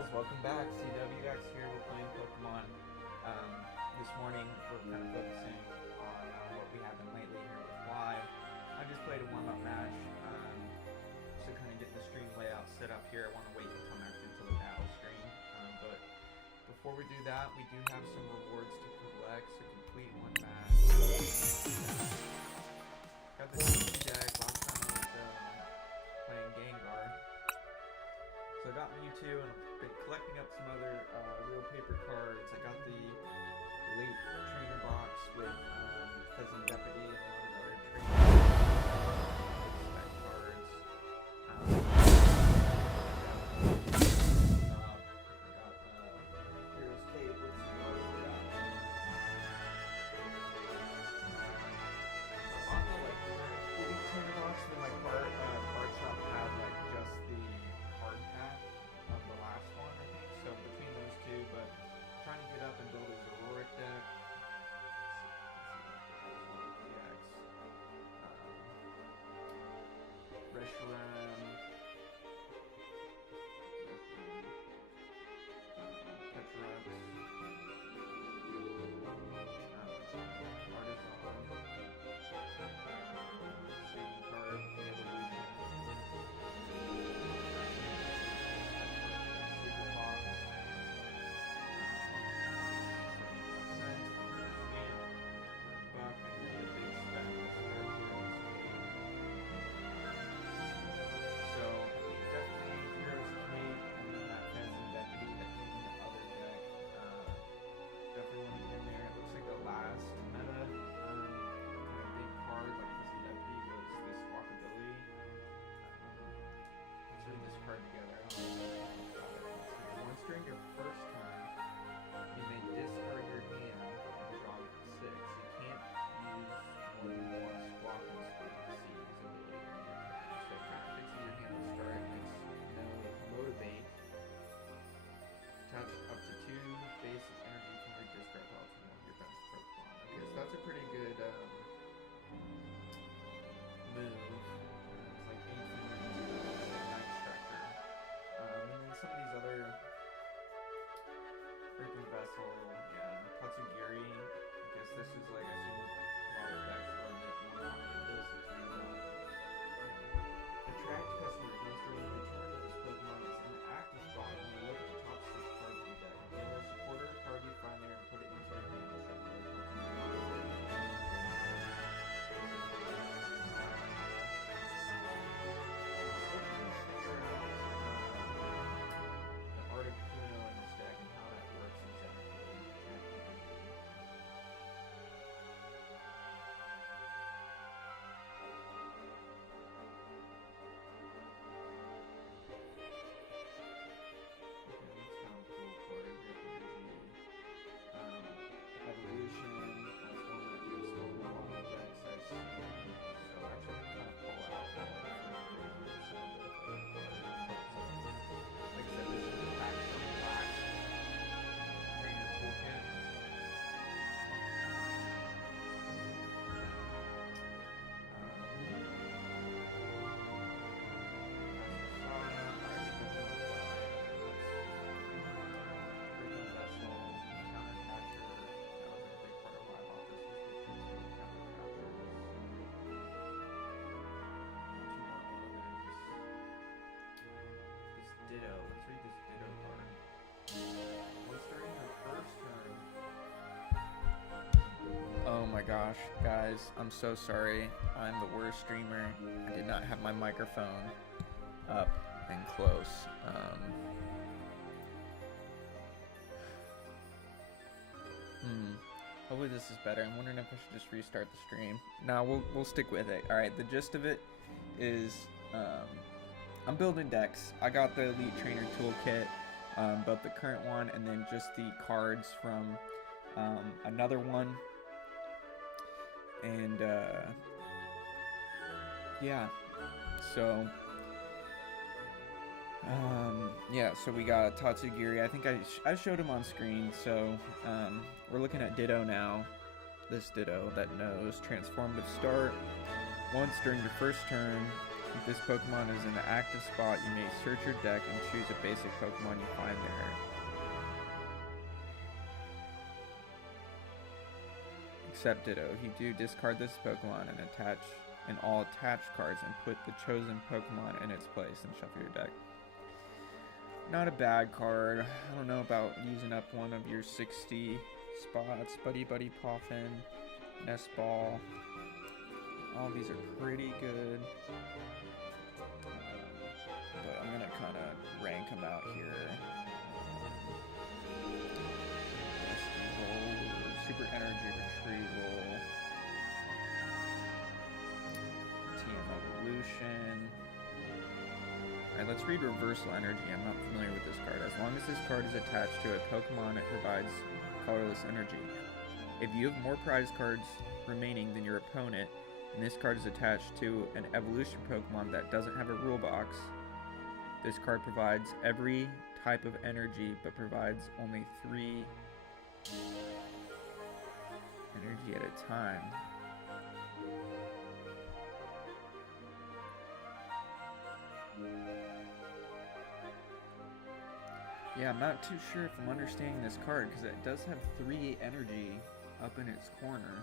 girls, welcome back. CWX here. We're playing Pokemon. This morning we're kind of focusing on what we have been lately here with Live. I just played a warm-up match, so kind of get the stream layout set up here. I want to wait to come actually to the battle screen, but before we do that, we do have some rewards to collect. So complete one match. Got the TCG deck. Last time I was playing Gengar. So I got Mewtwo, and I've been collecting up some other real paper cards. I got the late trainer box with Pheasant Deputy and a lot of other spec cards. I got Hero's Cape. Let's see what we got. I bought the elite trainer box, and then my card shop had like just the card pack of the last one, I think. So between those two, but trying to get up and build a Zoroark deck. Reshiram, Petrux, Artisan, Saving Card, Evolution, Secret Box, Buck, and a big spend for So I think definitely Hero's Cape and then that Pheasant Deputy that came in the other deck. Definitely want to get in there. It looks like the last meta kind of big card like Pheasant Deputy was this walkability. Let's read this card together. Once during your first turn, you may discard your hand and draw 6. You can't use more than one squawk and speed seeds in the air in your turn. So fixes your hand will start with Motivate. Attach up to 2 basic energy from your discard pile to one of your best Pokemon. Okay, so that's a pretty good move. It's like Infinite, Night Striker. And then some of these other Freaking Vessel, yeah, Tatsugiri. I guess this is like, I've seen a lot of decks run that you want to get this. It's really not. Attract customers. Once during your turn, if this Pokemon is in the active spot, you look at the top 6 cards of your deck. Again, we'll support a card you find there and put it into your hand and shuffle it. Articuno in this deck and how that works exactly. Evolution, that's one that you still know on the decks I've seen. So actually I can kind of pull out all of the different versions of the other cards. Like I said, this is the back from the last trainer toolkit. Ditto. Let's read this Ditto card. Once during your first turn. Oh my gosh, guys, I'm so sorry. I'm the worst streamer. I did not have my microphone up and close. Hopefully this is better. I'm wondering if I should just restart the stream. No, we'll stick with it. All right, the gist of it is I'm building decks. I got the Elite Trainer Toolkit, both the current one and then just the cards from another one. And yeah, so so we got Tatsugiri. I think I showed him on screen. So we're looking at Ditto now. This Ditto that knows Transformative Start. Once during your first turn, If this Pokemon is in an active spot, you may search your deck and choose a basic Pokemon you find there. Except Ditto. If you do, discard this Pokemon and all attached cards and put the chosen Pokemon in its place and shuffle your deck. Not a bad card. I don't know about using up one of your 60 spots. Buddy Poffin, Nest Ball. All these are pretty good. But I'm going to kind of rank them out here. Super Energy Retrieval. TM Evolution. Alright, let's read Reversal Energy. I'm not familiar with this card. As long as this card is attached to a Pokemon, it provides colorless energy. If you have more prize cards remaining than your opponent, and this card is attached to an evolution Pokemon that doesn't have a rule box, this card provides every type of energy, but provides only 3 energy at a time. Yeah, I'm not too sure if I'm understanding this card, because it does have 3 energy up in its corner.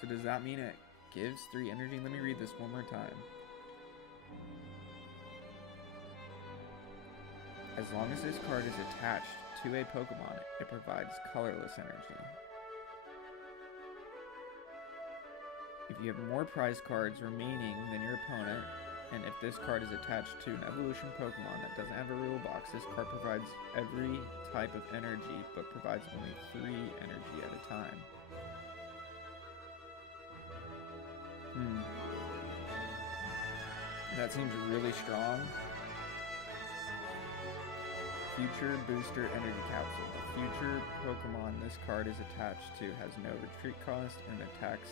So does that mean it gives 3 energy? Let me read this one more time. As long as this card is attached to a Pokemon, it provides colorless energy. If you have more prize cards remaining than your opponent, and if this card is attached to an evolution Pokemon that doesn't have a rule box, this card provides every type of energy, but provides only 3 energy at a time. That seems really strong. Future Booster Energy Capsule. The future Pokemon this card is attached to has no retreat cost, and attacks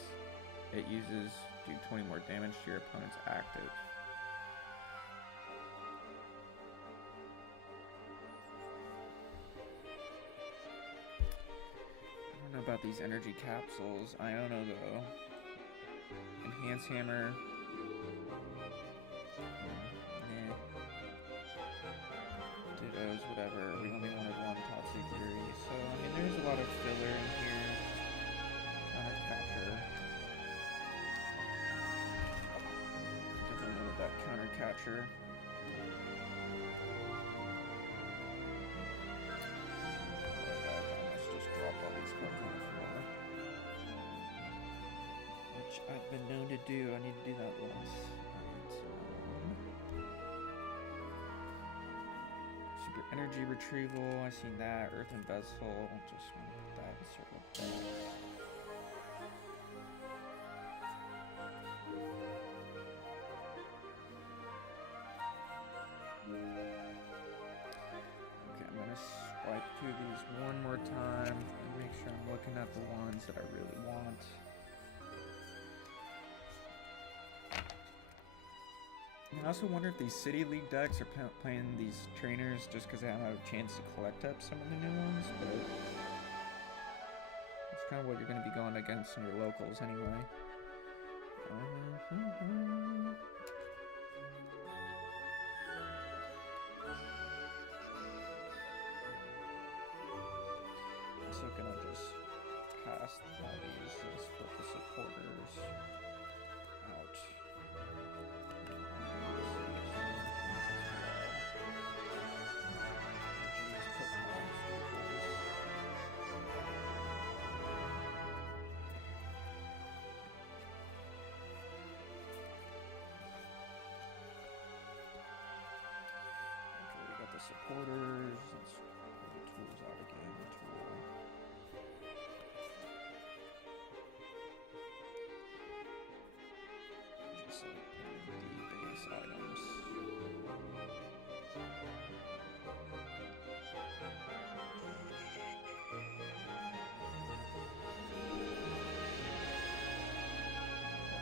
it uses do 20 more damage to your opponent's active. I don't know about these energy capsules. Iono though. Enhance Hammer. Dittos, whatever. We only wanted one Tatsugiri. So, I mean, there's a lot of filler in here. Counter-catcher. Definitely wanted that counter-catcher. Oh guys, I almost just dropped all these cards on the floor. Which I've been known to do. I need to do that less. Energy Retrieval, I seen that. Earthen Vessel, just want to put that in circle things. Okay, I'm gonna swipe through these one more time and make sure I'm looking at the ones that I really want. I also wonder if these City League decks are playing these trainers just because they don't have a chance to collect up some of the new ones, but it's kind of what you're going to be going against in your locals anyway. I'm also going to just pass all these and split the supporters out. Supporters, let's pull the tools out again, just like the base items.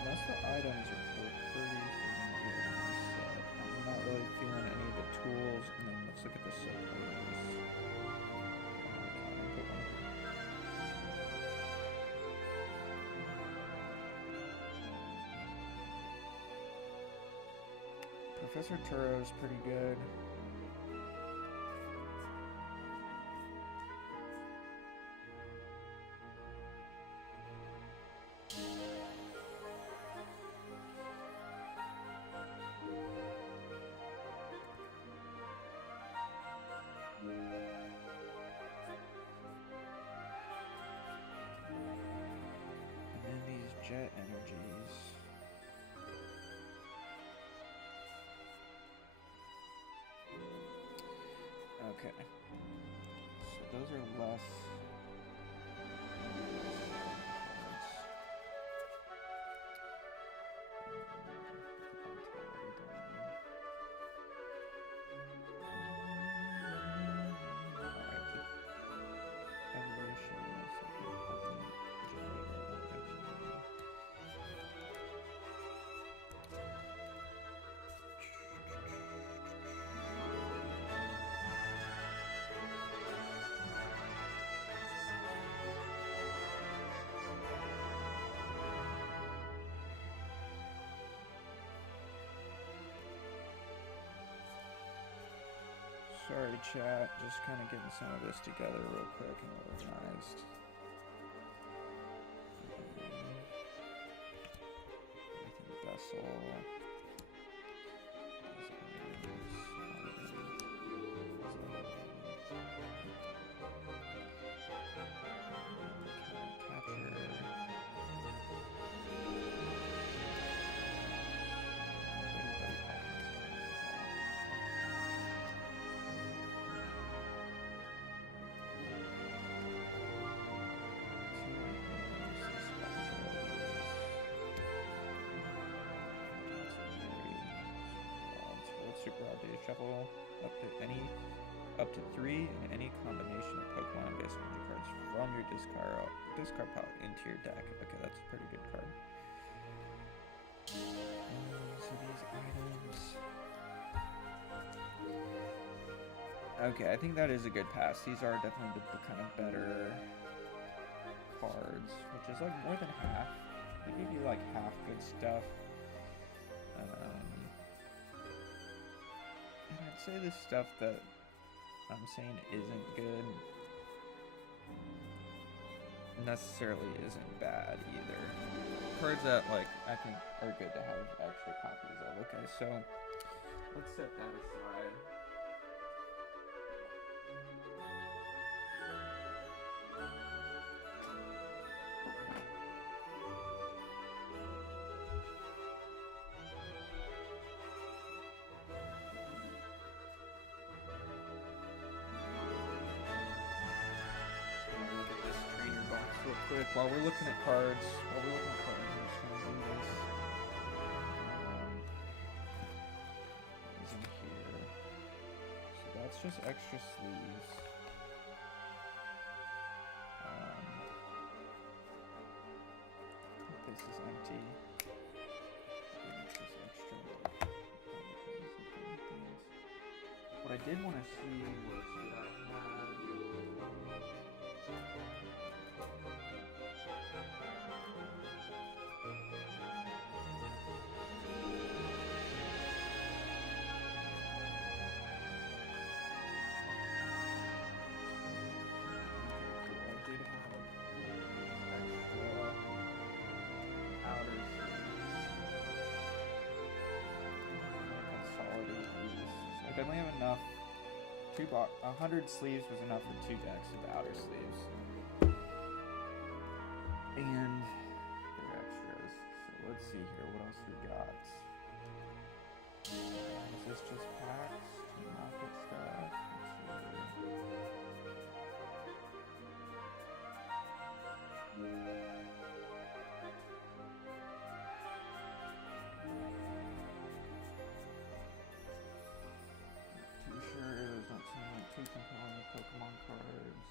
Unless the items are pretty freaking good in this set. I'm not really feeling any of the tools, and then let's look at the supporters. Professor Turo's pretty good. And then these jet energies. Okay. So those are less. Sorry, chat. Just kind of getting some of this together real quick and organized. Everything vessel. Super hard to shuffle up to 3 in any combination of Pokemon and base magic cards from your discard pile into your deck. Okay, that's a pretty good card. So these items. Okay, I think that is a good pass. These are definitely the kind of better cards, which is like more than half. They give you like half good stuff. I'd say the stuff that I'm saying isn't good necessarily isn't bad either. Cards that like I think are good to have extra copies of. Okay, so let's set that aside. Quick, while we're looking at cards, I'm just gonna do this. Is in here. So that's just extra sleeves. This is empty. This is extra. What I did want to see was that I had. I definitely have enough. 100 sleeves was enough for 2 decks of outer sleeves. And they're extras. So let's see here. What else we got? Is this just packs? Market stuff? Let's see here. Too compelling Pokemon cards.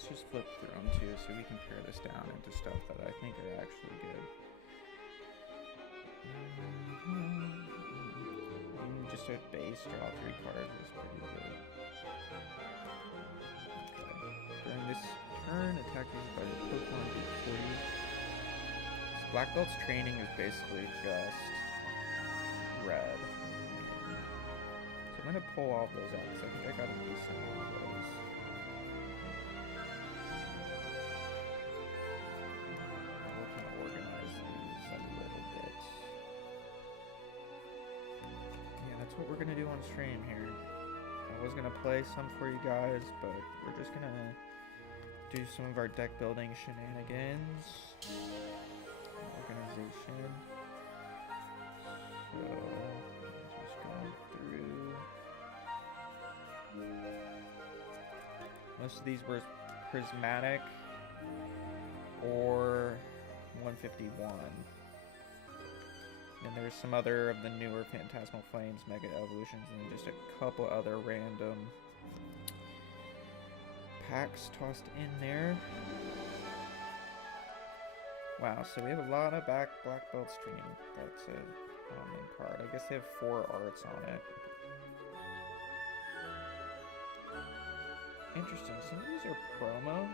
Let's just flip through them too so we can pare this down into stuff that I think are actually good. Just a base draw 3 cards is pretty good. Okay. During this turn, attack used by your Pokemon do 40. So Black Belt's training is basically just red. So I'm gonna pull all those out because I think I got a decent amount of those. We'll kind of organize these a little bit. Yeah, that's what we're gonna do on stream here. I was gonna play some for you guys, but we're just gonna do some of our deck building shenanigans. Organization. So, just going through. Most of these were prismatic or 151. And there's some other of the newer Phantasmal Flames, Mega Evolutions, and then just a couple other random packs tossed in there. Wow, so we have a lot of Black Belt Stream. That's a common card. I guess they have 4 arts on it. Interesting. Some of these are promo,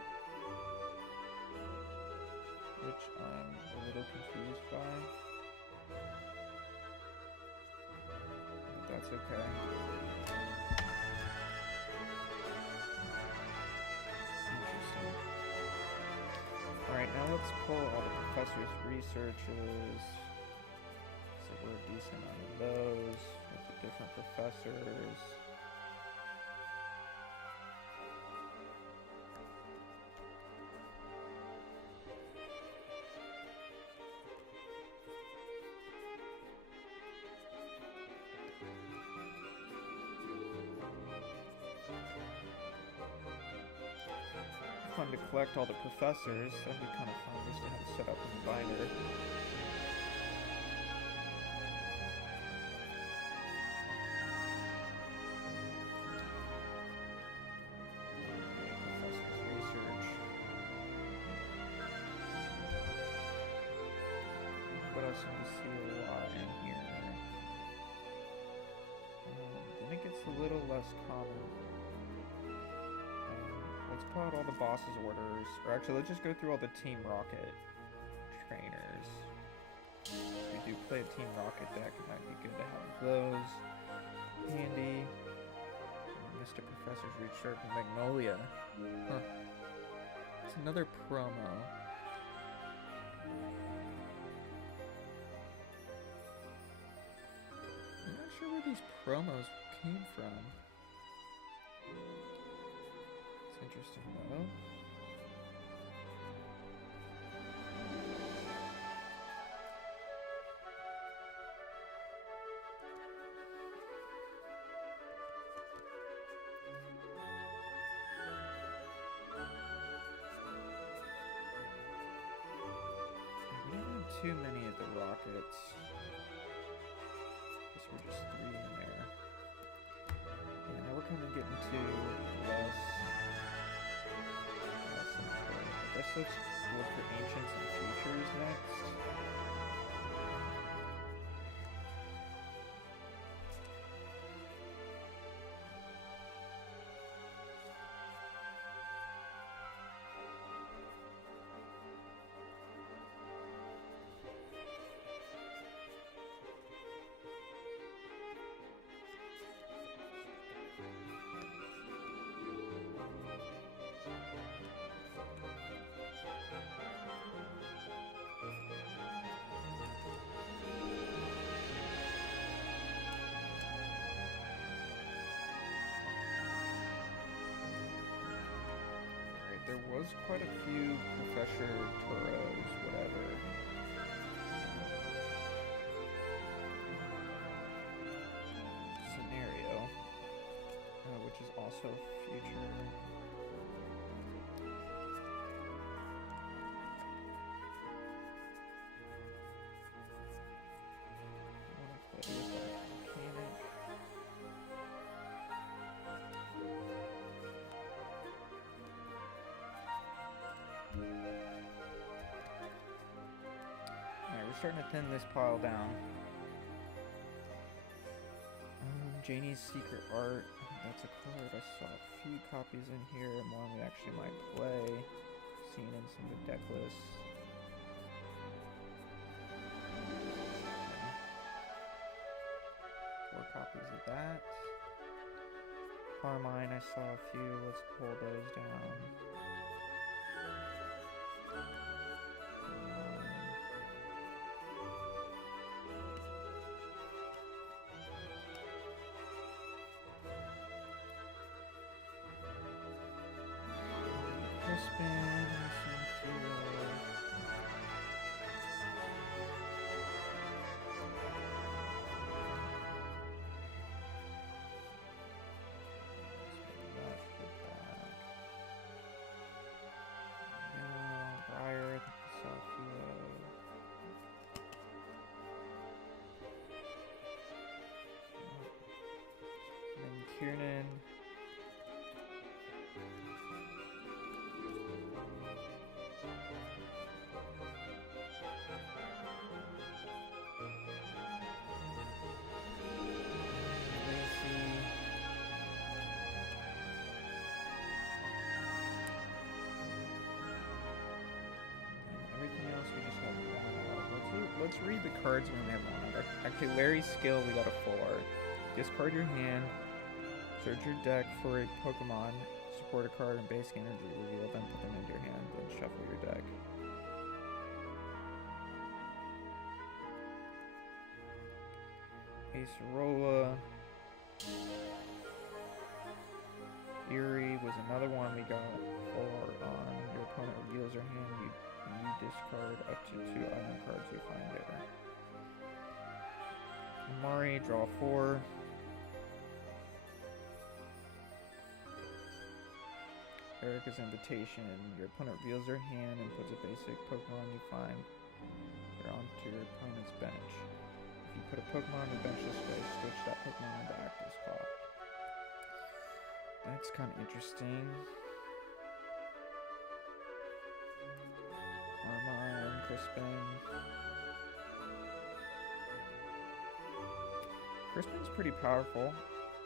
which I'm a little confused by. But that's okay. Interesting. Alright, now let's pull all the professor's researches. So we're a decent amount of those with the different professors. Fun to collect all the professors. That'd be kind of fun just to have it set up in the binder. Professor's research. What else do we see a lot in here? Then it gets a little less common. Let's pull out all the boss's orders. Or actually, let's just go through all the Team Rocket trainers. If we do play a Team Rocket deck, it might be good to have those handy. Mr. Professor's Research and Magnolia. Huh. It's another promo. I'm not sure where these promos came from. Interesting though. We don't have too many of the rockets. Guess we're just 3 in there. Yeah, now we're kind of getting to less. I guess let's look for Ancients and Futures next. There was quite a few Professor Turos, whatever. Scenario, which is also future. I want to play with that mechanic. starting to thin this pile down. Janie's Secret Art. That's a card. I saw a few copies in here, and one we actually might play. Seen in some good deck lists. 4 copies of that. Carmine, I saw a few. Let's pull those down. Crispin, Kiernan. Everything else we just have one of. Let's read the cards when we have one of. Actually, Larry's skill, we got a full art. Discard your hand. Search your deck for a Pokemon, support a card, and basic energy. Reveal them, put them into your hand, then shuffle your deck. Acerola. Erie was another one we got full art on. Your opponent reveals their hand, you discard up to 2 island cards you find there. Amari, draw 4. Erica's Invitation. Your opponent reveals their hand and puts a basic Pokemon you find here onto your opponent's bench. If you put a Pokemon on the bench this way, switch that Pokemon into active spot. That's kind of interesting. Armine, Crispin. Crispin's pretty powerful.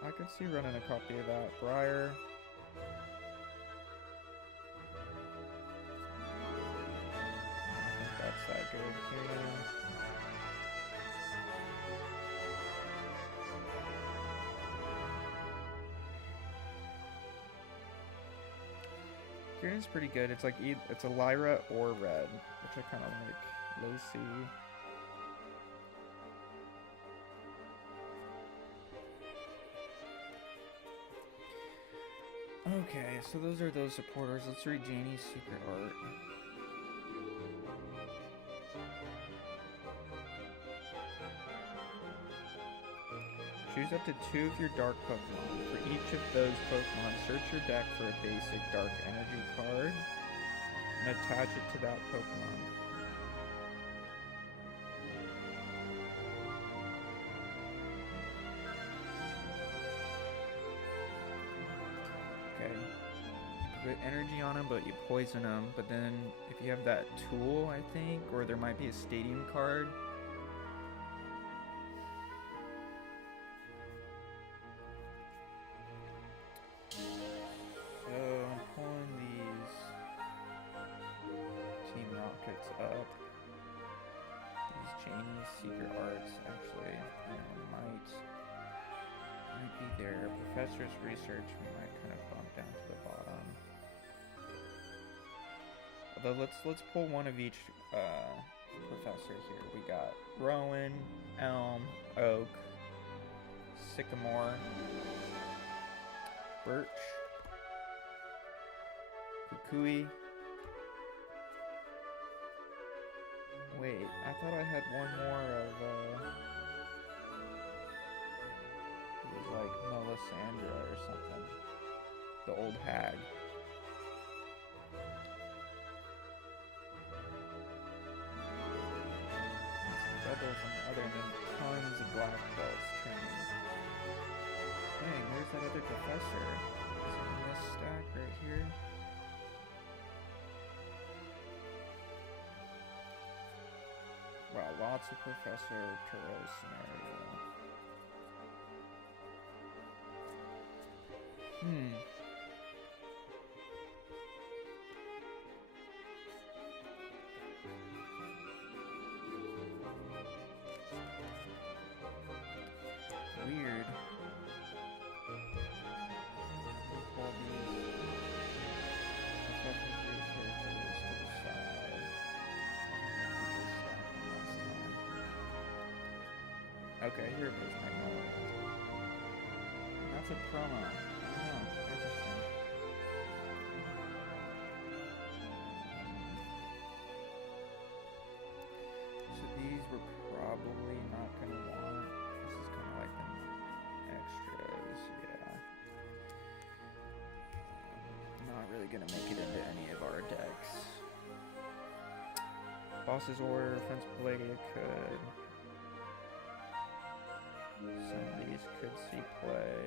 I could see running a copy of that. Briar. That good. Kieran's pretty good. It's like it's a Lyra or red, which I kind of like. Lacey. Okay, so those are those supporters. Let's read Janie's Secret Art. Choose up to 2 of your Dark Pokemon. For each of those Pokemon, search your deck for a basic Dark Energy card and attach it to that Pokemon. Okay. You put energy on them, but you poison them. But then, if you have that tool, I think, or there might be a Stadium card. Up. These Janie's Secret Arts actually, might be there. Professor's Research we might kind of bump down to the bottom. Although let's pull one of each professor here. We got Rowan, Elm, Oak, Sycamore, Birch, Kukui. Wait, I thought I had one more of, it was like Melisandre or something. The old hag. Some doubles on the other, and then tons of black belts training. Dang, where's that other professor? Is it in this stack right here? Wow, lots of Professor Turo scenario. Weird. Pull these Professor's researches to the side. Okay, here it is, Magnolia. That's a promo. Oh, interesting. So these we're probably not going to want. This is kind of like the extras, yeah. Not really going to make it into any of our decks. Boss's Order, Fence Palladium could. Some of these could see play.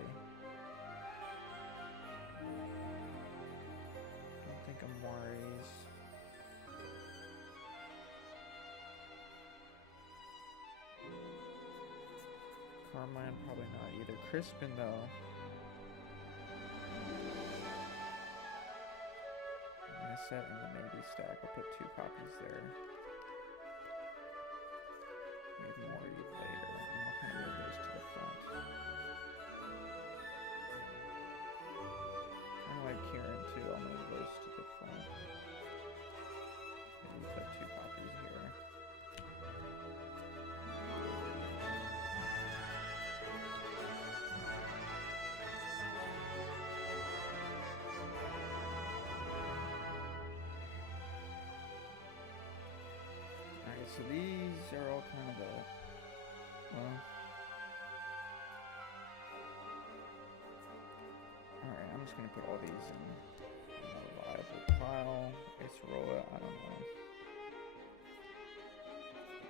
Don't think Amari's. Carmine, probably not either. Crispin, though. I'm going to set in the maybe stack. I'll put 2 copies there. Maybe more later. And I'll kind of move those to the front. Kind of like Kieran, too. I'll move those to the front. Maybe put 2 copies here. Alright, so these are all kind of the, well, alright, I'm just going to put all these in a more viable pile. Acerola, I don't know.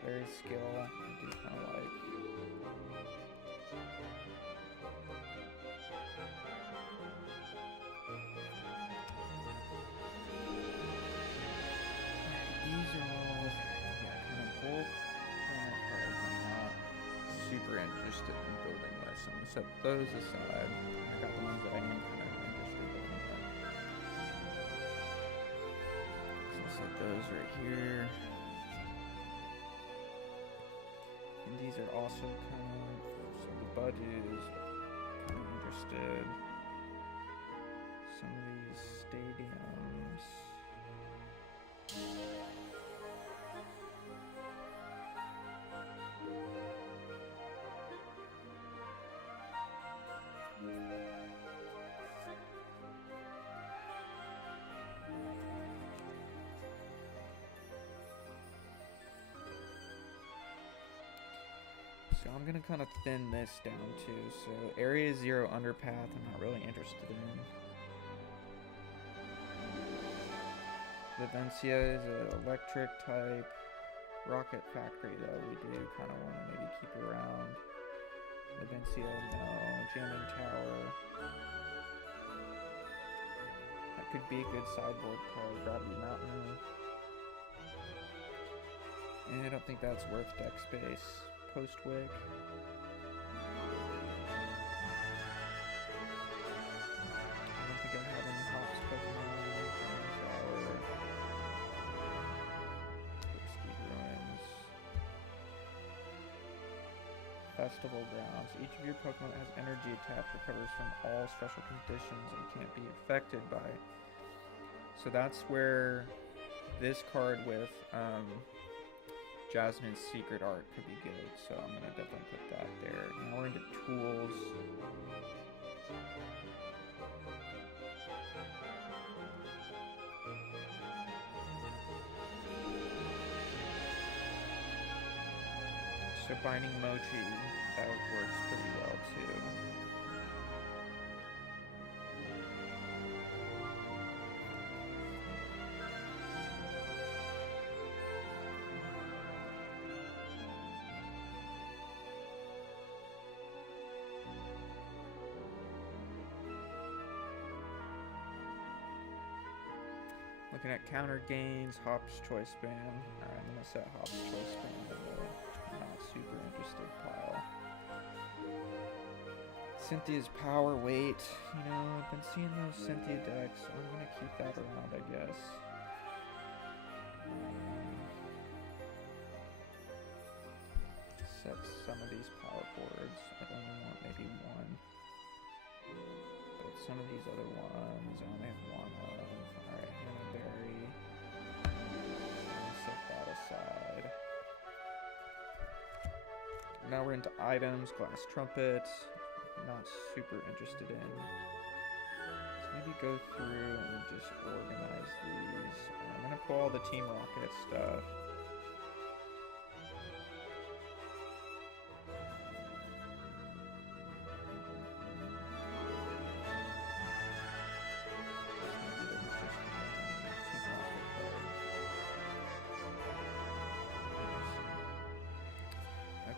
Very skill, I do kind of like. These are all, yeah, kind of bulk trainer cards. I'm not super interested in building with. So I'm going to set those aside. I got the ones that I am kind of interested in. So I'll set those right here. And these are also kind of, so the budget is kind of interested. Some of these stadiums. So I'm going to kind of thin this down too. So Area 0 Underpath I'm not really interested in. Vivencia is an electric type. Rocket Factory though we do kind of want to maybe keep around. Vivencia, no. Jamming Tower. That could be a good sideboard card. Gravity Mountain. And I don't think that's worth deck space. Postwick. I don't think I have any hops Pokemon. Tower. Ski Ruins. Festival Grounds. Each of your Pokemon has energy attached, recovers from all special conditions, and can't be affected by. So that's where this card with Jasmine's Secret Art could be good, so I'm going to definitely put that there. Now we're into tools. So Binding Mochi, that works pretty well too. Looking at counter gains, Hop's Choice Band. Alright, I'm gonna set Hop's Choice Band in the not super interested pile. Cynthia's Power Weight. You know, I've been seeing those Cynthia decks, so I'm gonna keep that around, I guess. Set some of these power boards. I only want maybe one. But some of these other ones, I only have one of. Alright, Hannah Berry. Set that aside. Now we're into items. Glass Trumpet. Not super interested in. Let's maybe go through and just organize these. I'm gonna pull all the Team Rocket stuff.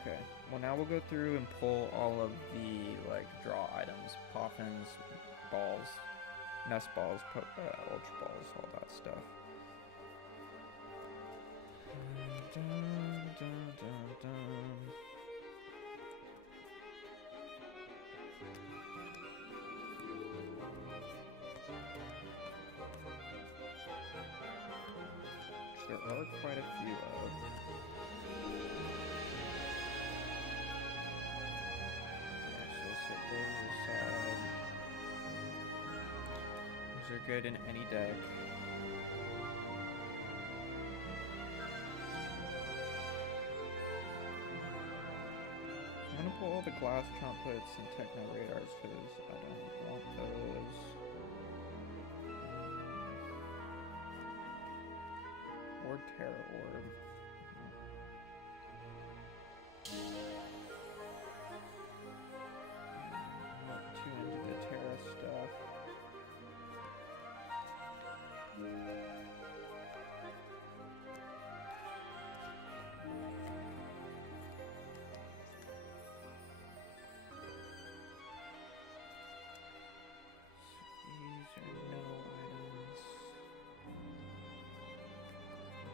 Okay, well now we'll go through and pull all of the like draw items, poffins, balls, nest balls, ultra balls, all that stuff. There are quite a few of. These are good in any deck. I'm gonna pull all the Glass Trumpets and Techno Radars because I don't want those. Or Terra Orb. Not too into the Terra stuff.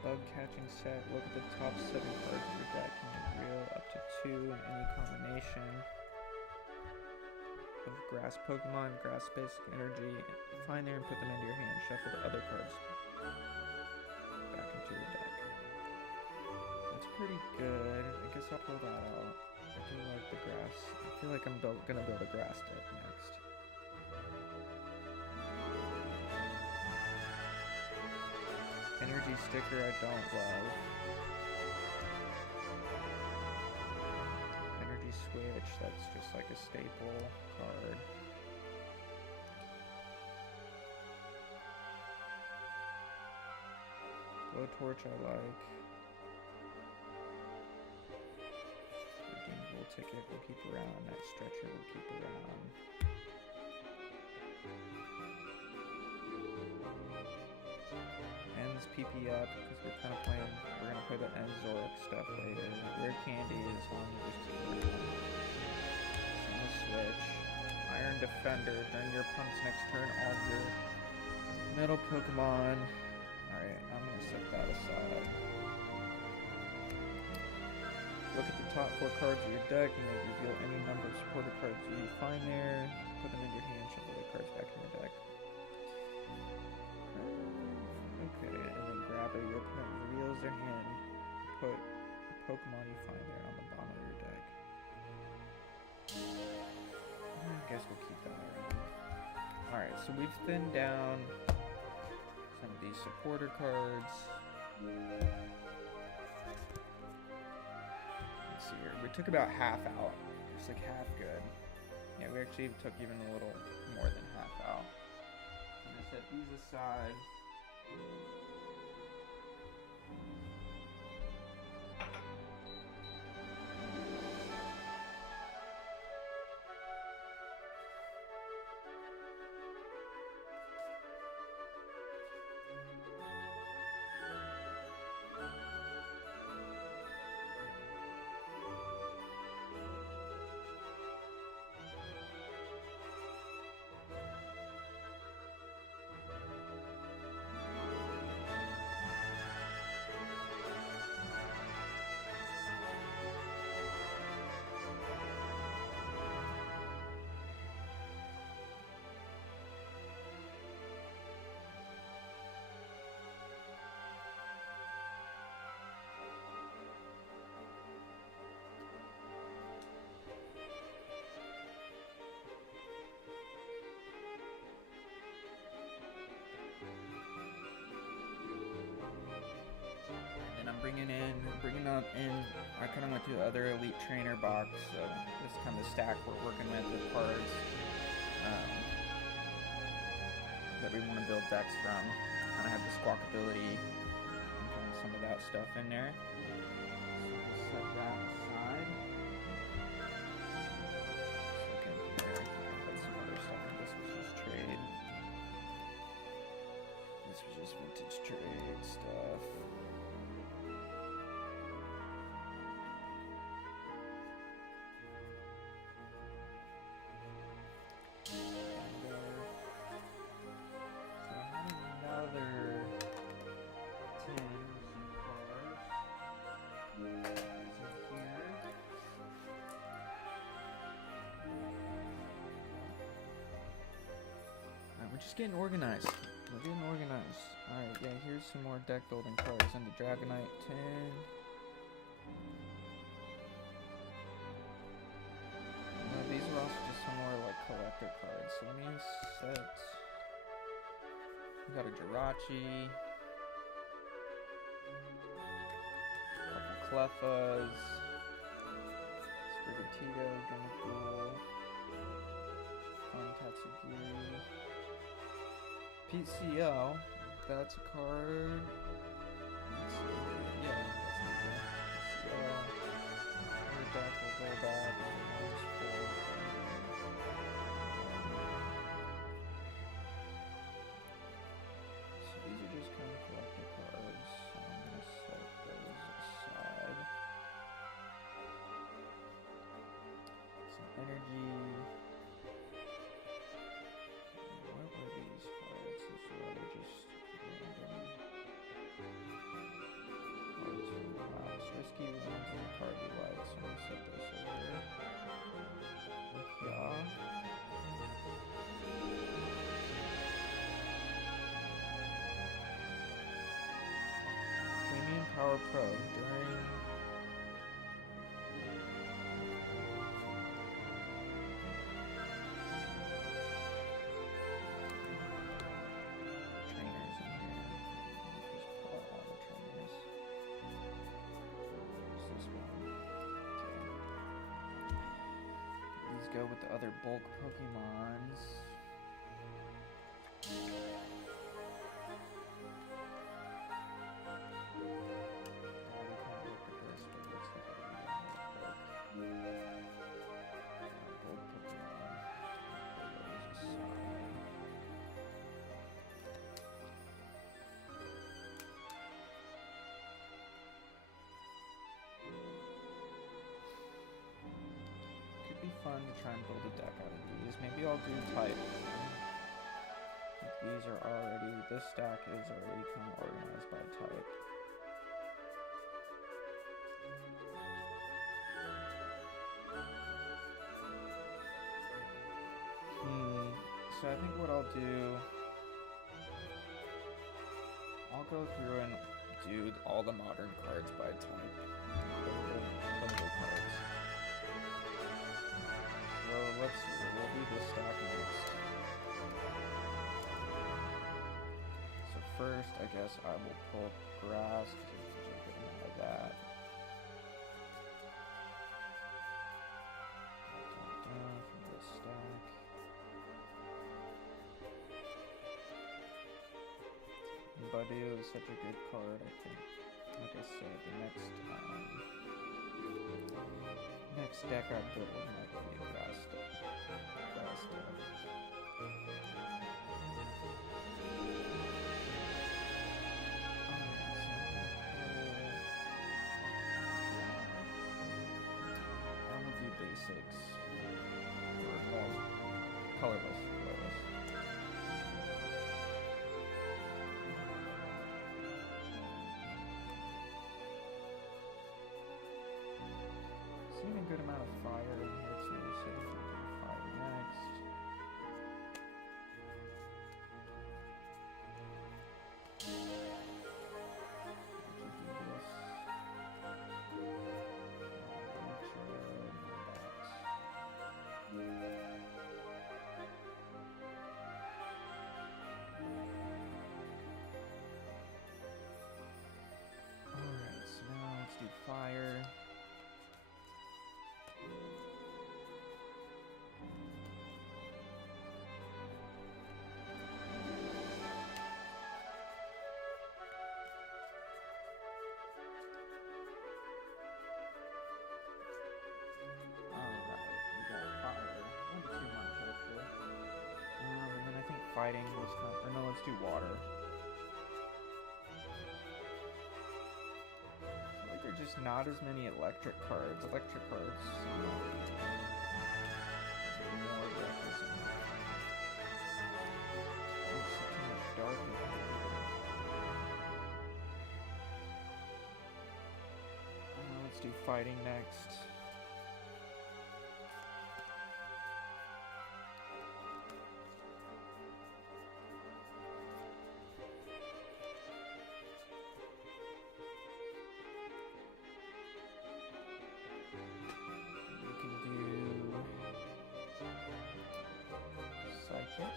Bug catching set. Look at the top 7 cards of your deck and you reel up to 2 in any combination of grass Pokemon, grass basic energy. Find there and put them into your hand. Shuffle the other cards back into your deck. That's pretty good. I guess I'll pull that out. I do like the grass. I feel like I'm gonna build a grass deck next. Energy sticker I don't love. Energy switch, that's just like a staple card. Blowtorch I like. Redeemable ticket we'll keep around. Night stretcher we'll keep around. Ends PP up because we're kind of playing. We're gonna play the Enzoric stuff later. Rare Candy is one you just keep around. On the switch. Iron Defender. During your opponent's next turn, all of your metal Pokemon. Alright, I'm gonna set that aside. Look at the top 4 cards of your deck. You may reveal any number of supporter cards you find there. Put them in your hand. Shuffle the cards back in your deck. Okay, and then grab it. Your opponent reveals their hand. Put a Pokemon you find there on the bottom of your deck. I guess we'll keep that around. Alright, so we've thinned down some of these supporter cards. Let's see here. We took about half out. It's like half good. Yeah, we actually took even a little more than half out. I'm gonna set these aside. bringing up in. I kind of went to the other Elite Trainer box, so this kind of stack we're working with the cards that we want to build decks from. Kind of have the squawkability and kind of some of that stuff in there. So we'll set that aside. Let's look in here. I think I had some other stuff. This was just trade. This was just vintage trade stuff. Just getting organized. We're getting organized. Alright, yeah, here's some more deck building cards. And the Dragonite 10. These are also just some more like collector cards. So let me set. We got a Jirachi. A couple Clefas. Sprigatito, Gunnapool. Tatsugiri. PCL, that's a card. Let's see. Yeah, that's not good. PCL. Your deck will go back. So these are just kind of collector cards. So I'm going to set those aside. Some energy. Risky ones in the card we like, so I'm gonna set those over. Yeah. Premium Power Pro during go with the other bulk Pokemons. Be fun to try and build a deck out of these. Maybe I'll do type. These are already, this stack is already kind of organized by type. So I think what I'll do, I'll go through and do all the modern cards by type. Playable cards. So we'll do this stack next. So first, I guess I will pull grass, because there's a good amount of that. From this stack. Badu is such a good card, I think. Like I said, the next deck I build might be a grass deck. I'm gonna do basics. Or colorless. Seeing a good amount of fire in here too, so we can do fire next. Alright, so fighting was kind of, or no, let's do water. I feel like there are just not as many electric cards. Electric cards seem like more represented. I don't see too much dark in here. Let's do fighting next. We can do psychic.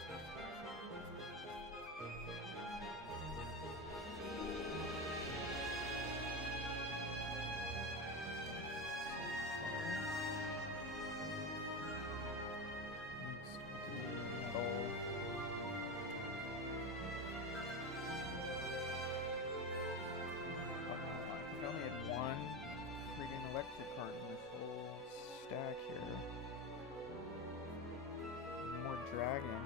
Electric card in this whole stack here. More dragon.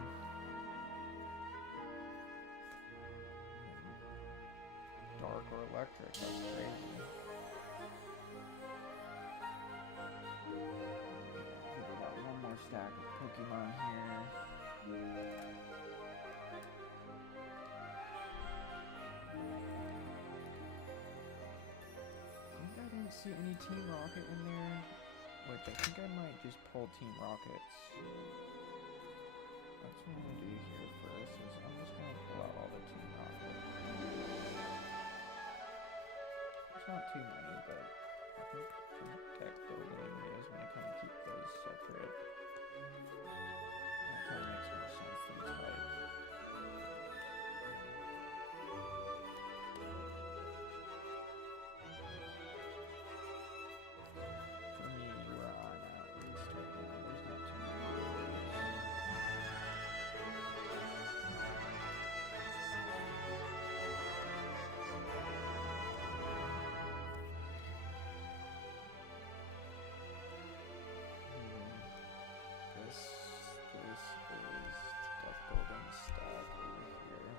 Dark or electric, that's crazy. We got one more stack of Pokemon here. I didn't see any Team Rocket in there, which I think I might just pull Team Rockets. That's what I'm going to do here first, is I'm just going to pull out all the Team Rockets. There's not too many, but I think to protect building areas, I'm going to kind of keep those separate. That kind of makes more sense than type. This is deck building stack over here.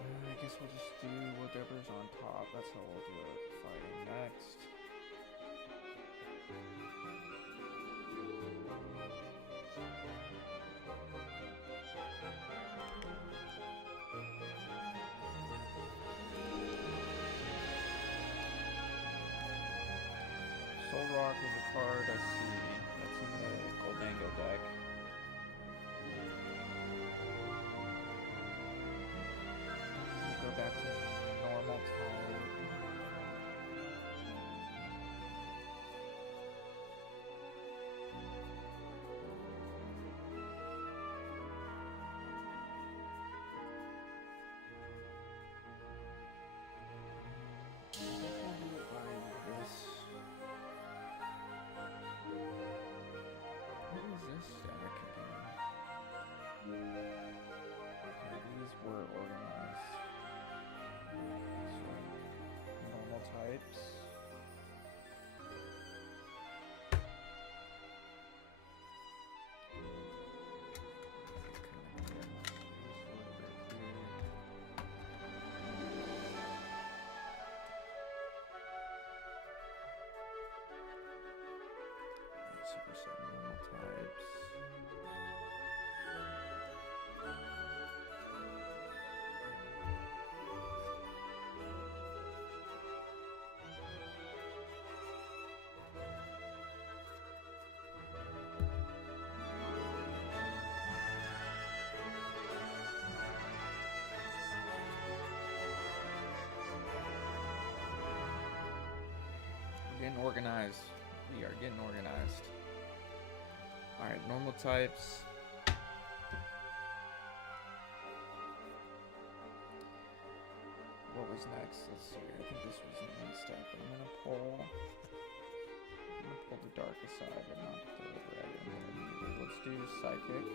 I guess we'll just do whatever's on top. That's how we'll do it. Fighting next. Soul Rock is a card I see that's in the Goldango deck. We'll go back to normal type. Were organized. So, normal types. Super set normal types. Getting organized. We are getting organized. Alright, normal types. What was next? Let's see. I think this was the main step. I'm gonna pull the dark aside and not the red. Let's do psychic.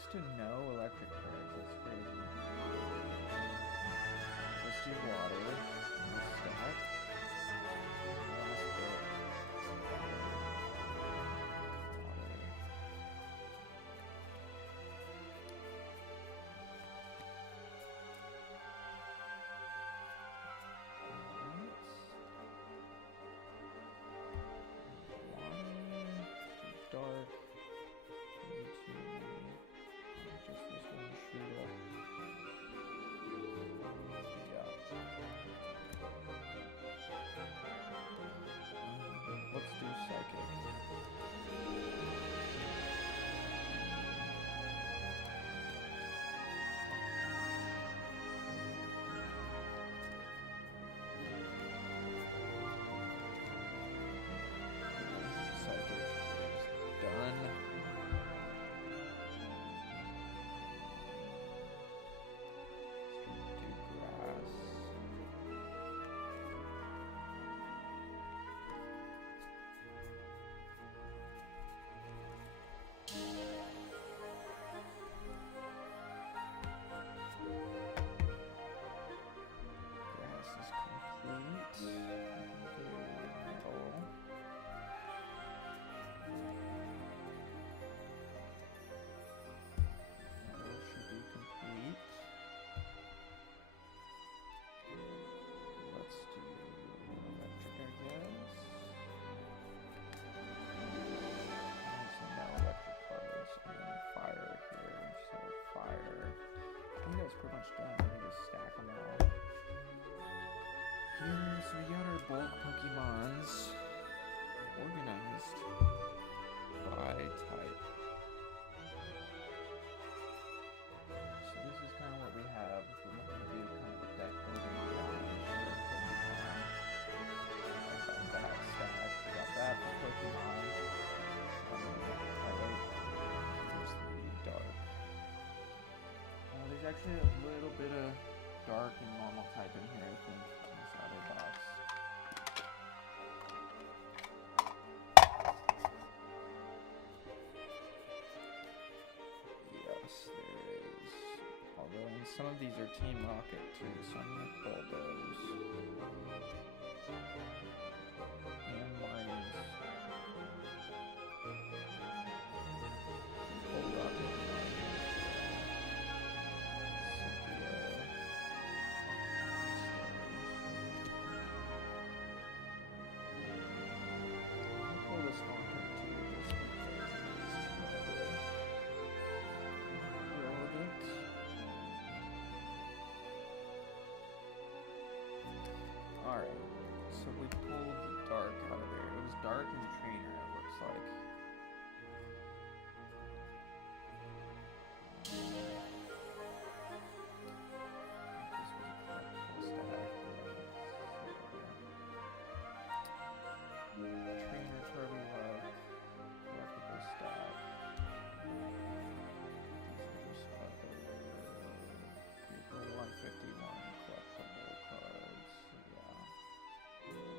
next to no electric cards. That's crazy. Let's do water. Let's stack. Last bit. Water. Dark. Just this one strudel. Yeah. Let's do psychic. Psychic is done. Pretty much done. Let me just stack them all. Here, so we got our bulk Pokemons organized by type. So this is kind of what we have. We're going to do kind of a deck building challenge for Pokemon. That stack. We got that for Pokemon. Oh wait, here's the dark. There's actually a little bit of dark and normal type in here, I think, in this other box. Yes, there is. Although, and some of these are Team Rocket too, so I'm going to pull those. And Marnies. Pull Rocket. Alright, so we pulled Dark out of there. It was Dark and Trainer, it looks like. This was a collectible stack. Trainer, Charlie Love, collectible stack. These are just other April 151 collectible cards. Yeah.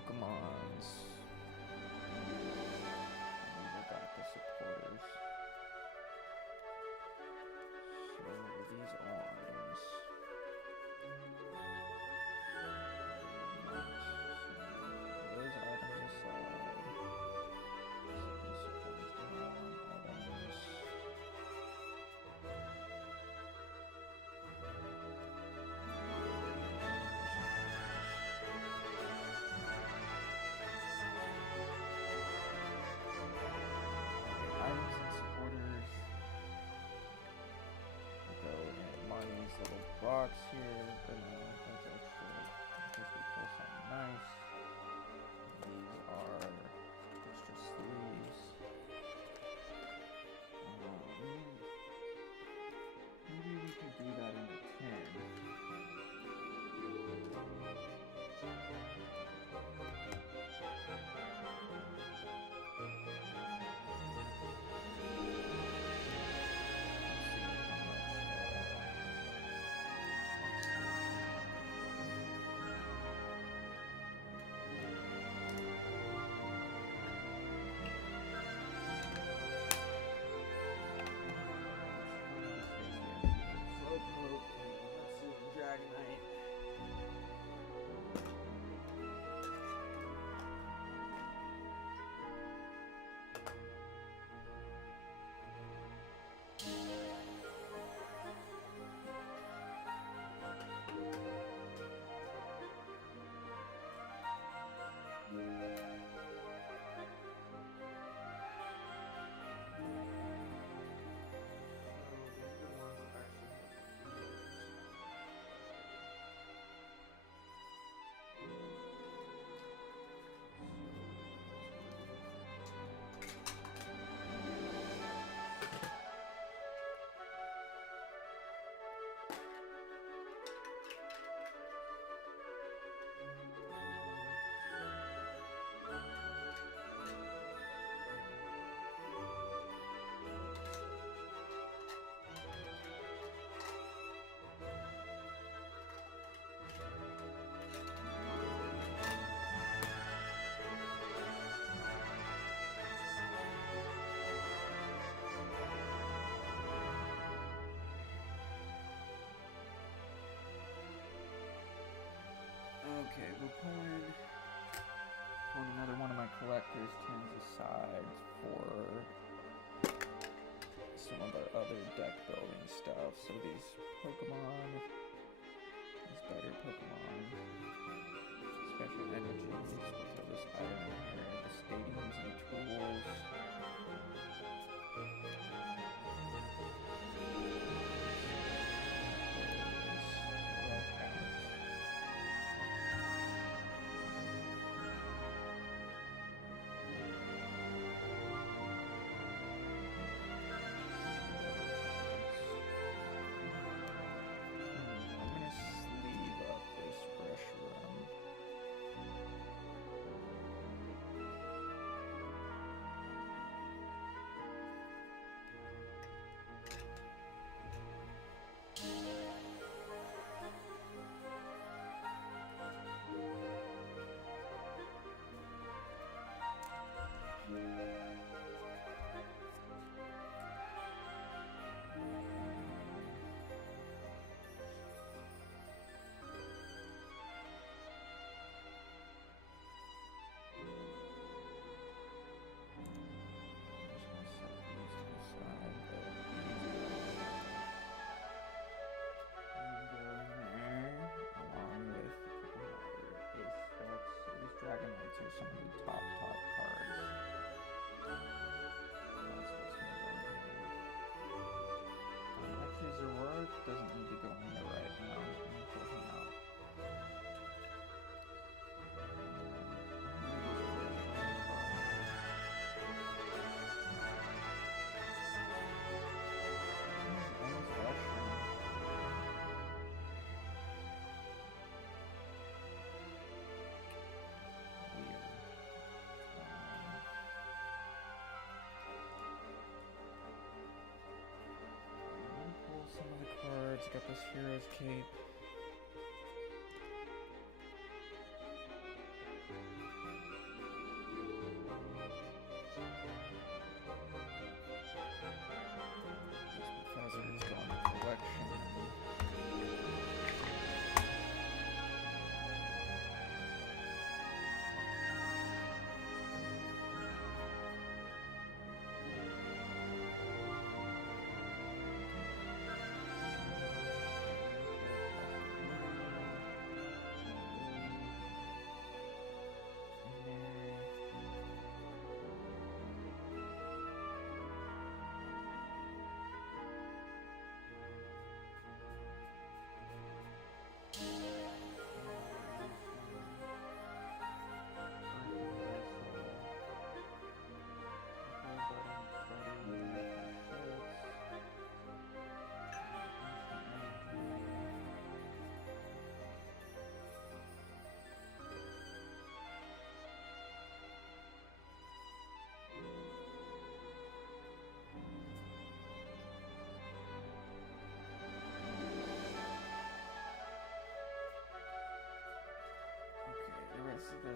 Pokemons. These are back to supporters. So these all items. Those items aside. Set these supporters down. Items. Items and supporters. Go in Marnie's little box here. But no, that's extra. In case we pull something nice. These are extra sleeves. Maybe we could do that in a tin. Okay, we're pulling another one of my collector's tins aside for some of our other deck building stuff. So these Pokemon, these better Pokemon, special energies, we'll throw this item in here, the stadiums and tools. Dragonlights are some of the top cards. That's what's gonna go in here. Actually, Zoroark doesn't need to go in there right now. I'm gonna pull him out. Some of the cards, got this Hero's Cape.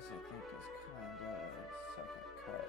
This, I think, is kind of second cut.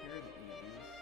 here are the Eevees.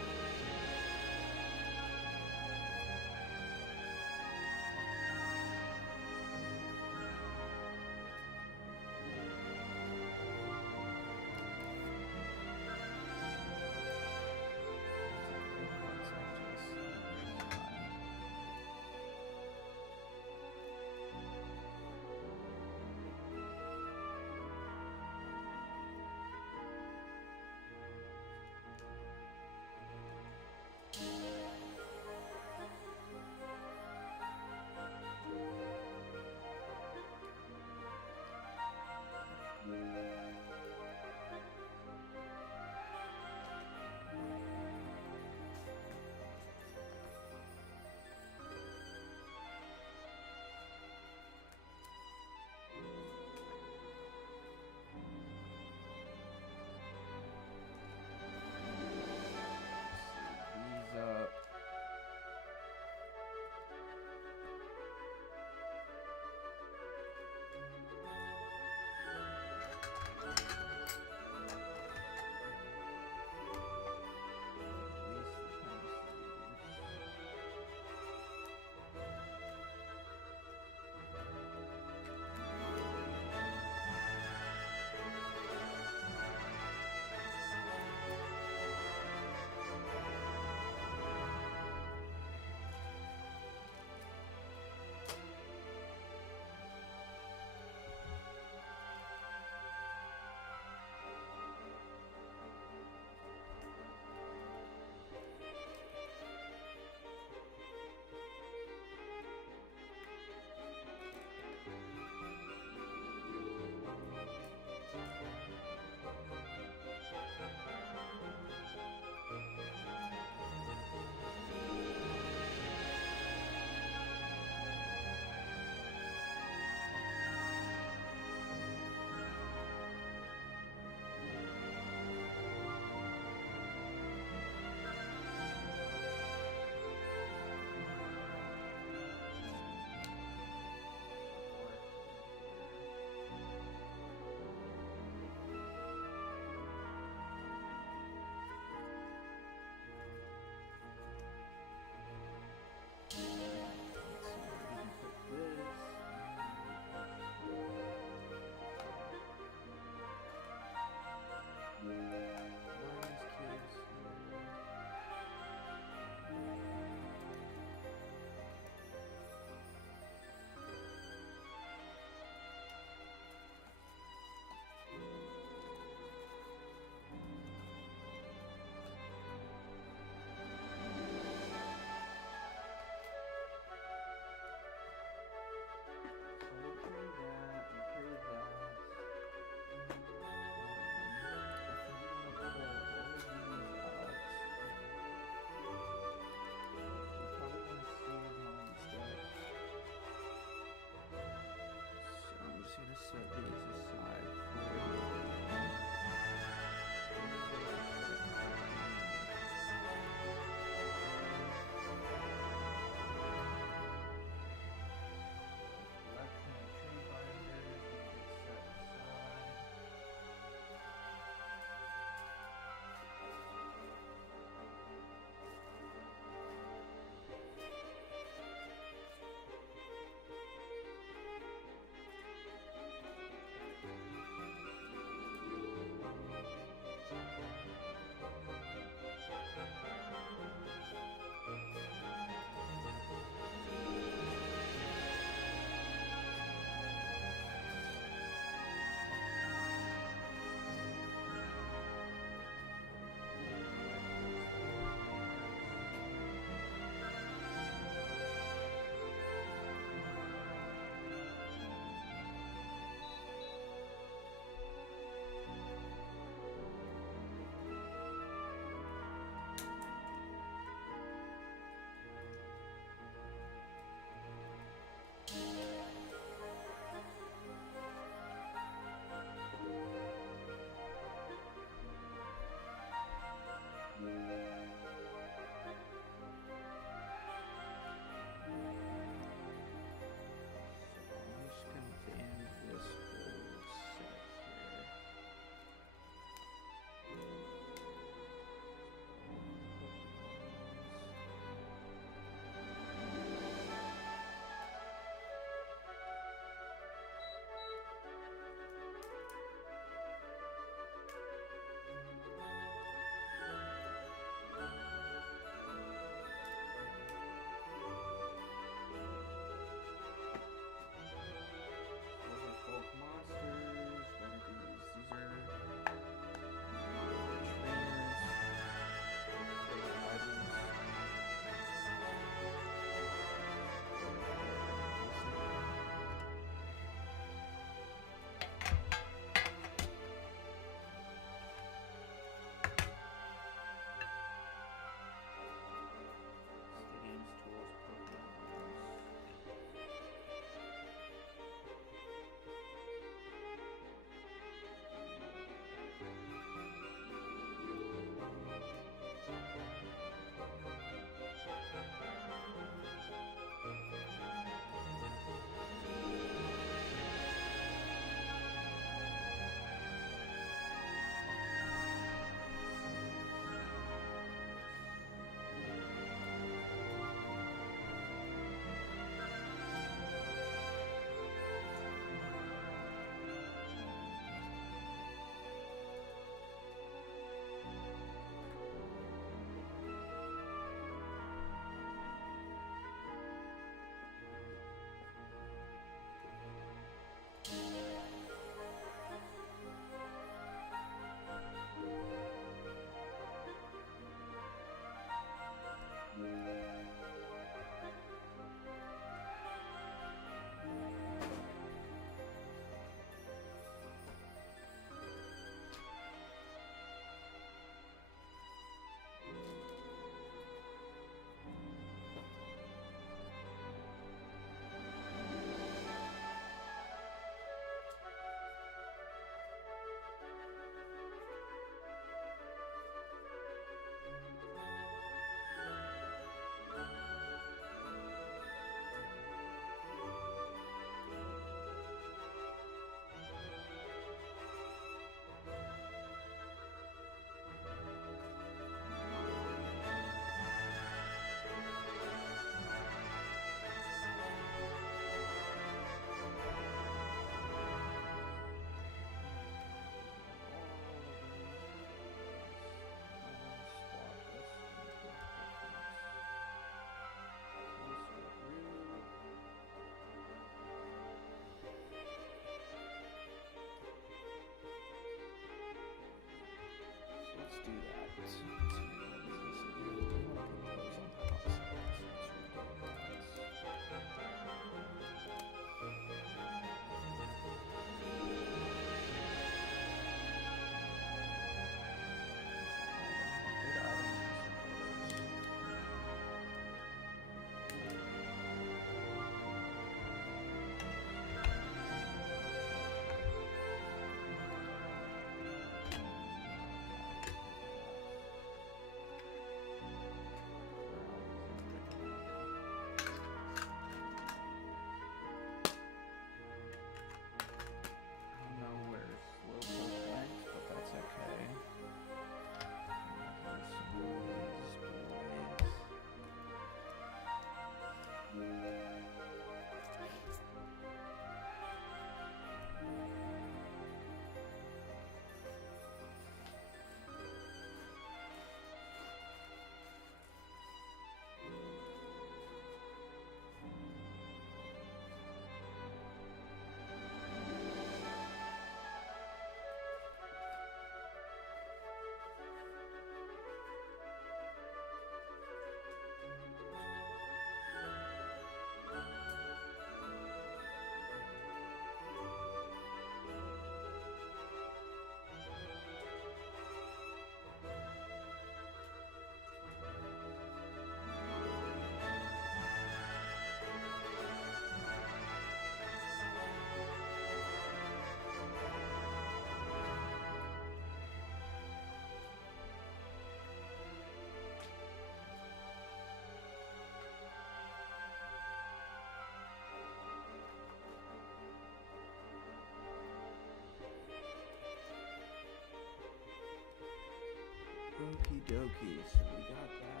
Okie dokie, so we got that.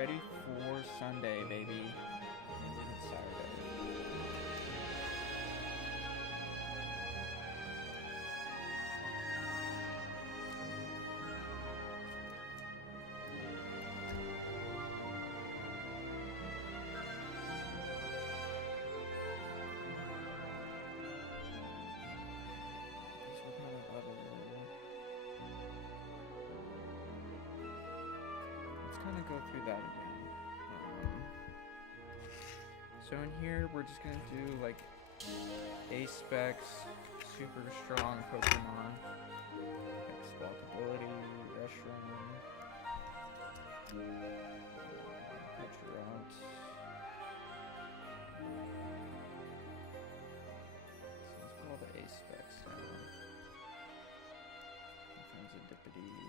ready for Sunday, baby. Maybe it's Saturday. Go through that again. So in here, we're just gonna do like A-Specs, super strong Pokemon, X-Walk ability, Reshiram, Petrout. So let's put all the A-Specs down. Defensibility.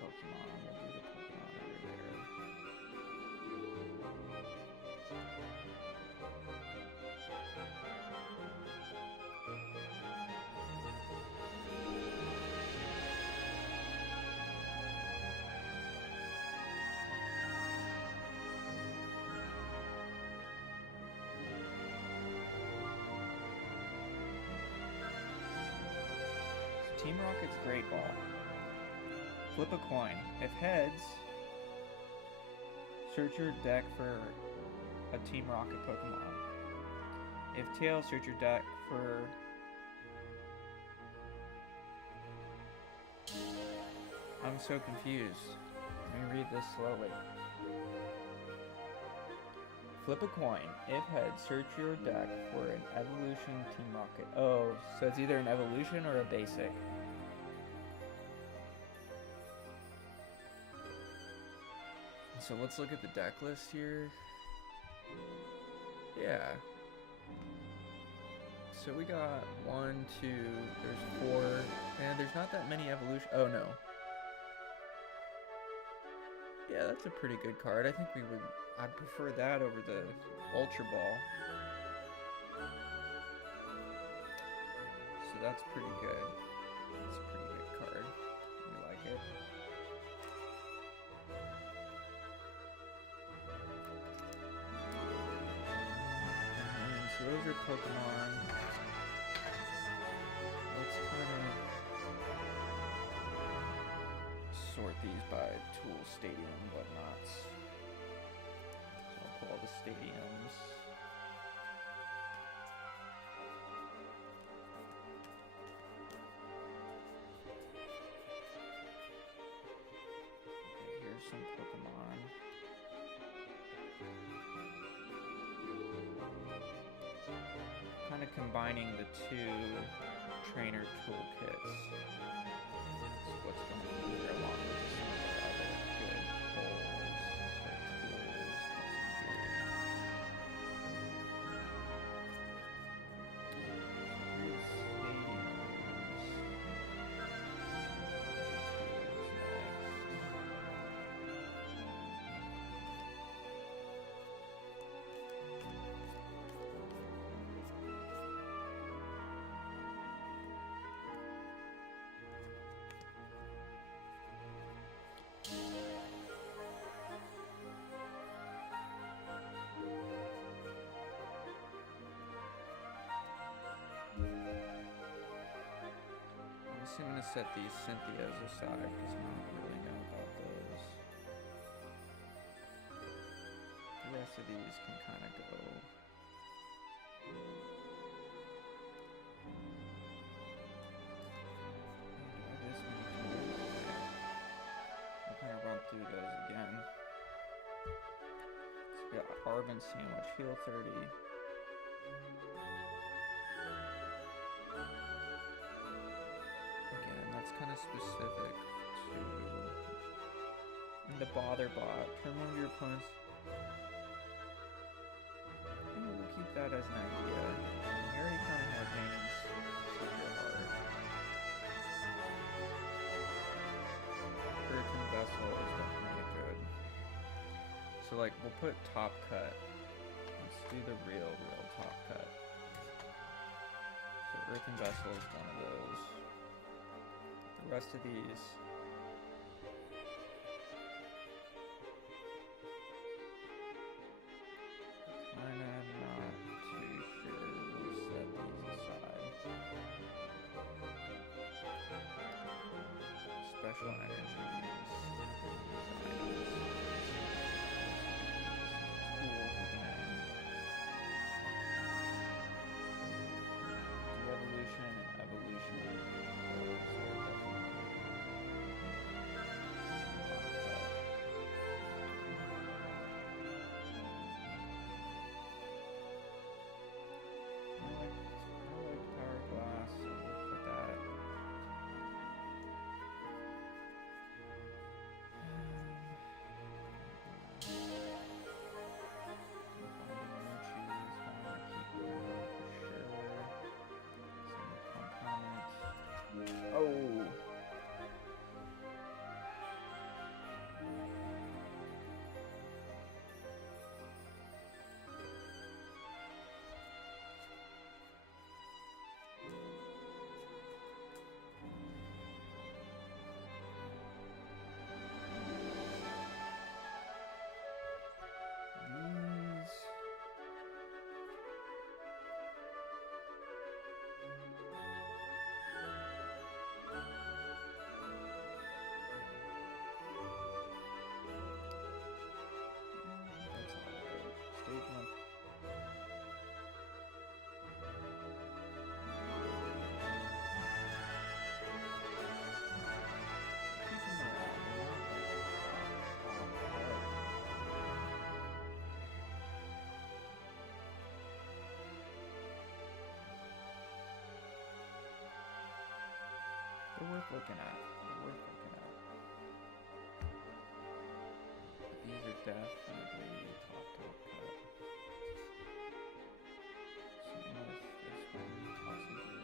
Pokemon, we'll do the Pokemon over there. So Team Rocket's Great Ball. Flip a coin. If heads, search your deck for a Team Rocket Pokemon. If tails, search your deck for... I'm so confused. Let me read this slowly. Flip a coin. If heads, search your deck for an evolution Team Rocket. Oh, so it's either an evolution or a basic. So let's look at the deck list here. Yeah. So we got 1, 2, there's 4, and there's not that many evolution. Oh no. Yeah, that's a pretty good card. I think I'd prefer that over the Ultra Ball. So that's pretty good. That's a pretty good card. We like it. So those are Pokemon. Let's kind of sort these by Tool, Stadium, whatnots. So I'll pull all the stadiums. Okay, here's some Pokemon. Kind of combining the two trainer toolkits. So what's going on here along with some of our other good pulls. So tools, I'm going to set these Cynthias aside because I don't really know about those. The rest of these can kind of go. Carvin Sandwich, heal 30. Again, that's kind of specific to the Bother Bot. Turn one of your opponents. We'll keep that as an idea. We already kind of have names. Secret Heart. Earthen Vessel is definitely good. So like we'll put Top Cut. Let's do the real Top Cut. So Earthen Vessel is one of those. The rest of these. Kinda not too sure. We'll set these aside. Special energies. Tools again. De-evolution and evolution. Those are definitely I like Power Glass, so we'll put that. Oh! These... That's alright. Stage 1. Keep them around. They're not like they're worth looking at. They're worth looking at. But these are definitely top cut. Same with this one, possibly.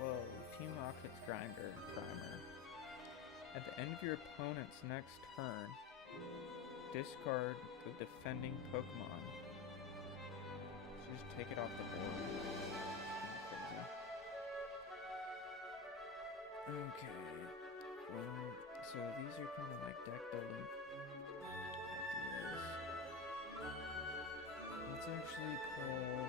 Whoa, Team Rocket's Grinder Primer. At the end of your opponent's next turn, discard the defending Pokemon. So just take it off the board. Crazy. Okay. So these are kind of like deck building ideas. Let's actually pull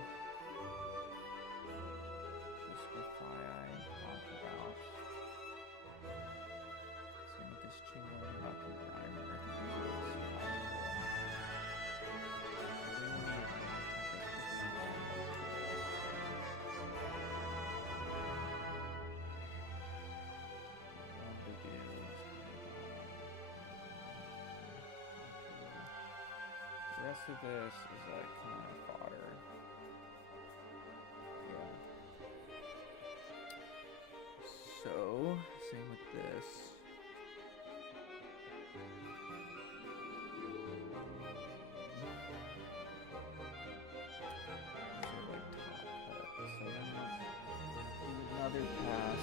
this Refire and talk about. Same with this Gengar and Dark Primer. I think these are survivable. I really need one to do. The rest of this is like kind of fodder. Yeah. So, same with this. These are like top cut. So then let's another pass.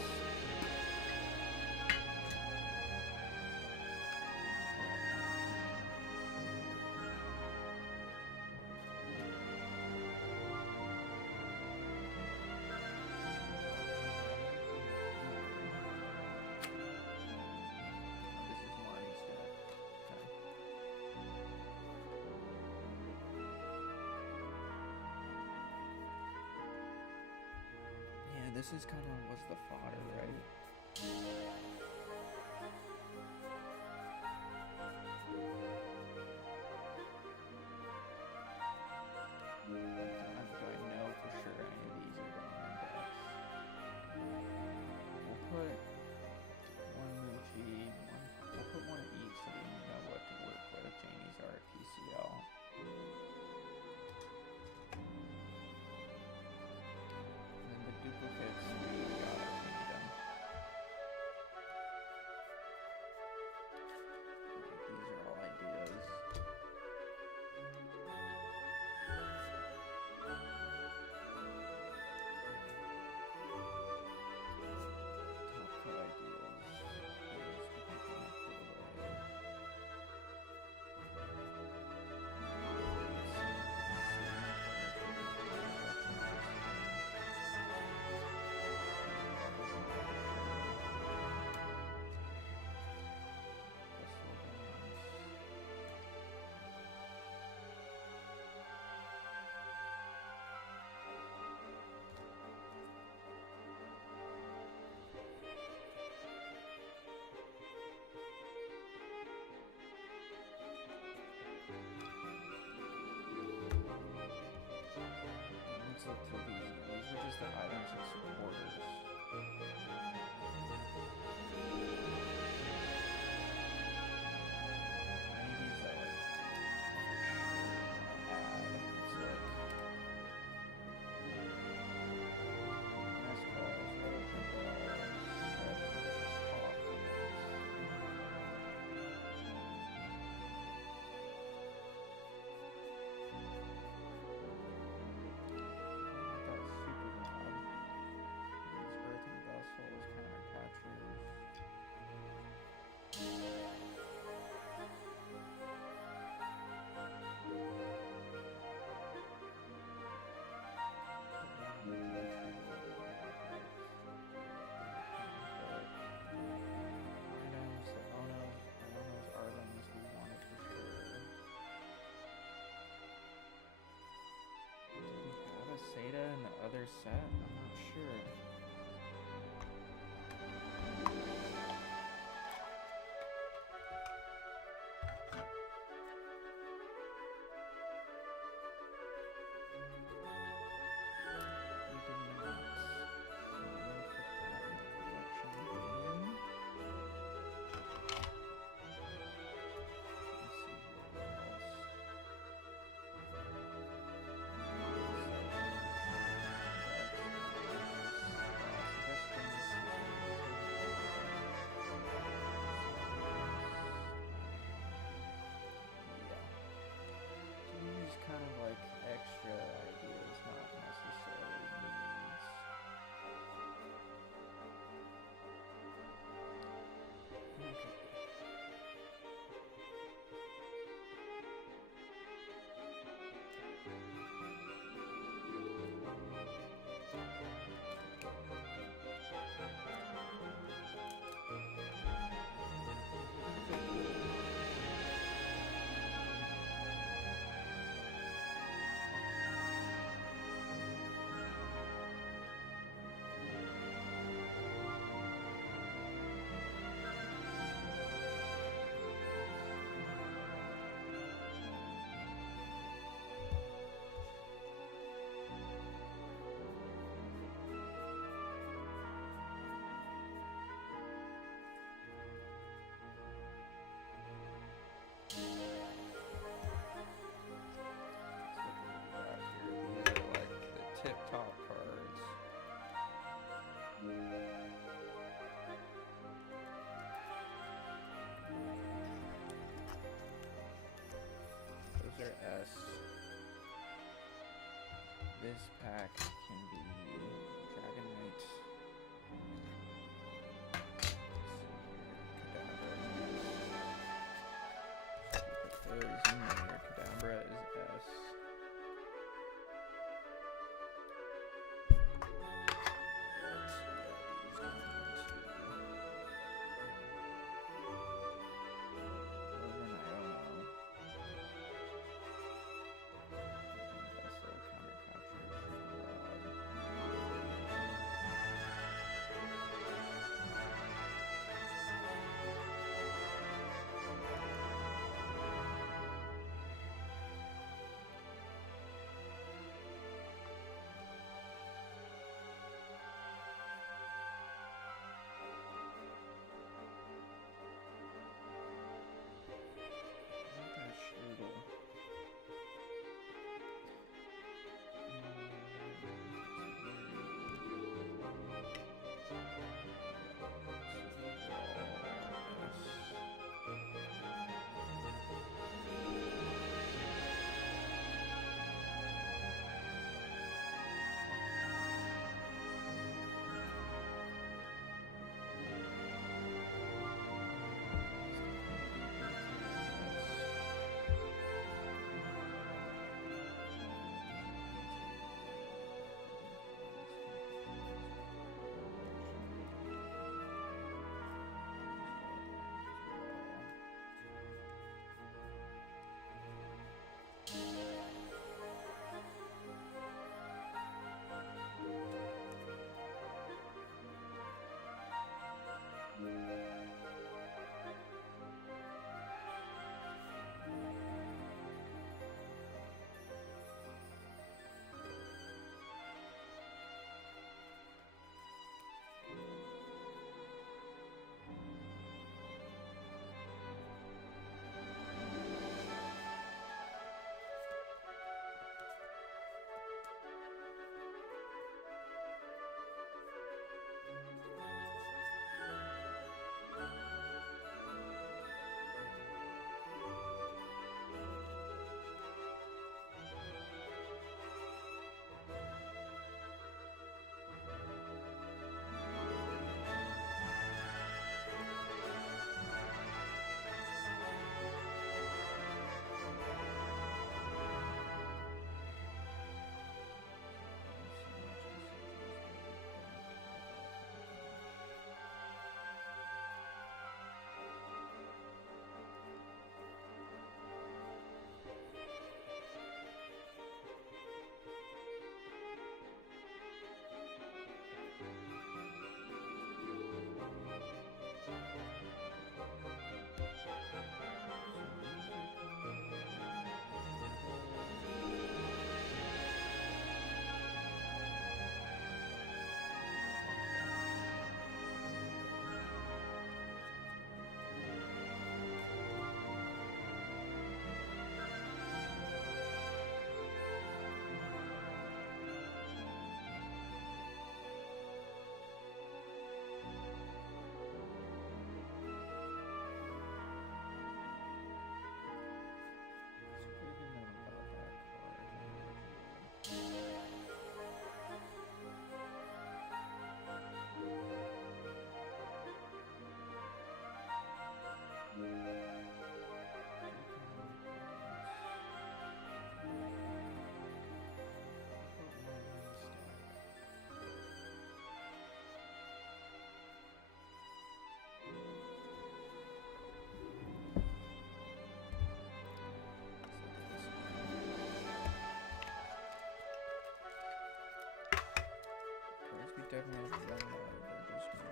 This is kind of was the fodder, right? Do I know for sure any of these are going in decks? We'll put one Muji, we'll put one of each so we know what to work with. Janie's are at PCL. Duplicates, we gotta need them. These are all ideas. Top cut ideas. These we can kind of put away. Let's look through these. These were just the items and supporters. Any of these that like add. It's like nest balls, ultra balls, Seda in the other set? I'm not sure. We did not. So I'm gonna put that in the collection bin. Let's see what else. Kind of like extra ideas, not necessarily needs. Okay. Tip-top cards. Those are S. This pack can be Dragonite, is in there. Kadabra is S. Definitely have one more. We're just gonna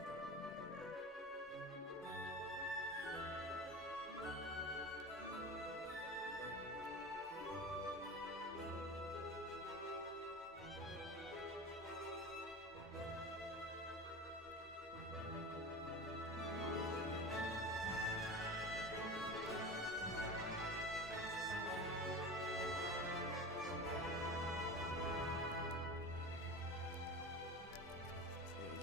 go in there.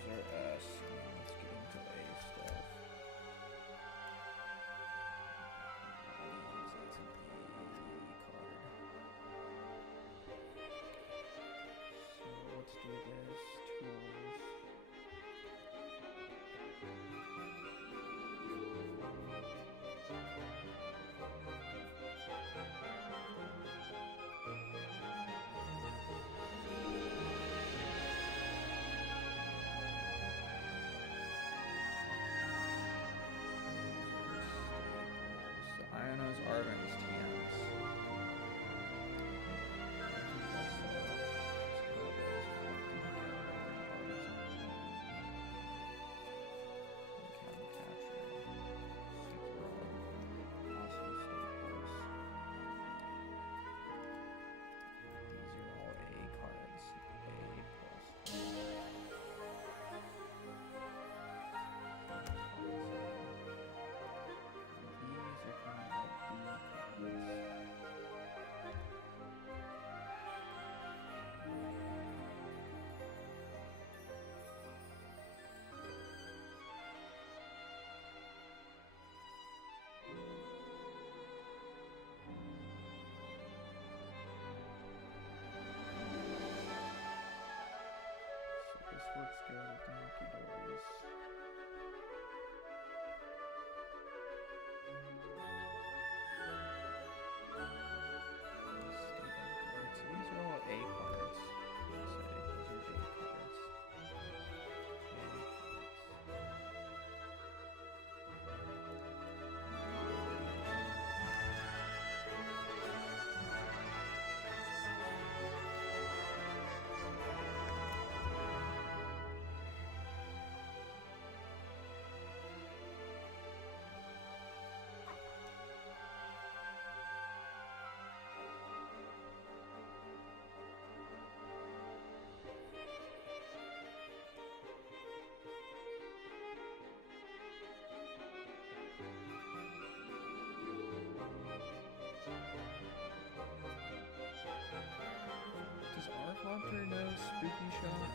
Chomper knows spooky shot.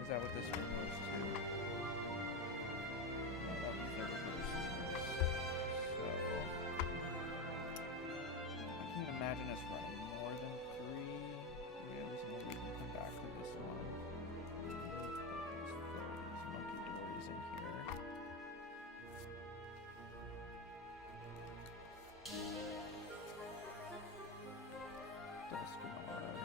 Is that what this one was too? No, that was the reverse reverse. So I can't imagine us running more than 3. Yeah, there's no reason to come back for this one. Let's throw these monkey dories in here. Dusknoir.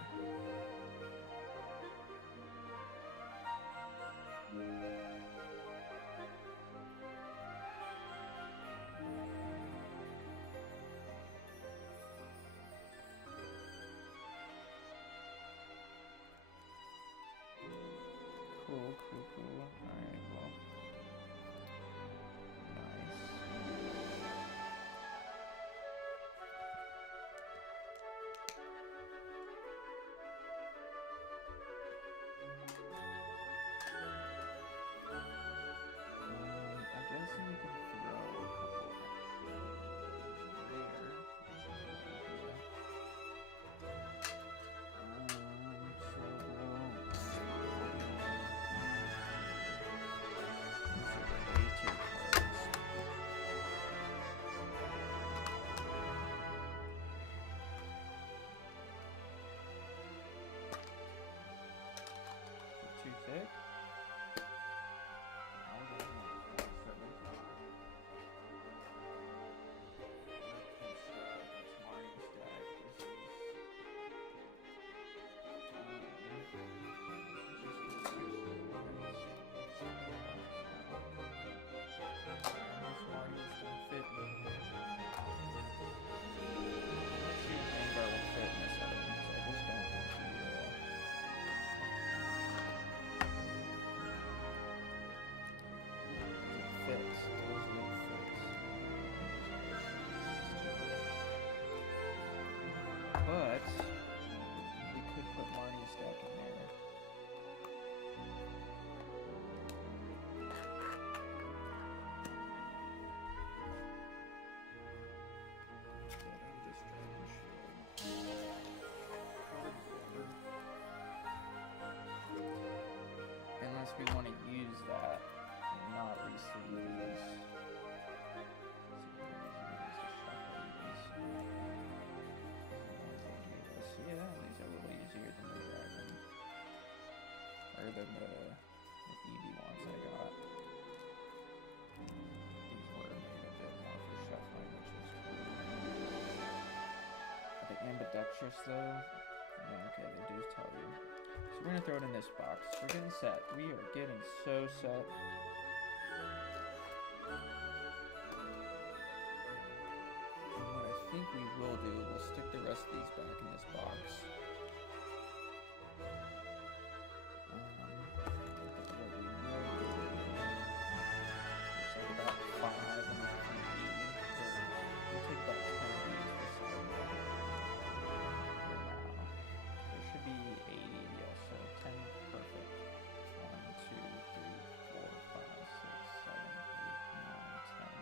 interest though. Yeah, okay, they do tell you. So we're gonna throw it in this box. We're getting set. We are getting so set. And what I think we will do, we'll stick the rest of these back in this box. What we will do, there's like about 5 in the TV, or we'll take about 10 of these for side for now. There should be 80, yeah, so 10, perfect. 1, 2, 3, 4, 5, 6, 7, 8, 9, 10.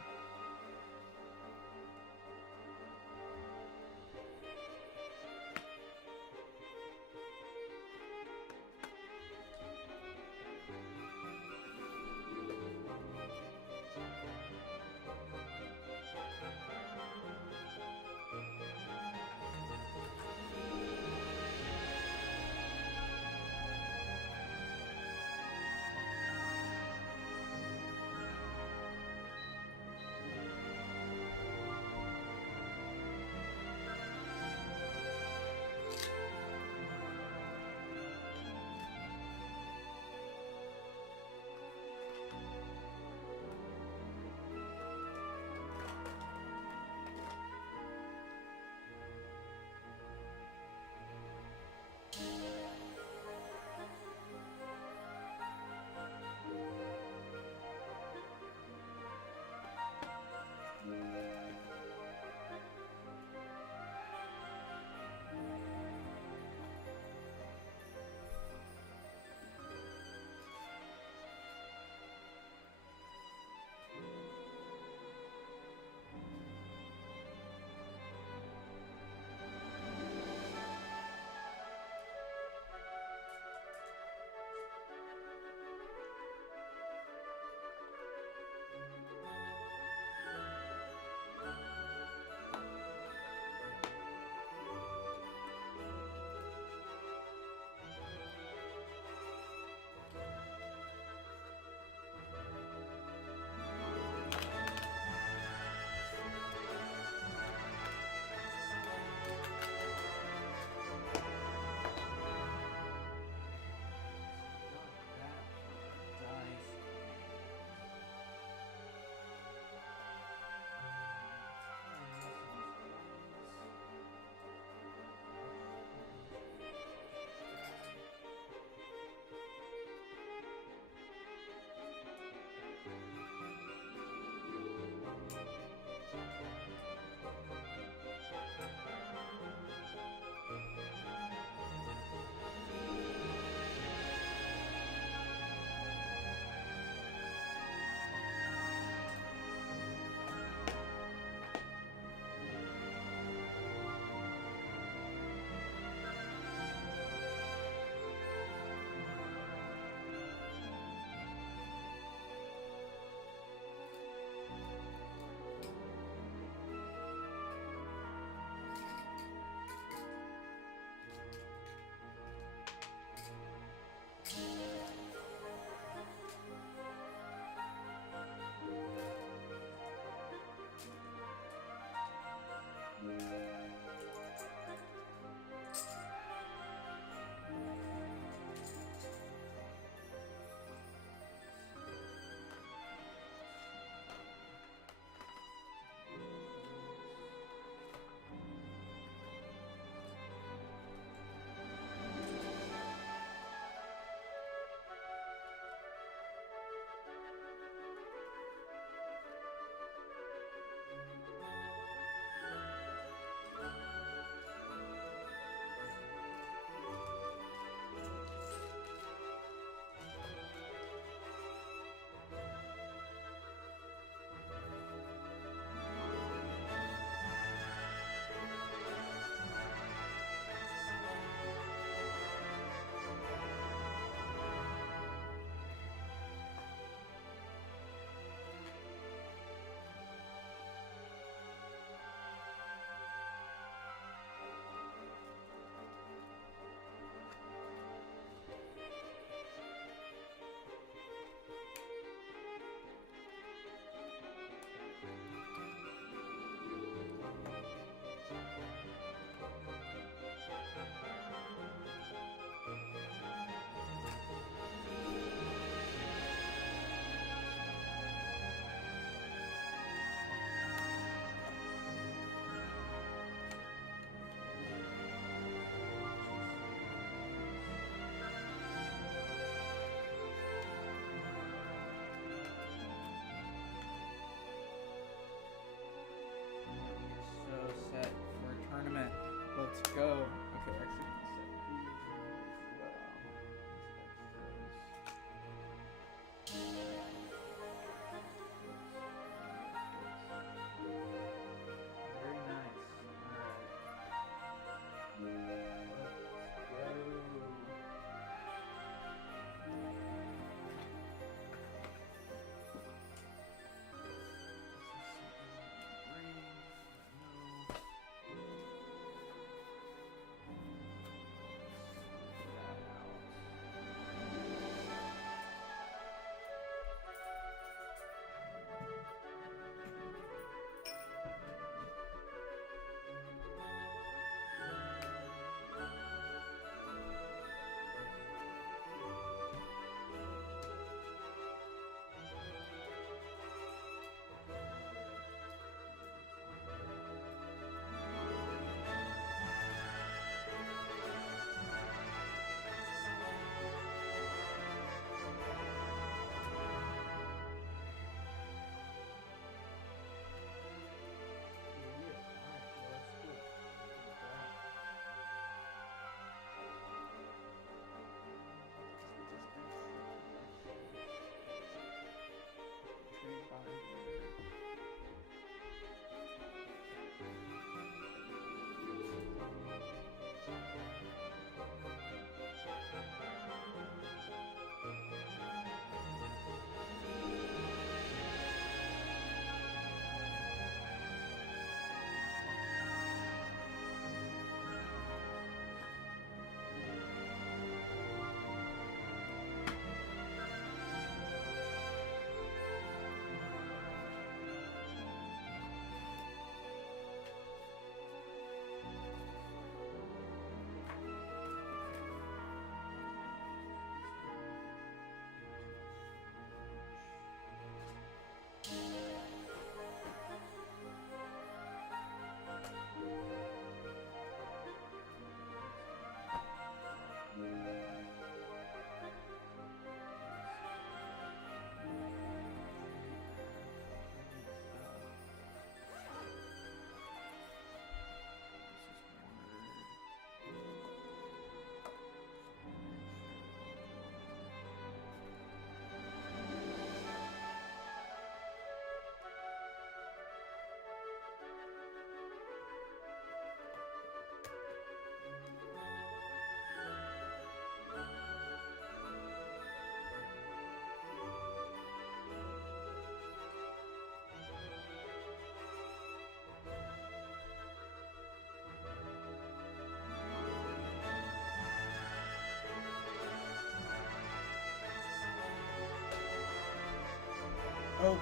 Okay,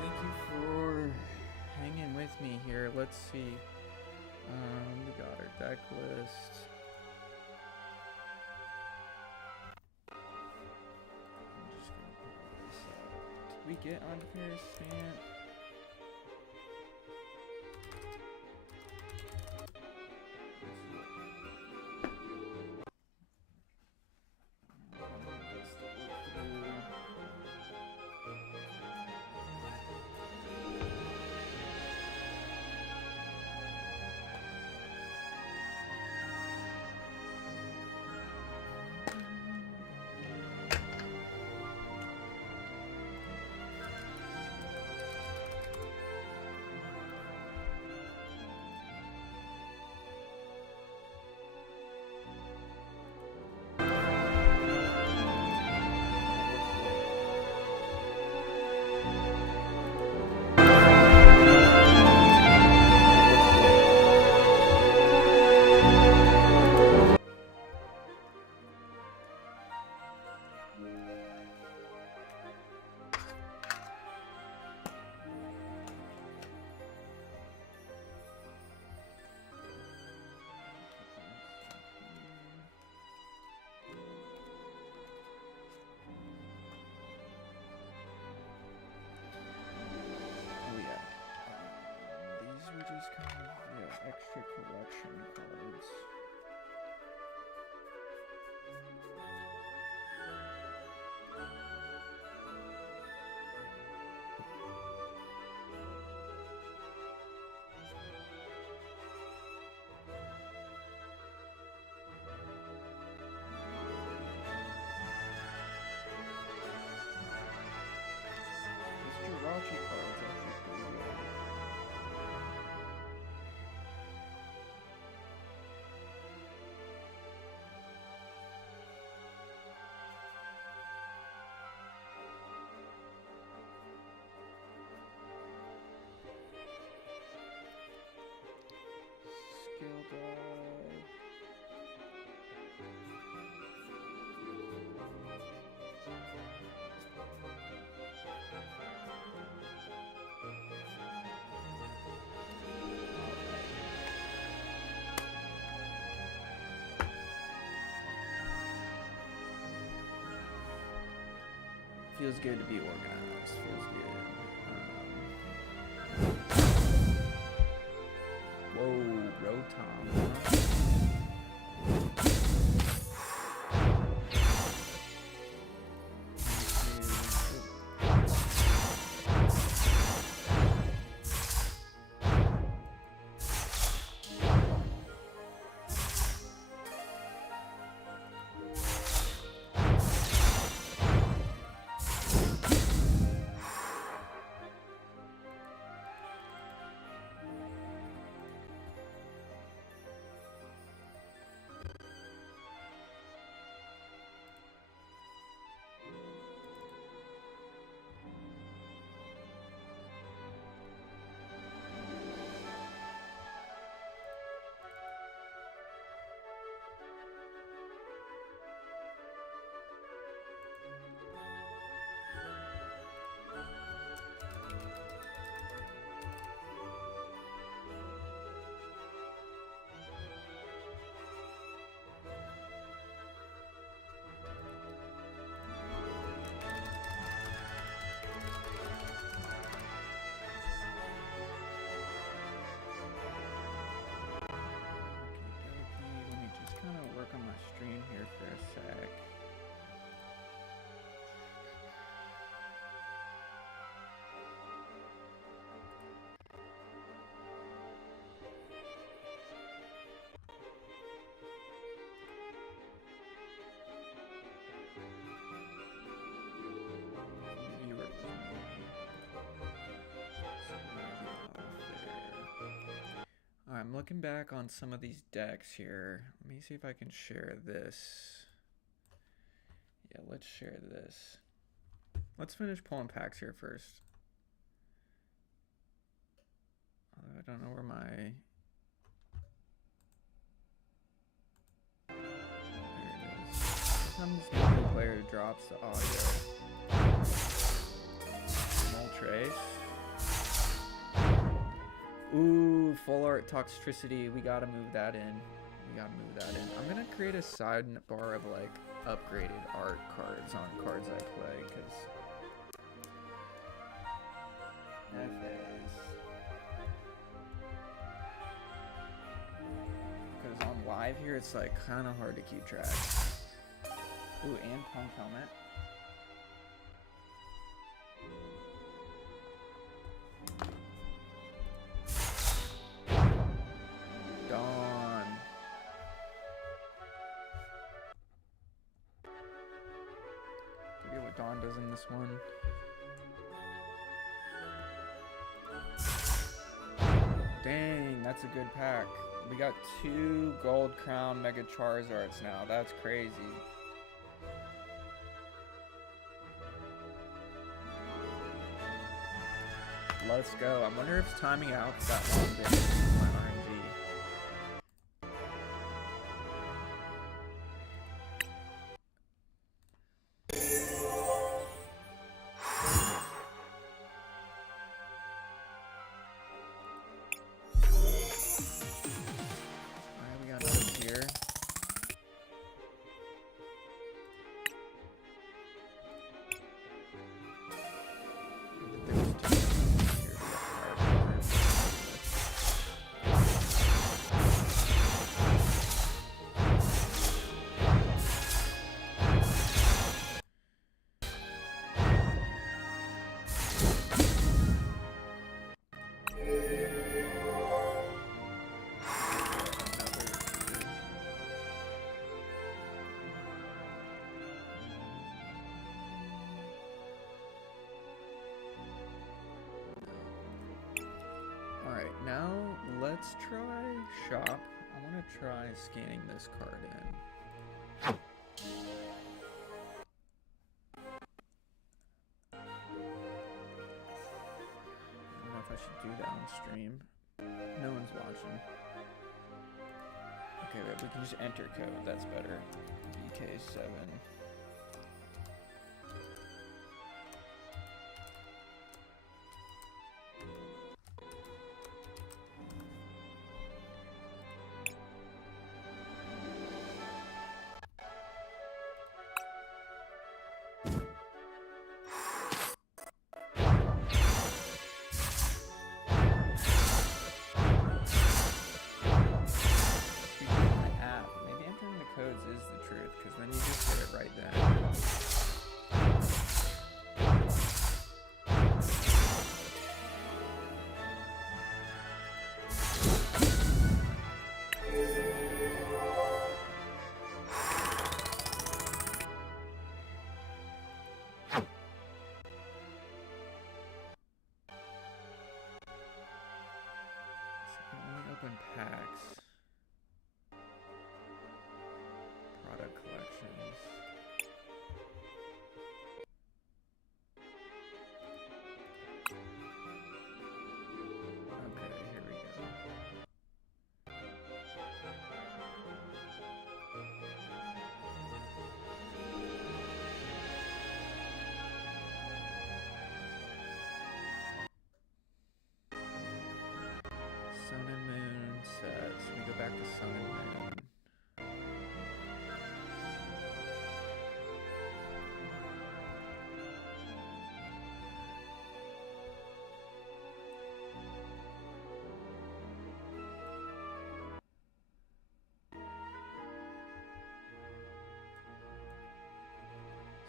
thank you for hanging with me here. Let's see. We got our deck list. I'm just gonna pull this up. Did we get Unfair Stance? Just kind of, yeah, extra collection cards. This Jirachi card is actually pretty good. Skill die. Feels good to be organized. Feels good. Whoa, Rotom. Stream here for a sec. I'm looking back on some of these decks here. Let me see if I can share this. Yeah, let's share this. Let's finish pulling packs here first. I don't know where my... There it is. Sometimes the player drops the audio. Trace. Ooh, full art Toxtricity. We gotta move that in. I'm gonna create a sidebar of like upgraded art cards on cards I play, because on live here it's like kind of hard to keep track. Ooh, and Punk Helmet. Dawn. Forget what Dawn does in this one. Dang, that's a good pack. We got 2 Gold Crown Mega Charizards now. That's crazy. Let's go. I wonder if it's timing out that long to my RNG. Alright, we got another here. Alright, now let's try shop. I want to try scanning this card in. I don't know if I should do that on stream. No one's watching. Okay, wait, we can just enter code. That's better. BK7. Codes is the truth, because then you just get it right then. So you can only open packs. Product collections. Okay, here we go. Sun and Moon sets. We go back to Sun and Moon.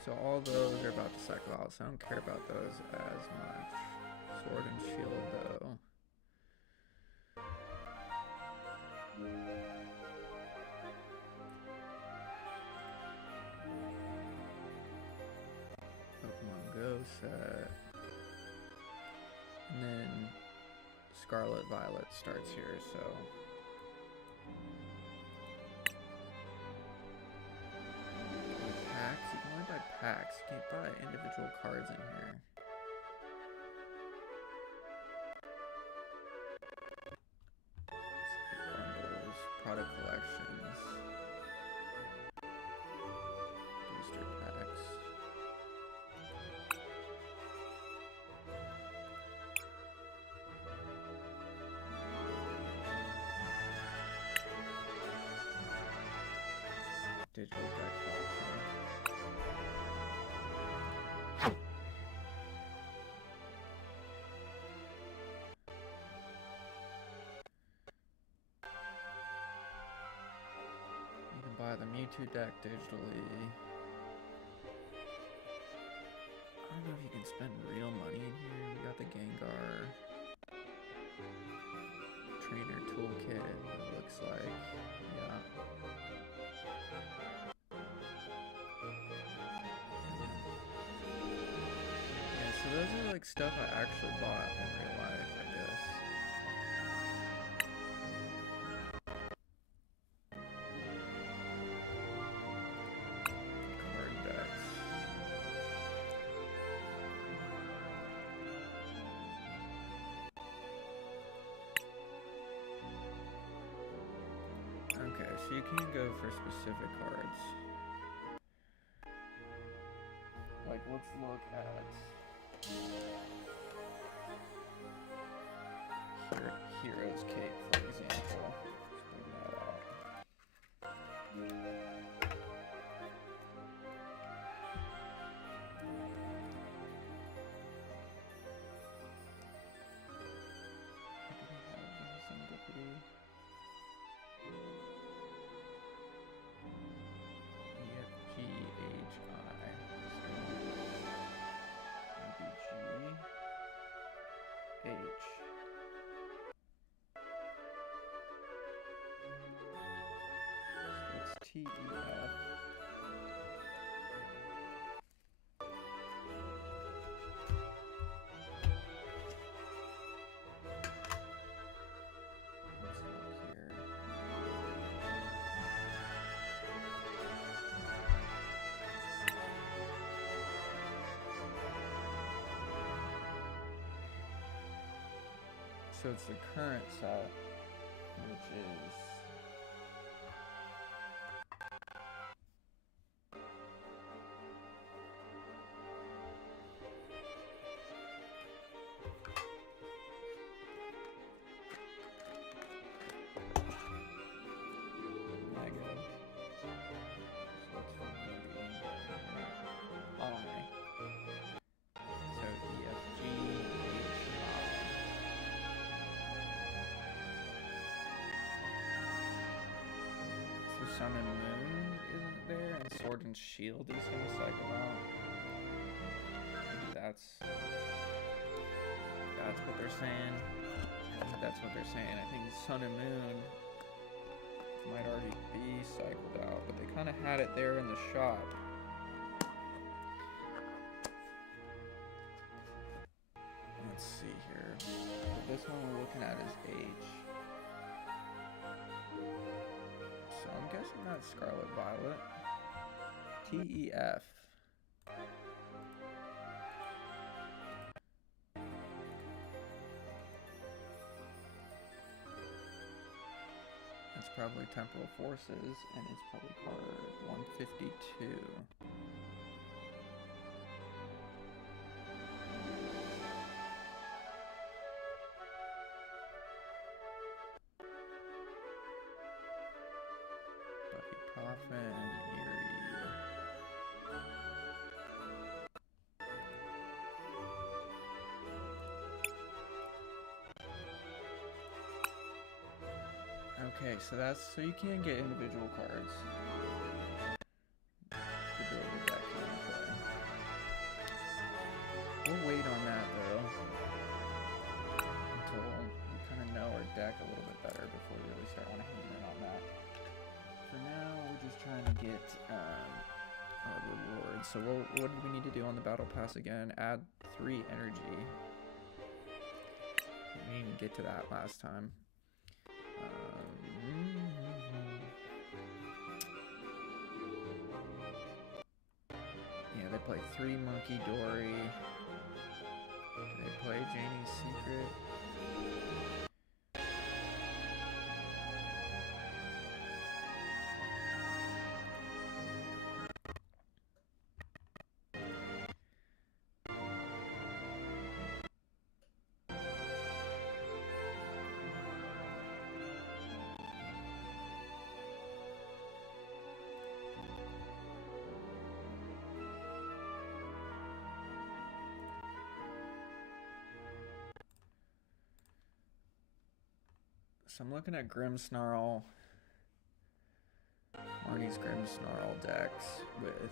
So all those are about to cycle out, so I don't care about those as much. Sword and Shield, though. Pokemon Go set. And then Scarlet Violet starts here, so... Packs? You can only buy packs. You can't buy individual cards in here. Bundles, product collections, booster packs. digital deck boxing. You can buy the Mewtwo deck digitally. I don't know if you can spend real money in here. We got the Gengar trainer toolkit, it looks like. Yeah. Yeah, so those are like stuff I actually bought in real life, I guess. Card decks. Okay, so you can go for specific cards. Like, let's look at Hero's Cape, for example. Let's bring that out. TEF. Let's look here. So it's the current set, which is Sun and Moon isn't there, and Sword and Shield is gonna cycle out. Maybe that's what they're saying. I think that's what they're saying. I think Sun and Moon might already be cycled out, but they kind of had it there in the shop. Let's see here. So this one we're looking at is H. So I'm guessing that's Scarlet Violet. TEF. That's probably Temporal Forces, and it's probably card 152. Coffin, Eerie. Okay, so you can get individual cards to build a deck you want to play. We'll wait on that though until we kind of know our deck a little bit better before we really start on hammer in on that. For now, we're just trying to get our rewards. So what did we need to do on the battle pass again? Add 3 energy. We didn't even get to that last time. Yeah, they play 3 Monkey Dory. Do they play Janie's Secret? So I'm looking at Grimmsnarl. Marnie's Grimmsnarl decks with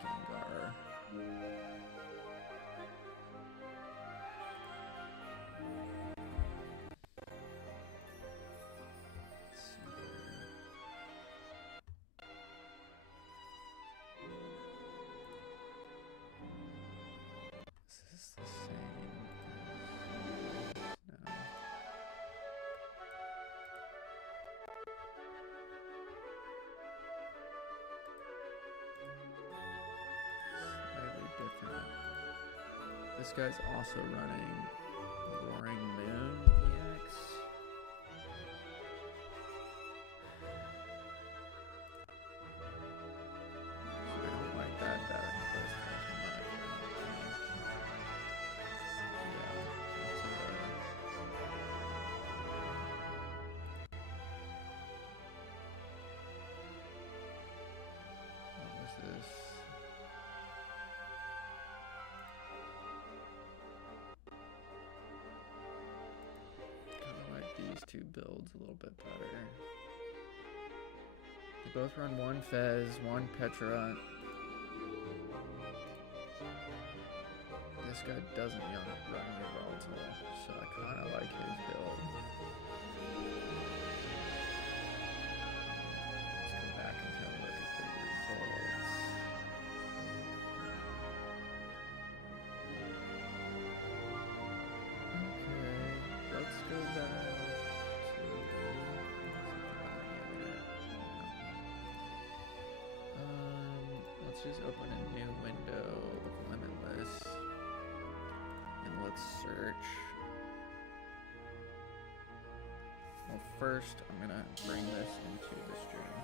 Gengar. Let's see here. Is this the same? No. Slightly different. This guy's also running Roaring Moon EX. So I don't like that deck as much. What was this? Kind of like these two builds a little bit better. They both run one Fez, one Petra. This guy doesn't run Yveltal, so I kind of like his build. Let's go back and have a look at the results. Okay, let's go back to... let's just open a new window of Limitless. And let's search. Well, first, I'm gonna bring this into the stream.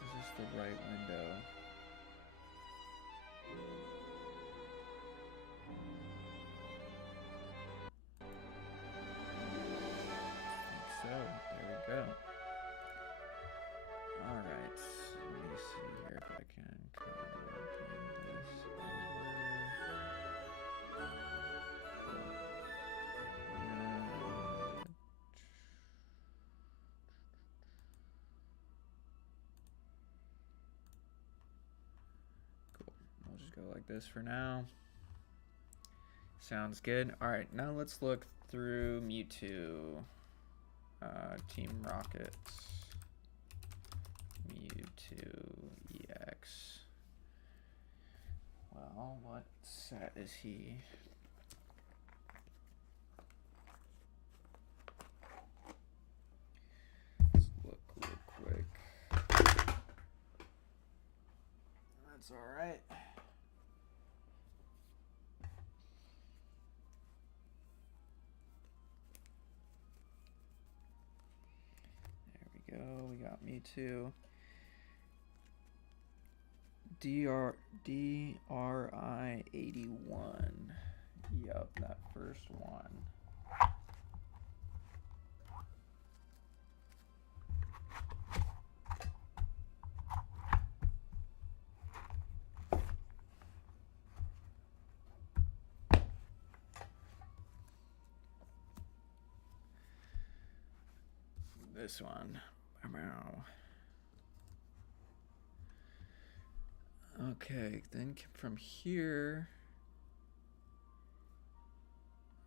Is this the right window? So, there we go. Alright, let me see here if I can kind of bring this over. Cool. We'll just go like this for now. Sounds good. Alright, now let's look through Mewtwo. Team Rockets. Mewtwo EX. Well, what set is he? Let's look real quick. That's alright. There we go. We got Mewtwo. DRI 81. Yup, that first one. This one. Okay, then from here,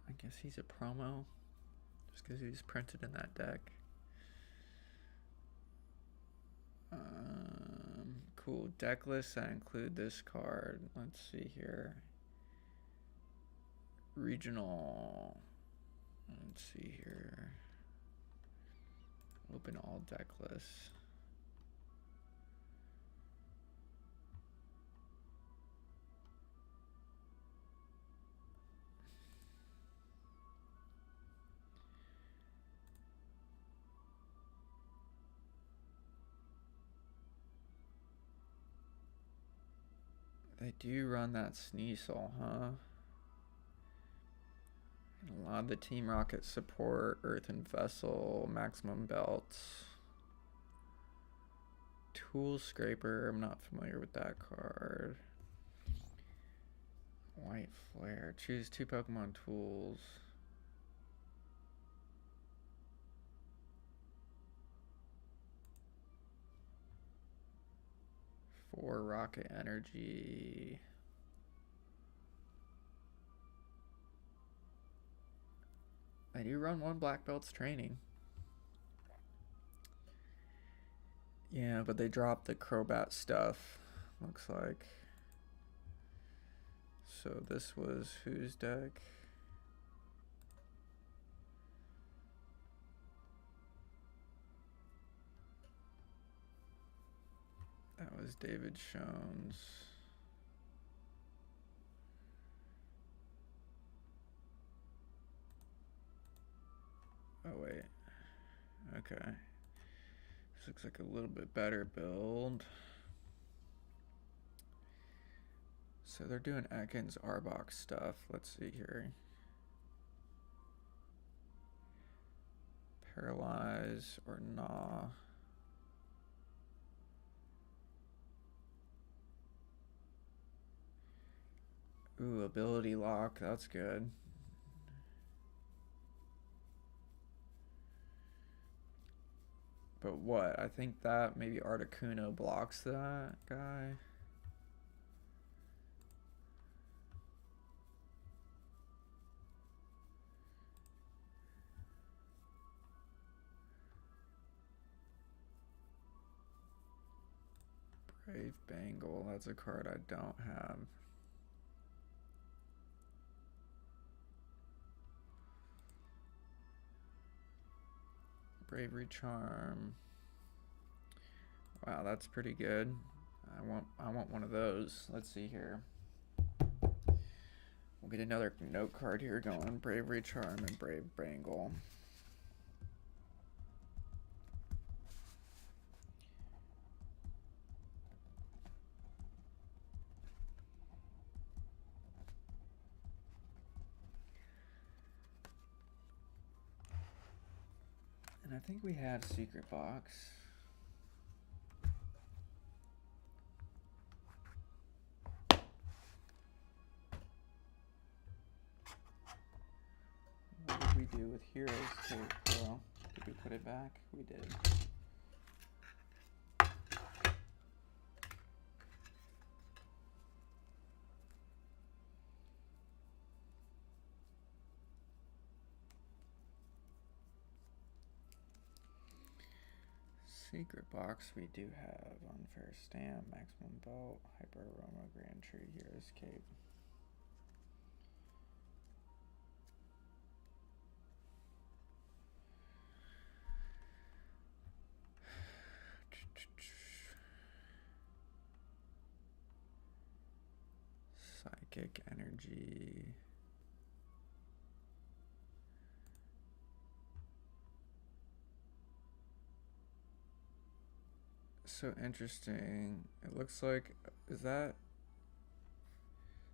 I guess he's a promo, just because he's printed in that deck. Cool, deck lists that include this card. Let's see here. Regional, let's see here. Open all deck lists. They do run that Sneasel, huh? A lot of the Team Rocket support, Earthen Vessel, Maximum Belts. Tool Scraper, I'm not familiar with that card. White Flare, choose 2 Pokemon tools. For Rocket Energy. I do run 1 Black Belt's training. Yeah, but they dropped the Crobat stuff, looks like. So this was whose deck? That was David Shones. Oh wait. Okay. This looks like a little bit better build. So they're doing Ekans Arbok stuff. Let's see here. Paralyze or Gnaw. Ooh, ability lock. That's good. But what? I think that maybe Articuno blocks that guy. Brave Bengal. That's a card I don't have. Bravery Charm. Wow, that's pretty good. I want one of those. Let's see here. We'll get another note card here going. Bravery Charm and Brave Bengal. And I think we have Secret Box. What did we do with Heroes Tape? Well, did we put it back? We did. Secret Box we do have. Unfair Stamp, Maximum Belt, Hyper Aroma, Grand Tree, Heroes Cape. Psychic Energy. So interesting. It looks like, is that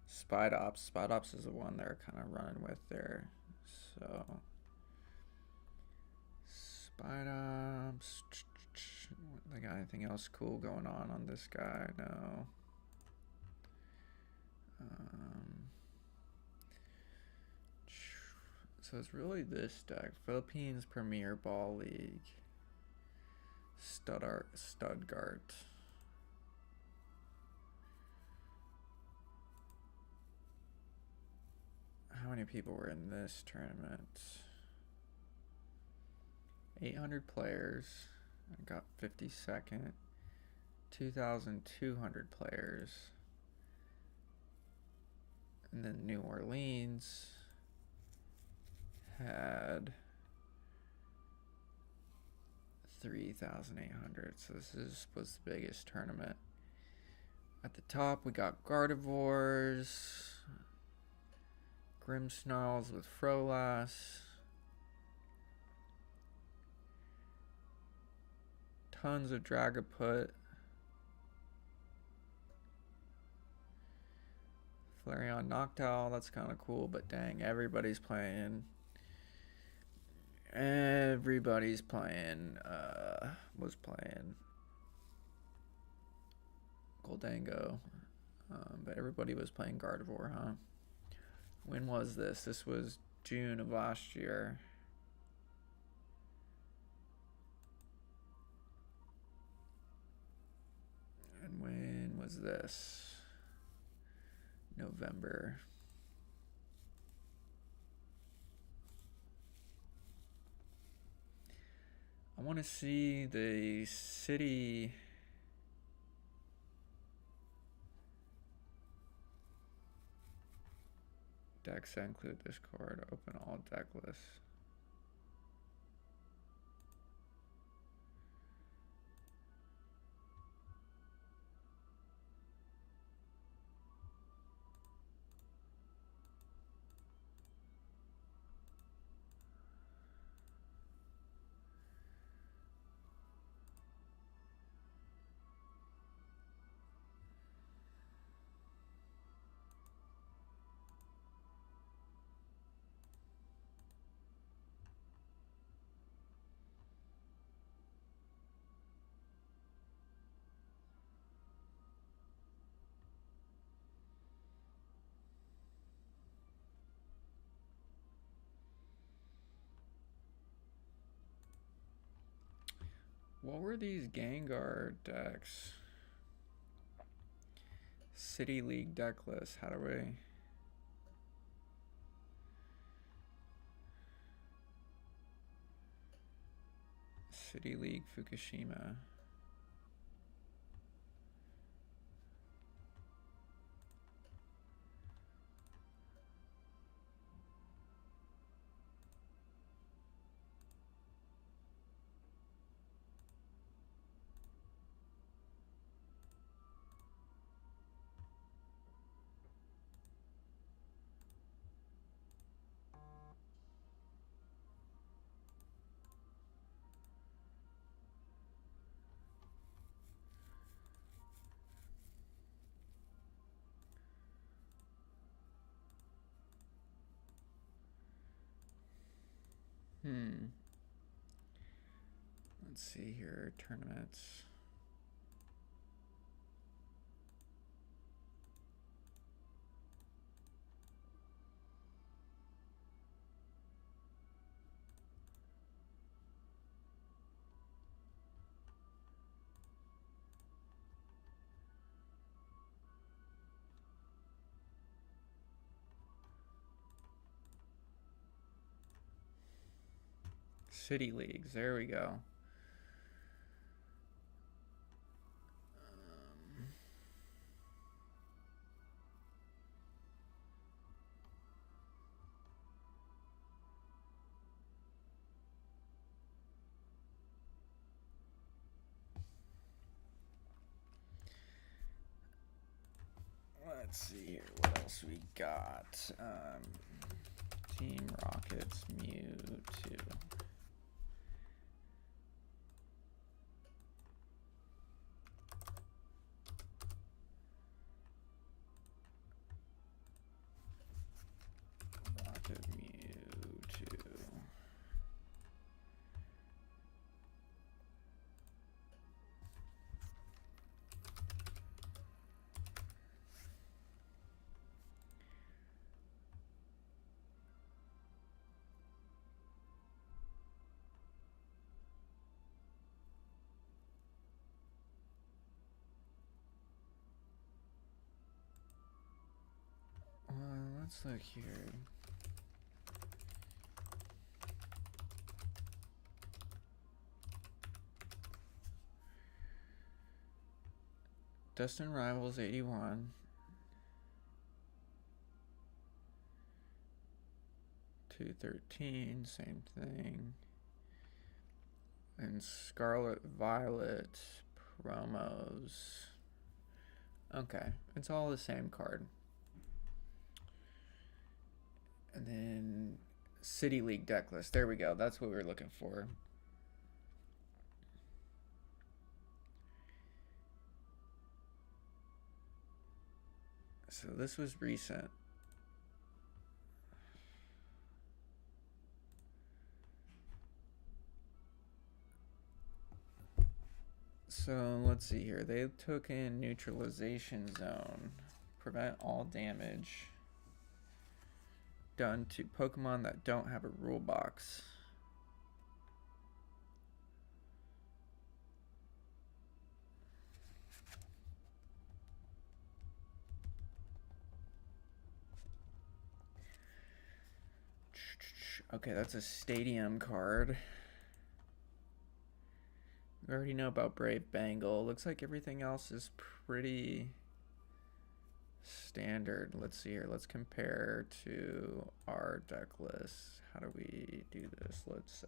Spidops? Spidops is the one they're kind of running with there. So Spidops. They got anything else cool going on this guy? No. So it's really this deck. Philippines Premier Ball League. Stuttgart. How many people were in this tournament? 800 players. I got 52nd. 2,200 players. And then New Orleans had 3,800. So this was the biggest tournament. At the top, we got Gardevoirs, Grimmsnarls with Frolas, tons of Dragapult, Flareon Noctowl, that's kind of cool, but dang, everybody's playing. Was playing Goldango, but everybody was playing Gardevoir, huh? When was this? This was June of last year. And when was this? November. I want to see the city. Decks that include this card. Open all deck lists. What were these Gengar decks? City League deck list. How do we... City League Fukushima. Let's see here. Tournaments. City Leagues. There we go. Let's see here. What else we got? Team Rockets Mewtwo. Rocket Mewtwo. Let's look here. Dustin Rivals 81. $213, same thing. And Scarlet Violet promos. Okay, it's all the same card. And then City League deck list. There we go. That's what we were looking for. So this was recent. So let's see here. They took in neutralization zone. Prevent all damage done to Pokemon that don't have a rule box. Okay, that's a stadium card. We already know about Brave Bengal. Looks like everything else is pretty standard. Let's see here. Let's compare to our deck list. How do we do this? Let's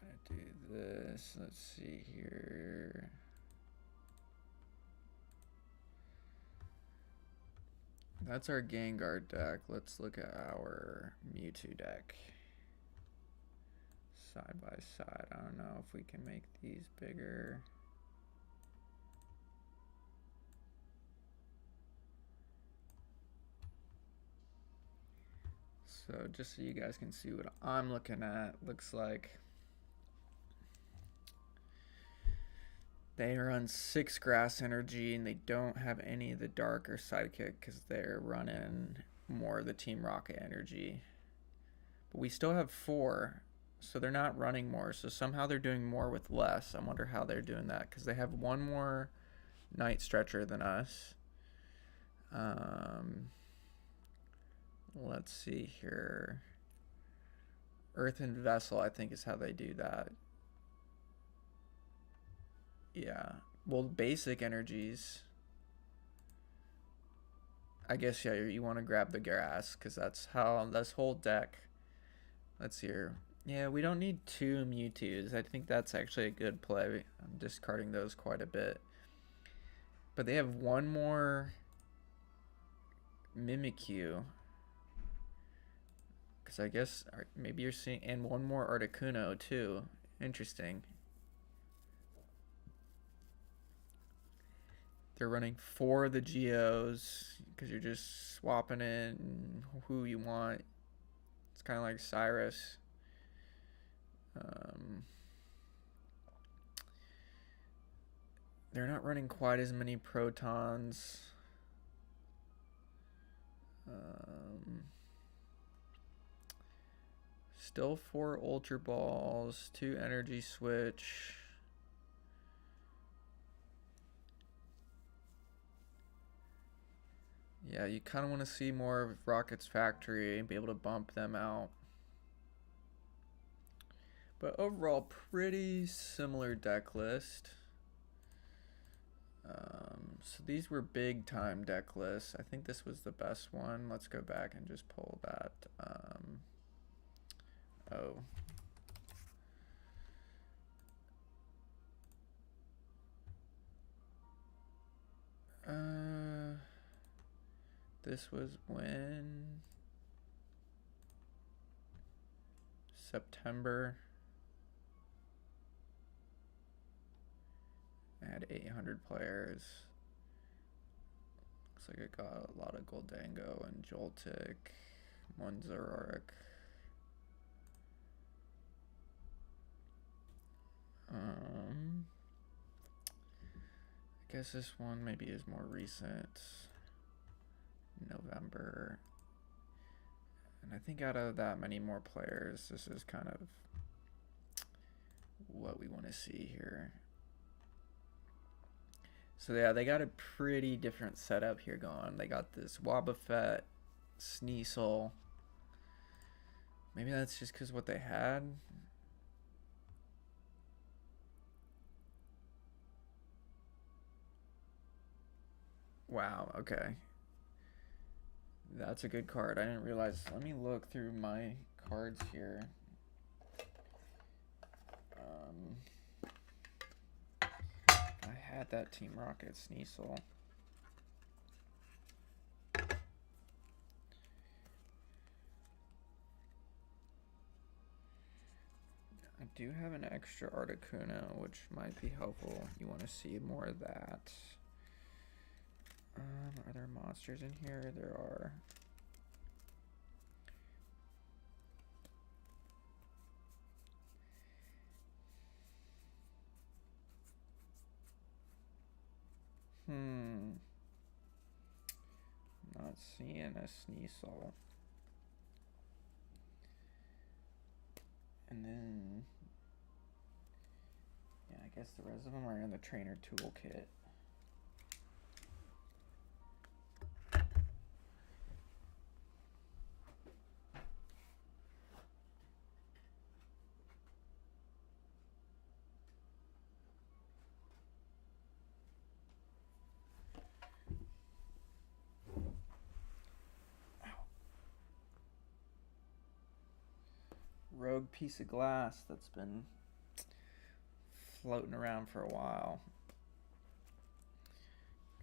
gonna do this. Let's see here. That's our Gengar deck. Let's look at our Mewtwo deck. Side by side. I don't know if we can make these bigger. So just so you guys can see what I'm looking at, looks like they are on 6 grass energy and they don't have any of the dark or sidekick because they're running more of the Team Rocket energy. But we still have 4, so they're not running more. So somehow they're doing more with less. I wonder how they're doing that because they have 1 more Night Stretcher than us. Let's see here. Earthen Vessel, I think, is how they do that. Yeah. Well, basic energies. I guess, yeah, you want to grab the grass because that's how this whole deck. Let's see here. Yeah, we don't need 2 Mewtwo's. I think that's actually a good play. I'm discarding those quite a bit. But they have 1 more Mimikyu. Because I guess maybe you're seeing, and 1 more Articuno too. Interesting. They're running 4 of the Geos because you're just swapping in who you want. It's kind of like Cyrus. They're not running quite as many Protons. Still 4 Ultra Balls, 2 Energy Switch. Yeah, you kind of want to see more of Rocket's Factory and be able to bump them out. But overall, pretty similar deck list. So these were big time deck lists. I think this was the best one. Let's go back and just pull that. This was when September. I had 800 players. Looks like it got a lot of Goldango and Joltik, Munzarok. I guess this one maybe is more recent. November. And I think out of that many more players, this is kind of what we want to see here. So yeah, they got a pretty different setup here going. They got this Wobbuffet, Sneasel. Maybe that's just because what they had. Wow, okay. That's a good card. I didn't realize. Let me look through my cards here. I had that Team Rocket Sneasel. I do have an extra Articuno, which might be helpful. You want to see more of that. Are there monsters in here? There are. Not seeing a Sneasel. And then, yeah, I guess the rest of them are in the trainer toolkit. Rogue piece of glass that's been floating around for a while.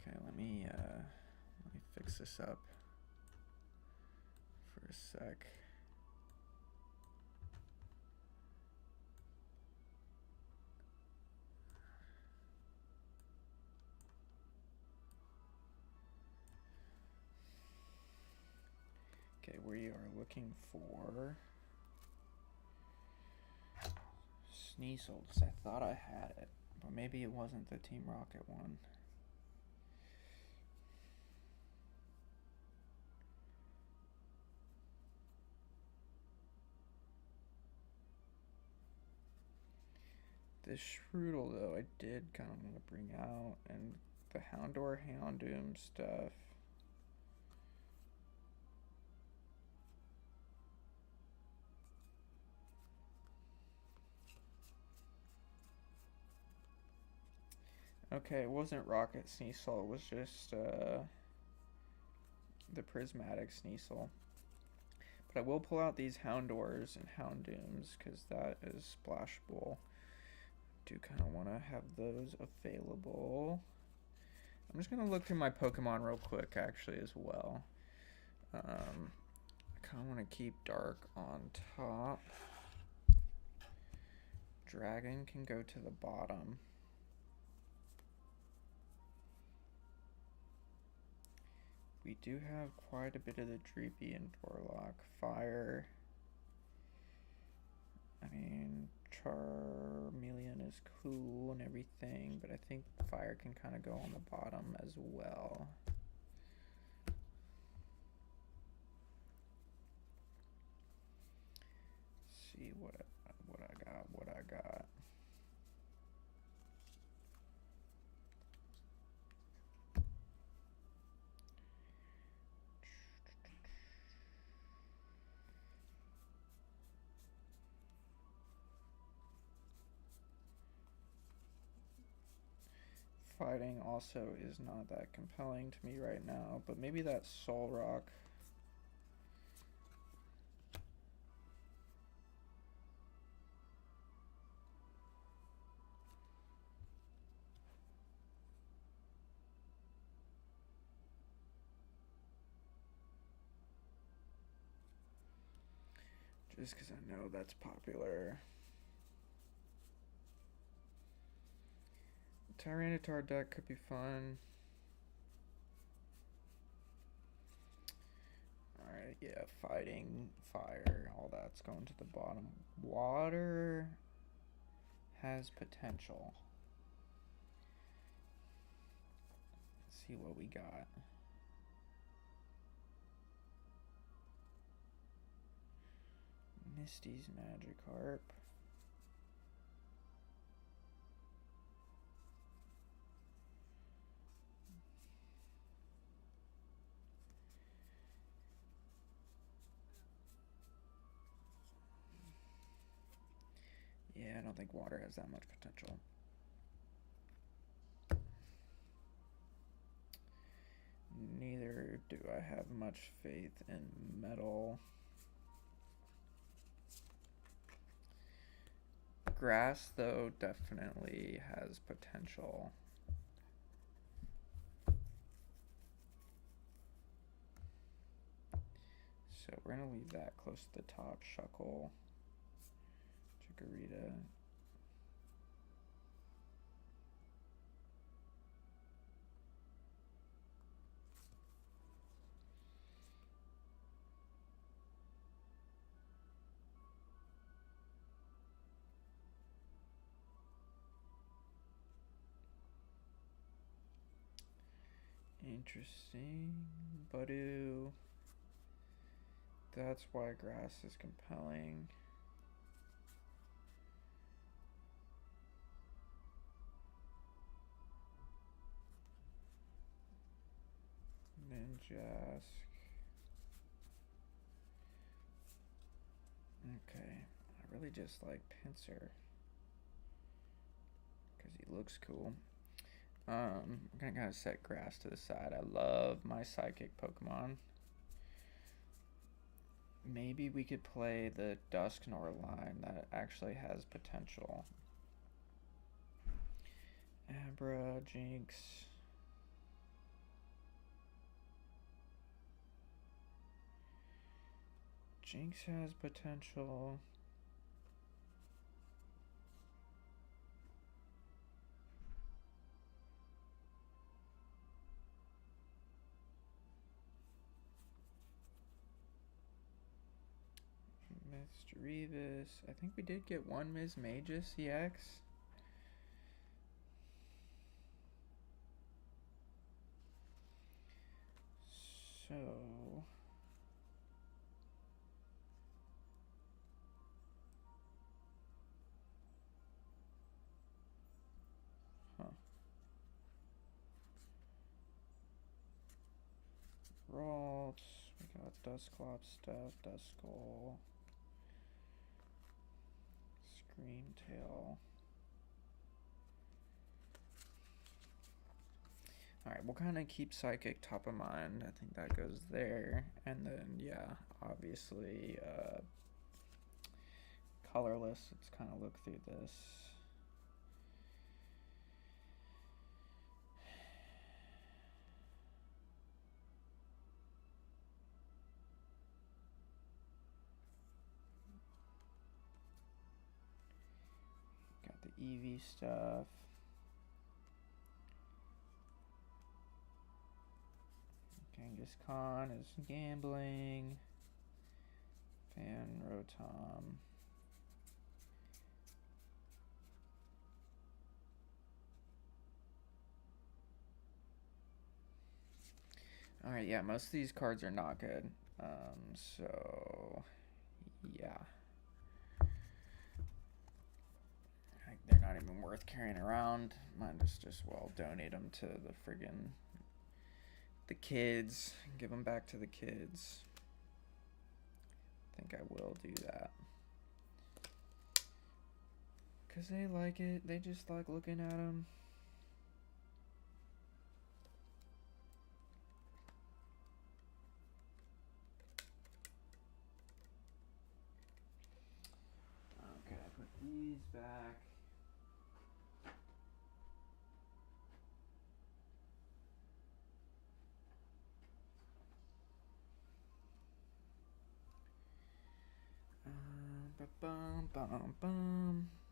Okay, let me fix this up for a sec. Okay, we are looking for Sneasel, because I thought I had it, but maybe it wasn't the Team Rocket one. This Shroodle, though, I did kind of want to bring out, and the Houndour Houndoom stuff. Okay, it wasn't Rocket Sneasel, it was just the Prismatic Sneasel. But I will pull out these Houndours and Houndooms, because that is splashable. Do kind of want to have those available. I'm just going to look through my Pokemon real quick, actually, as well. I kind of want to keep Dark on top. Dragon can go to the bottom. We do have quite a bit of the Dreepy and Dorlock. Fire. I mean, Charmeleon is cool and everything, but I think Fire can kind of go on the bottom as well. Let's see what I got. Fighting also is not that compelling to me right now, but maybe that Solrock. Just because I know that's popular. Tyranitar deck could be fun. Alright, yeah, fighting, fire, all that's going to the bottom. Water has potential. Let's see what we got. Misty's Magikarp. Yeah, I don't think water has that much potential. Neither do I have much faith in metal. Grass, though, definitely has potential. So we're going to leave that close to the top. Shuckle. Margarita. Interesting. Budu. That's why grass is compelling. Ninjask. Okay. I really just like Pinsir. Because he looks cool. I'm gonna kind of set grass to the side. I love my psychic Pokemon. Maybe we could play the Dusknoir line that actually has potential. Abra, Jinx. Jinx has potential. Mr. Revis. I think we did get one Ms. Magus EX. So... Huh. Ralt. We got Dusclops stuff. Duskull. Screamtail. Alright, we'll kind of keep Psychic top of mind. I think that goes there. And then, yeah, obviously, colorless. Let's kind of look through this. Got the Eevee stuff. Genghis Khan is gambling. Fan Rotom. Alright, yeah, most of these cards are not good. So, yeah. They're not even worth carrying around. Might just well donate them to the friggin' the kids. Give them back to the kids. I think I will do that. Because they like it. They just like looking at them. Okay, I put these back.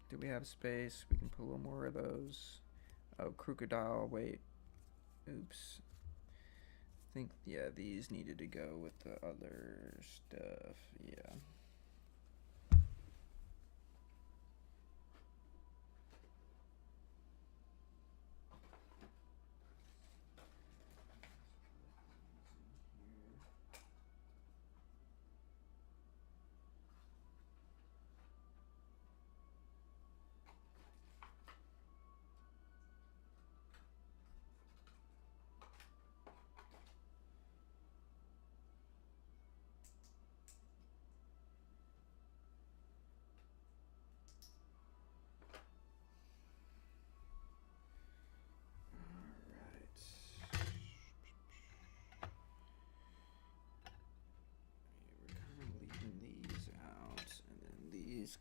Do we have space? We can put a little more of those. Oh, Crocodile, wait. Oops. I think, yeah, these needed to go with the other stuff. Yeah.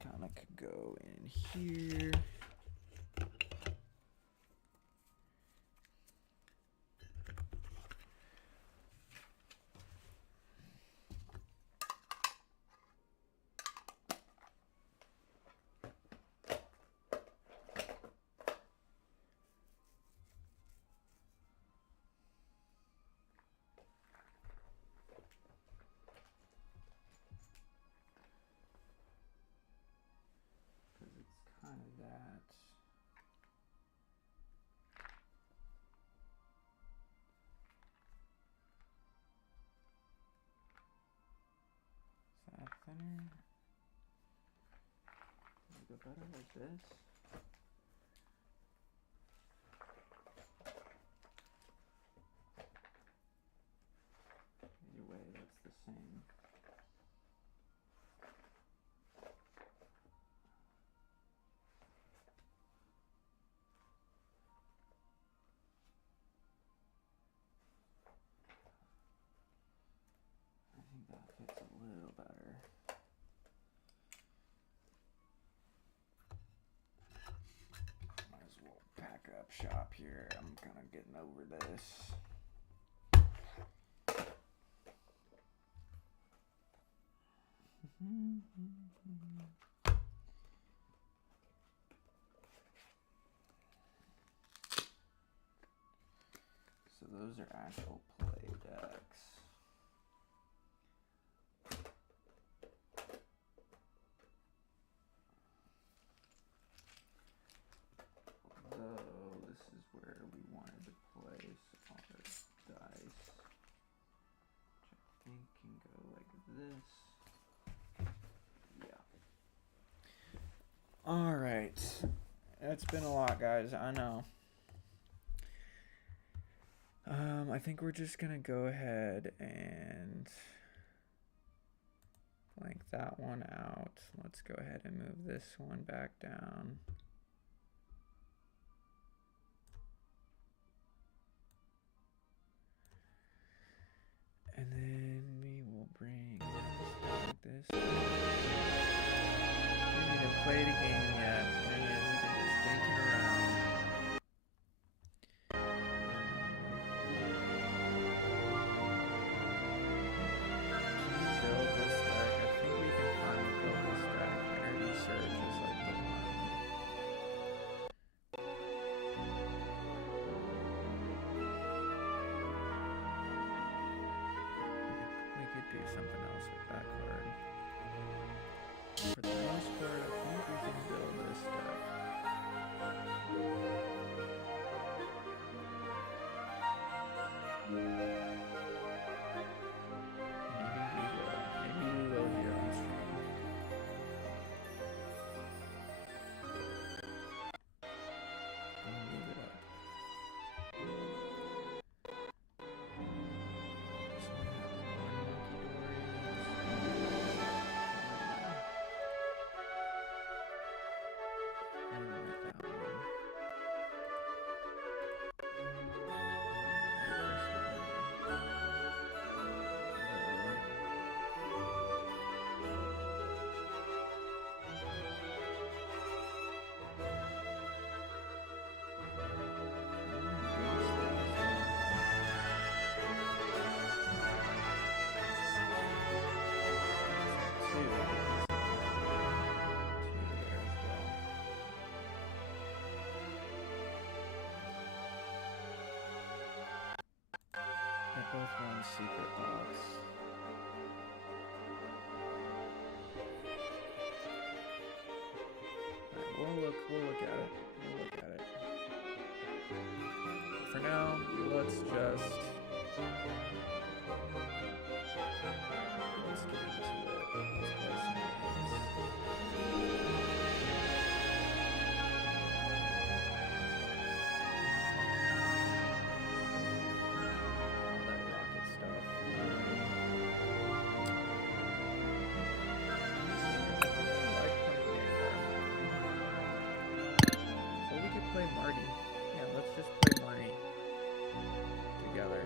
Kind of could go in here. better like this? Either way, that's the same. I think that fits a little better. Might as well pack up shop here. I'm kind of getting over this. So those are actual play decks. Although this is where we wanted to place our dice, which I think can go like this. Yeah. All right. That's been a lot, guys. I know. I think we're just gonna go ahead and blank that one out. Let's go ahead and move this one back down. And then we will bring this. We need to play the game yet. Man, we've been just thinking around. Build this deck. I think we can finally build this deck. Energy Surge is like the one. We could do something else with that card. For the most part, I think we can build this deck. Maybe we will here on stream. I'll move it up. This one had one monkey dory. And with that one. Both one secret box. Right, we'll look at it. We'll look at it. For now, let's just get into it. Let's play some games. Play Marty. Yeah, let's just play Marty together.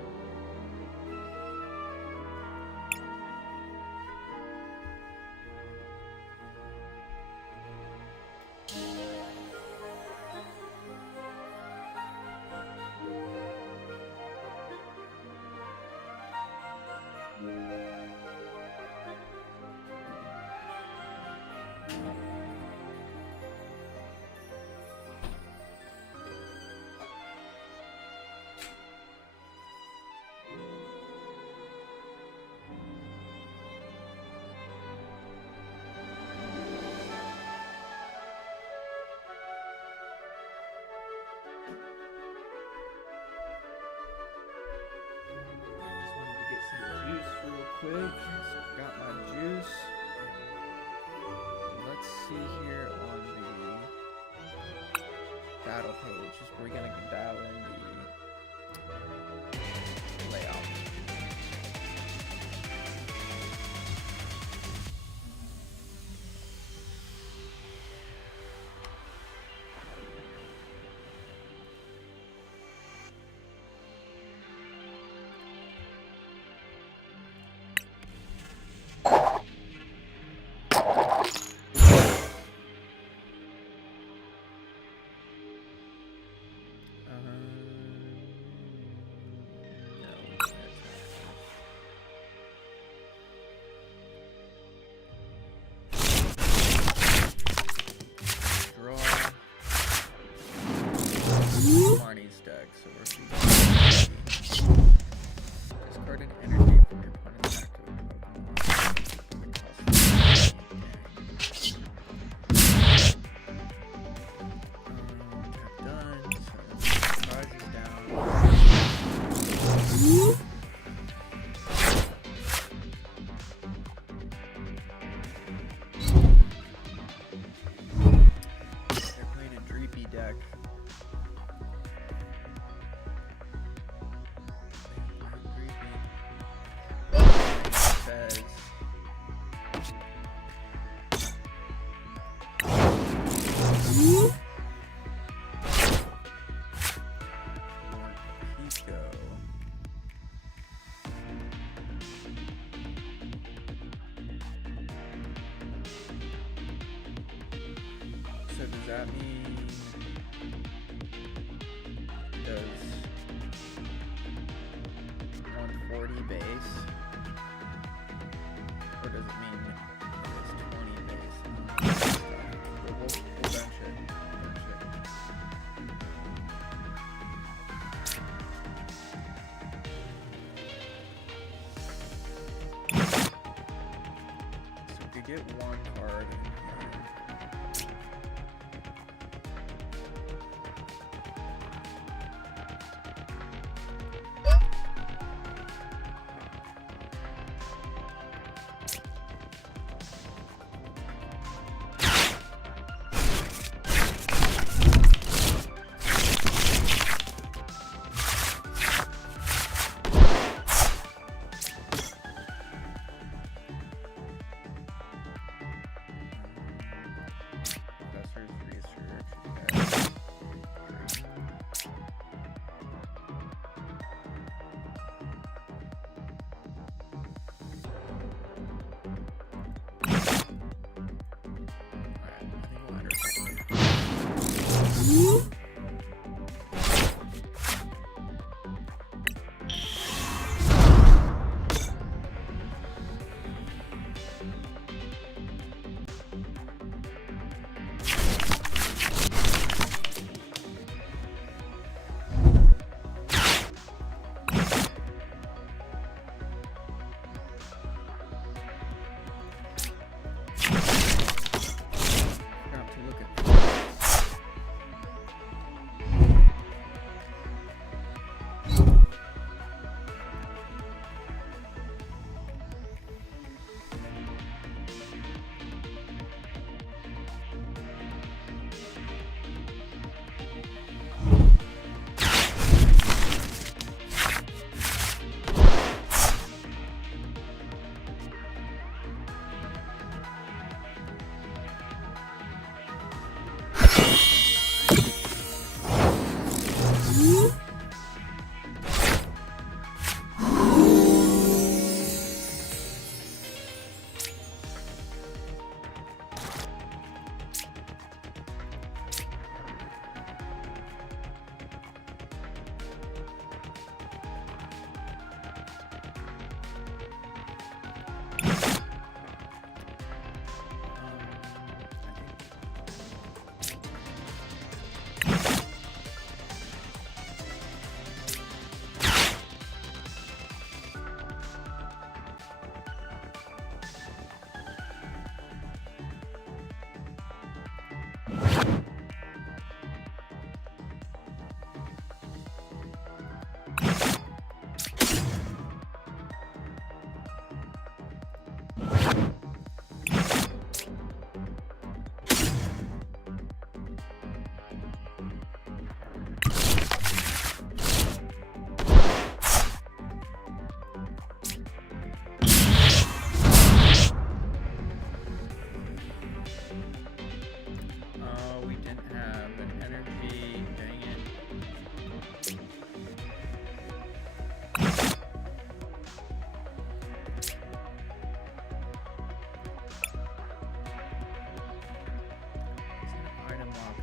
Quick, so got my juice. Let's see here on the battle page is where we're gonna dial in the layout. Marnie's deck, so we're discard an energy from your opponent's active Pokemon. Tap done, so surprise is down. They're playing a Dreepy deck. Says Pico. So does that mean does 140 base? Or does it mean it's 20 base? We'll bench it. So we could get one card in here.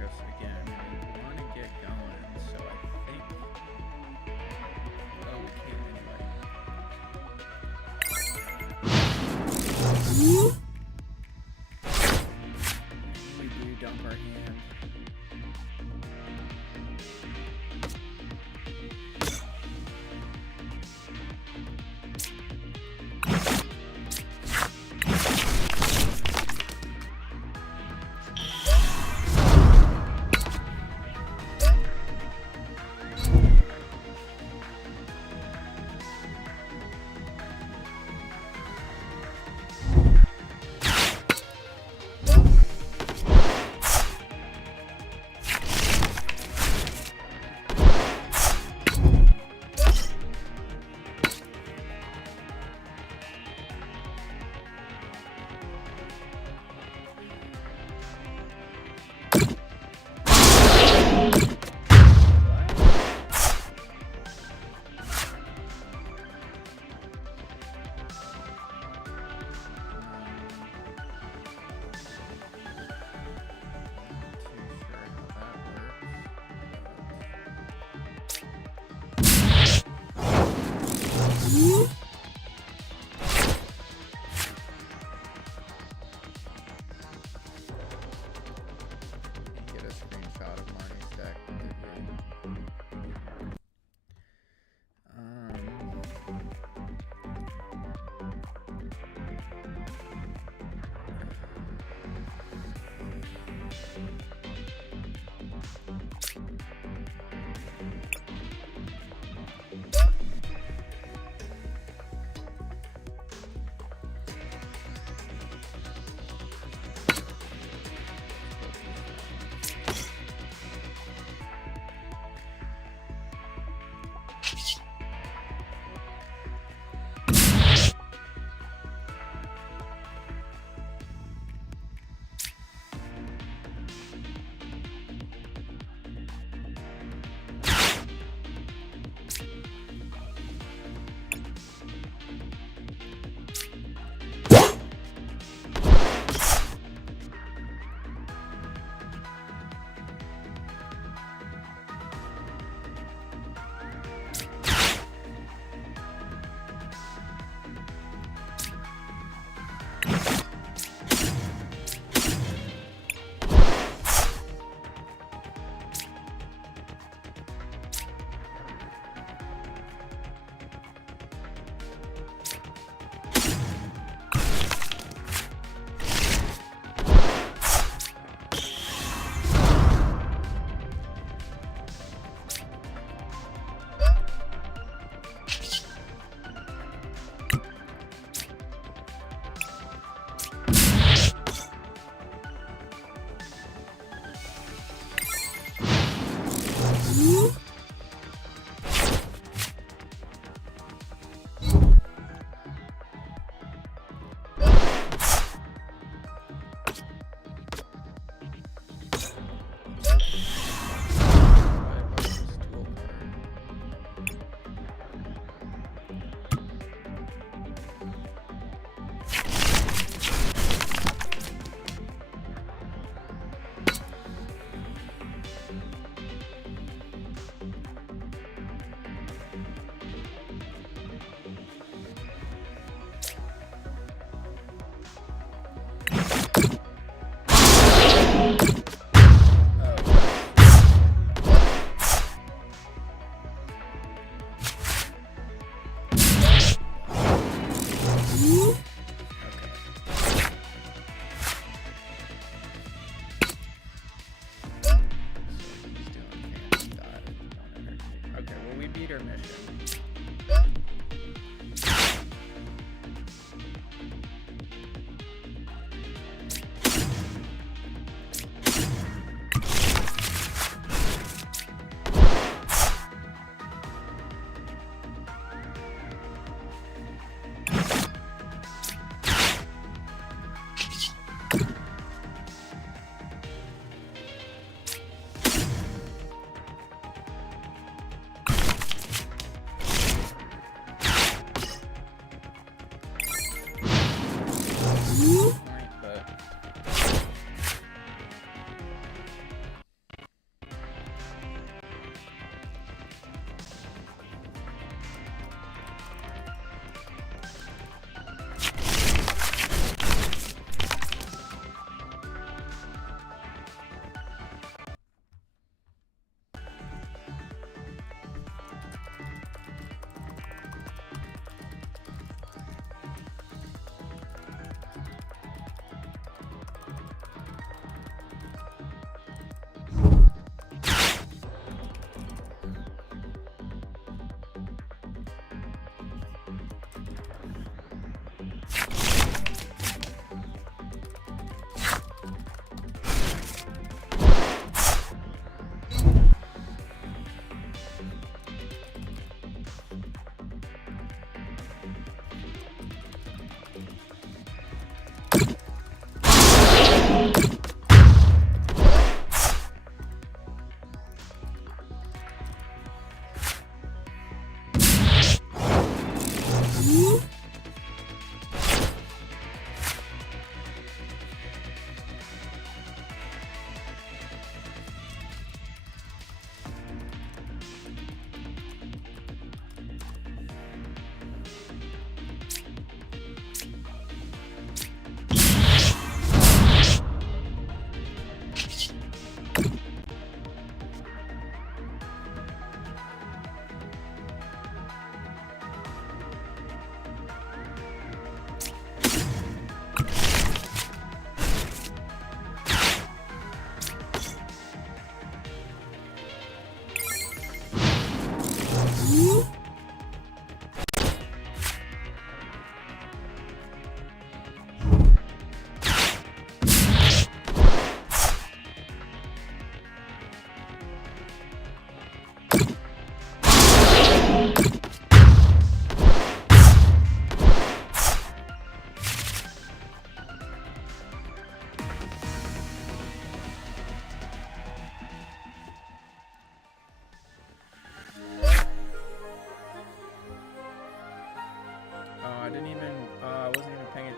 us again. We want to get going, so I think... Oh, we can't anyway. We do dump our hand.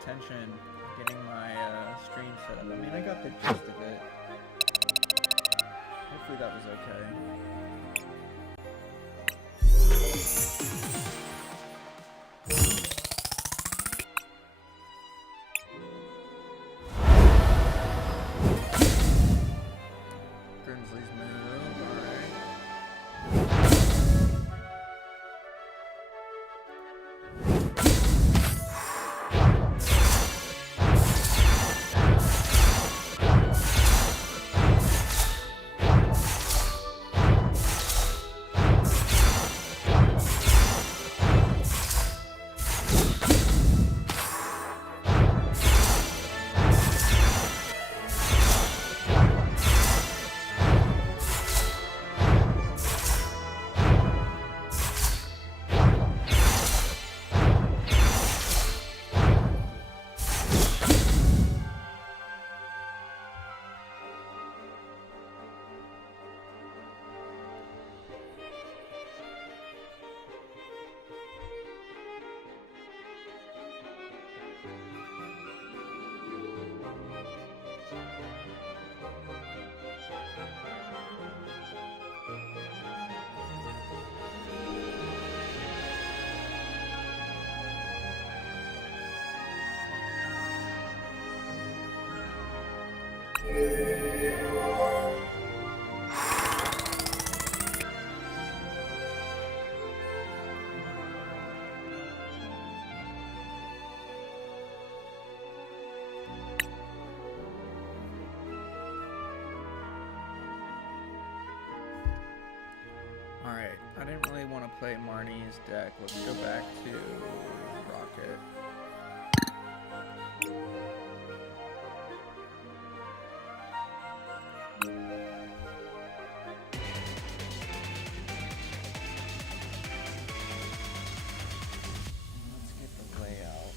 attention getting my stream set up. I mean, I got the gist of it. Hopefully that was okay. Grimsley's move, alright. Alright, I didn't really want to play Marnie's deck. Let's go back to Rocket. Let's get the layout.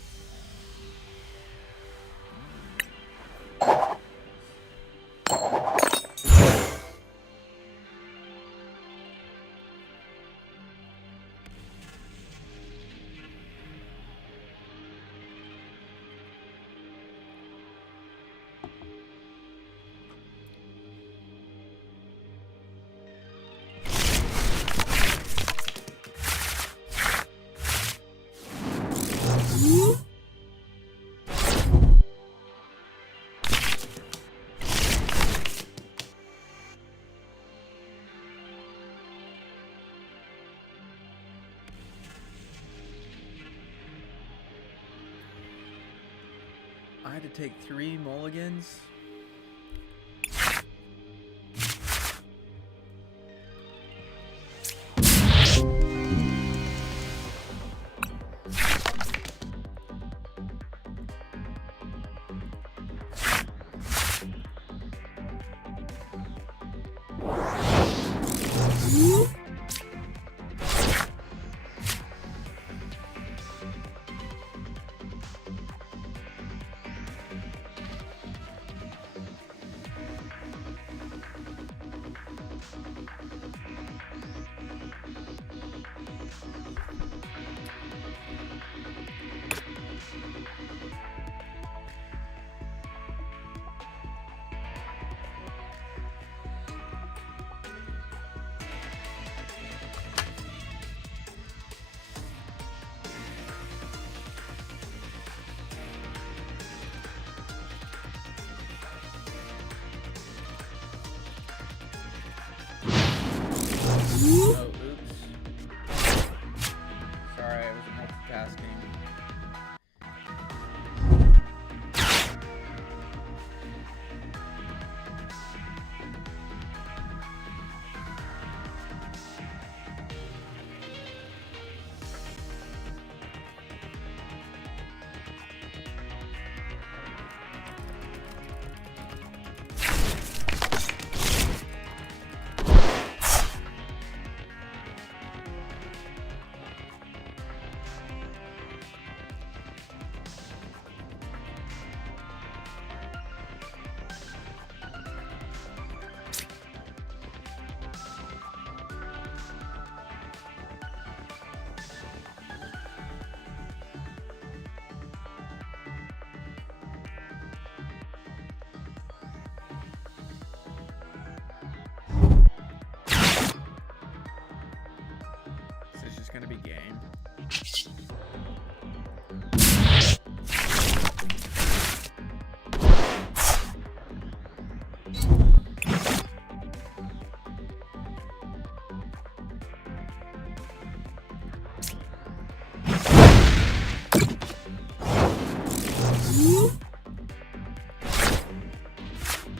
I had to take 3 mulligans.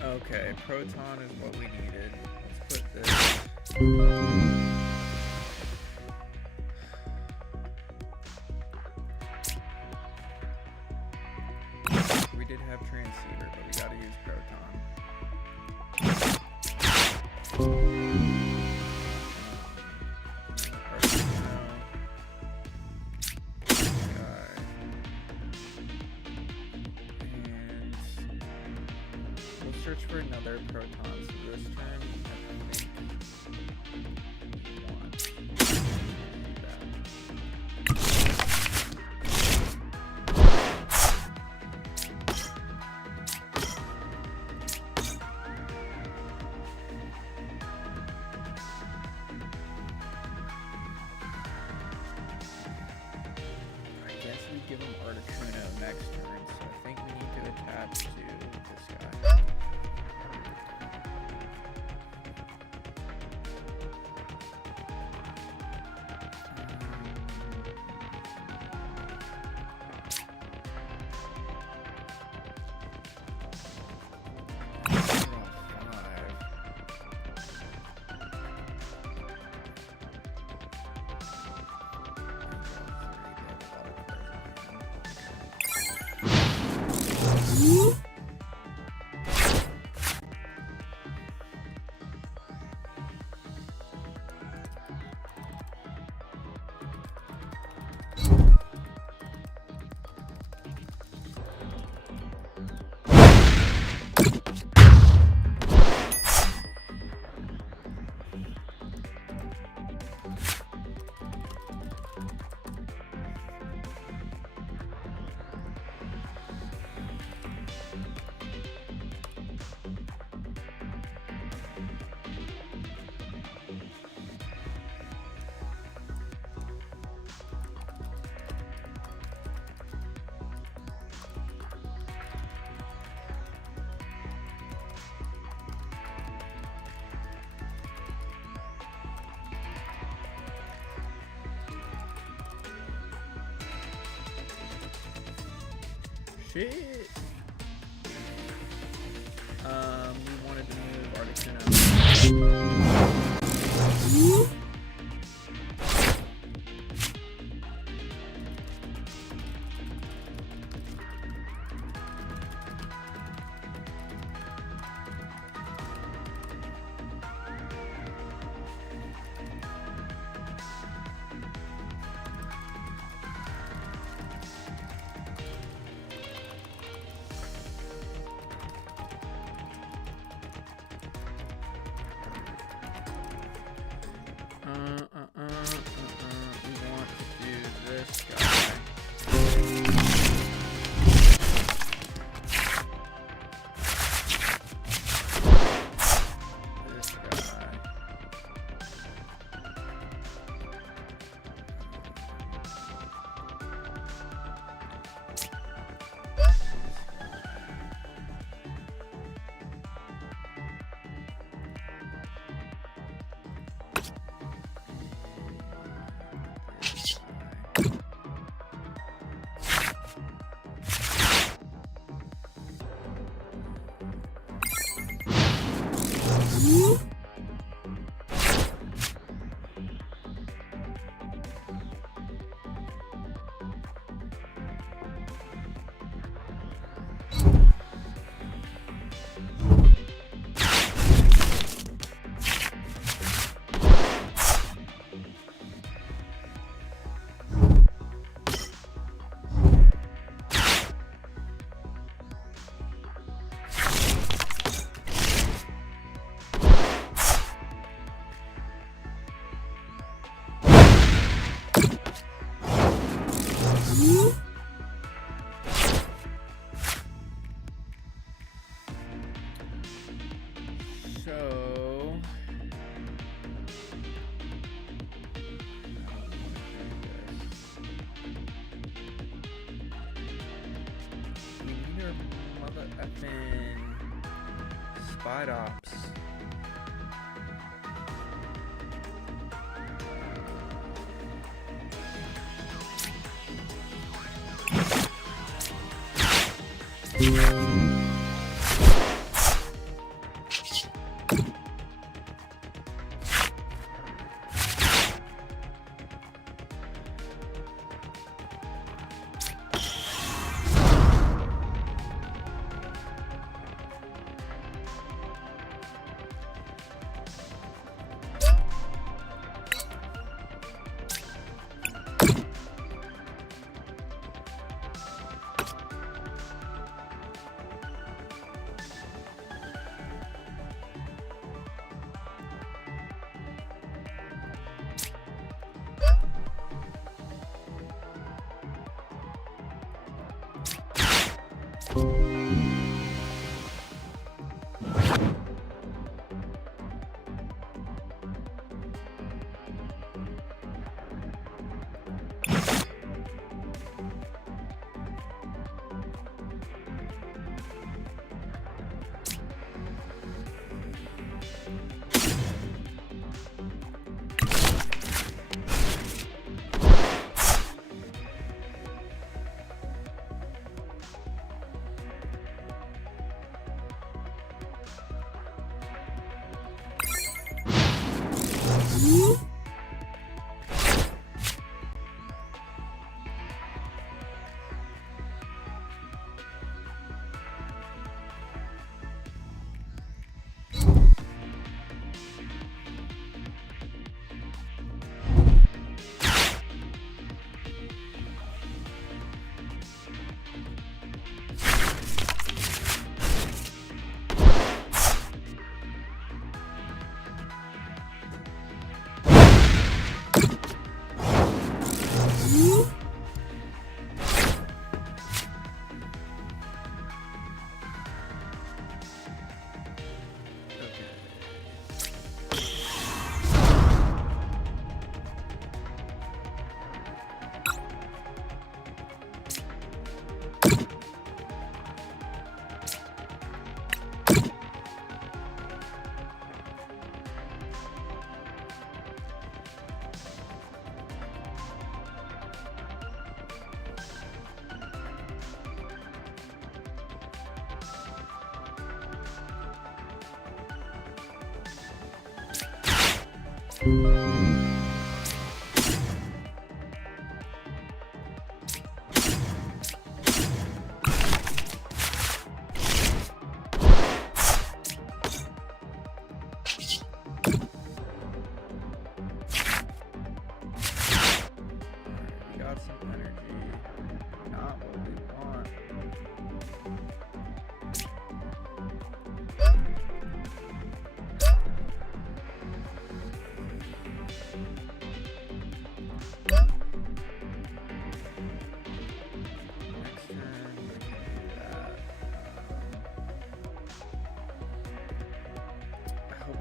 Okay, Proton is what we needed. Let's put this. We did have Transceiver, but we gotta use Proton. Search for another Proton. So this turn, I think we want that. I guess we give him Articuno next turn, so I think we need to attach to this guy. Shit. We wanted to move Articuno. We want to do this guy. This guy. Spide Ops.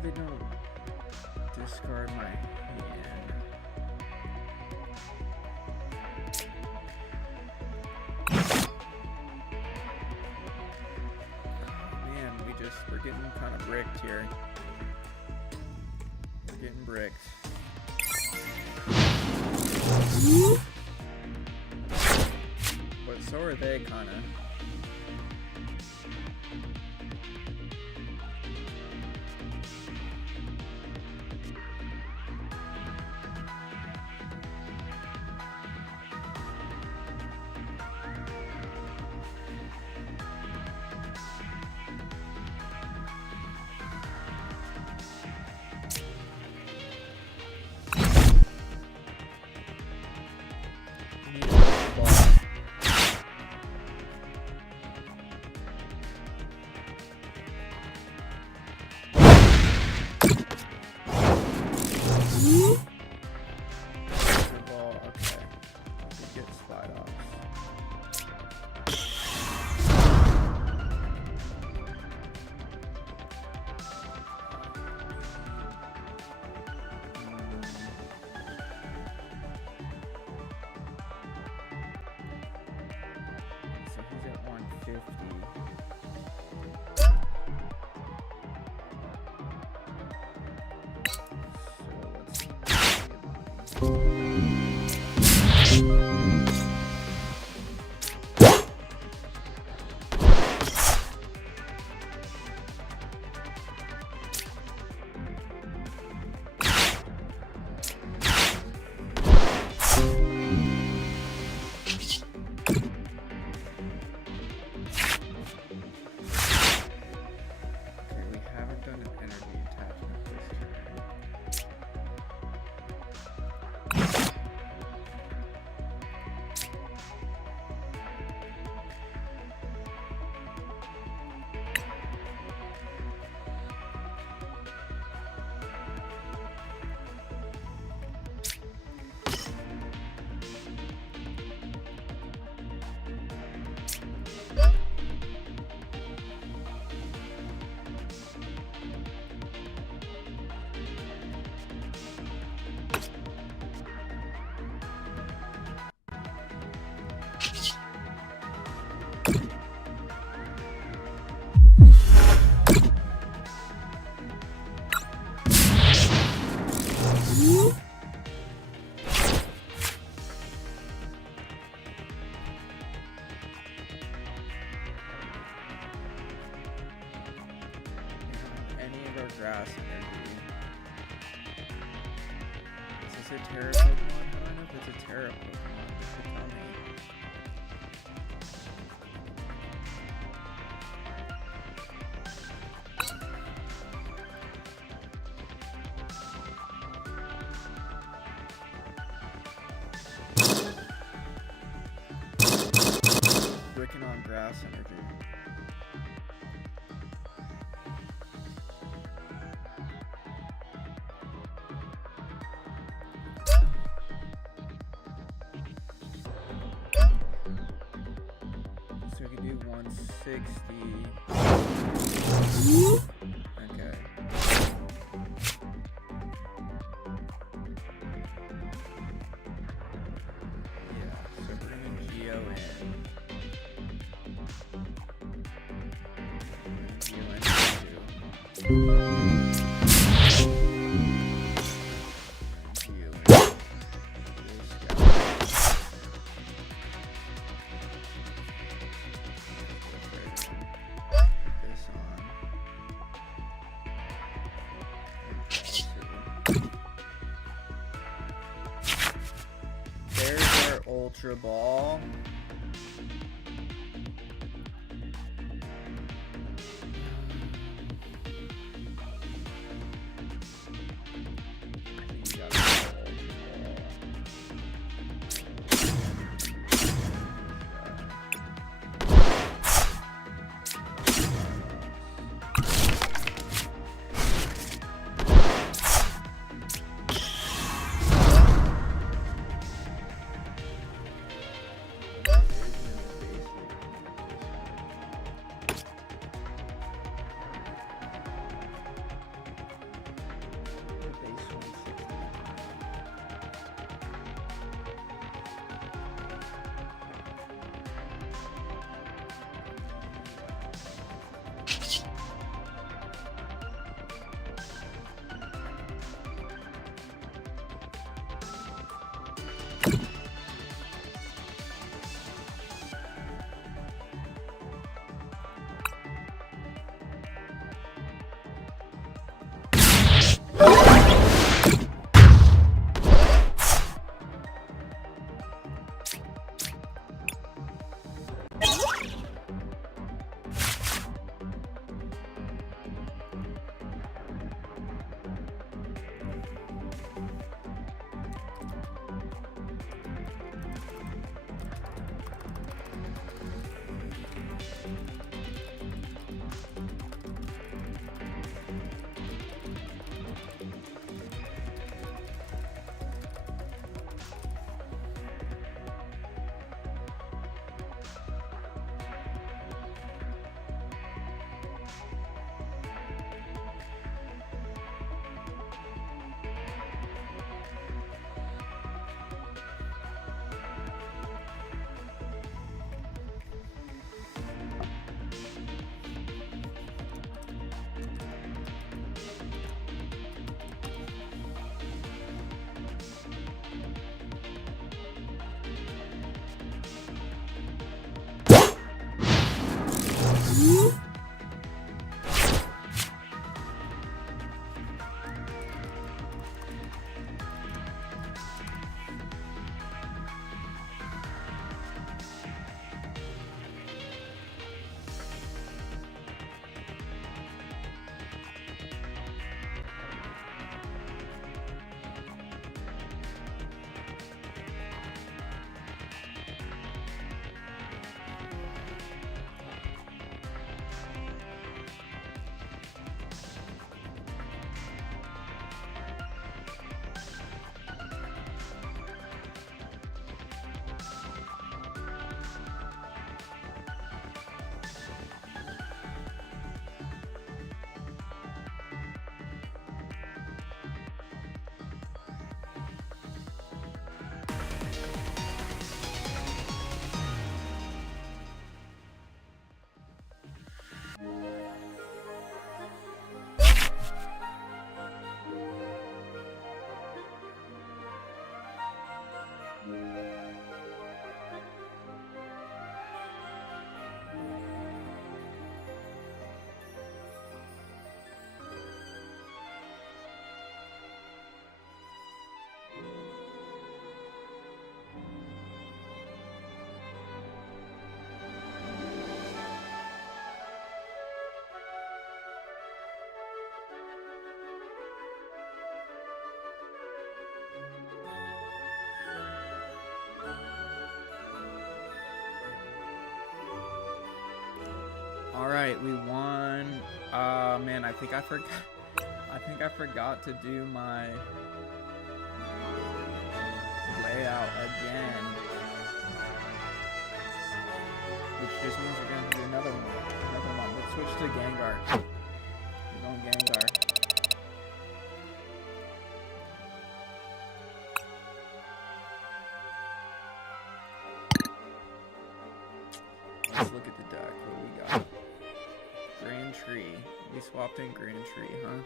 They don't discard my hand. Man, we're getting kind of bricked here. We're getting bricked. But so are they, kind of. our grass energy. Is this a Terra Pokemon? How do I know if it's a Terra Pokemon? You should tell me. Clicking on grass energy. So we could do 160. Okay. Yeah, so we're gonna Geo in. Geo in too. Geo in. This guy. This on. There's our Ultra Ball. I think we got Alright, we won. Man, I think I forgot to do my layout again. Which just means we're going to do another one. Let's switch to Gengar. We're going Gengar. Let's look at the deck. What do we got? Grand Tree. We swapped in Grand Tree, huh?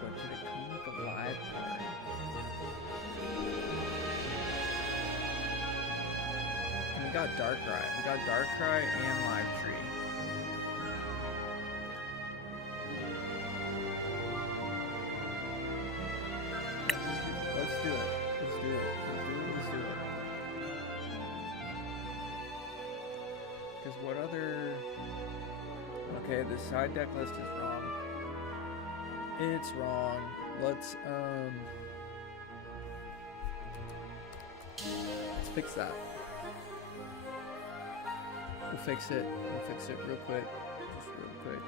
But did it come with a live card? And we got Darkrai. We got Darkrai and Live Tree. Let's do it. Because what other... Okay, the side deck list is wrong. It's wrong. Let's fix that. We'll fix it real quick. Just real quick.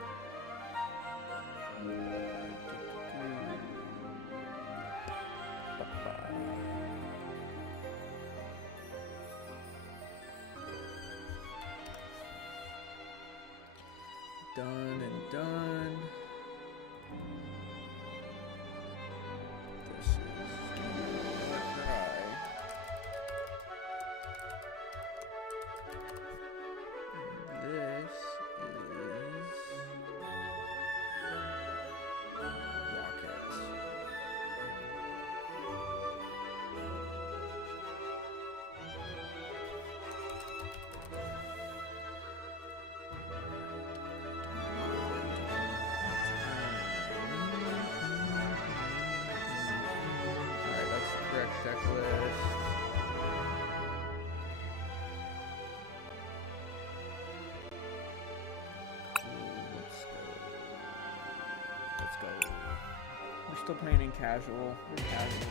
Done and done. This is Darkrai. This is Rocket. Deck list. Let's go. We're still playing in casual. We're casual.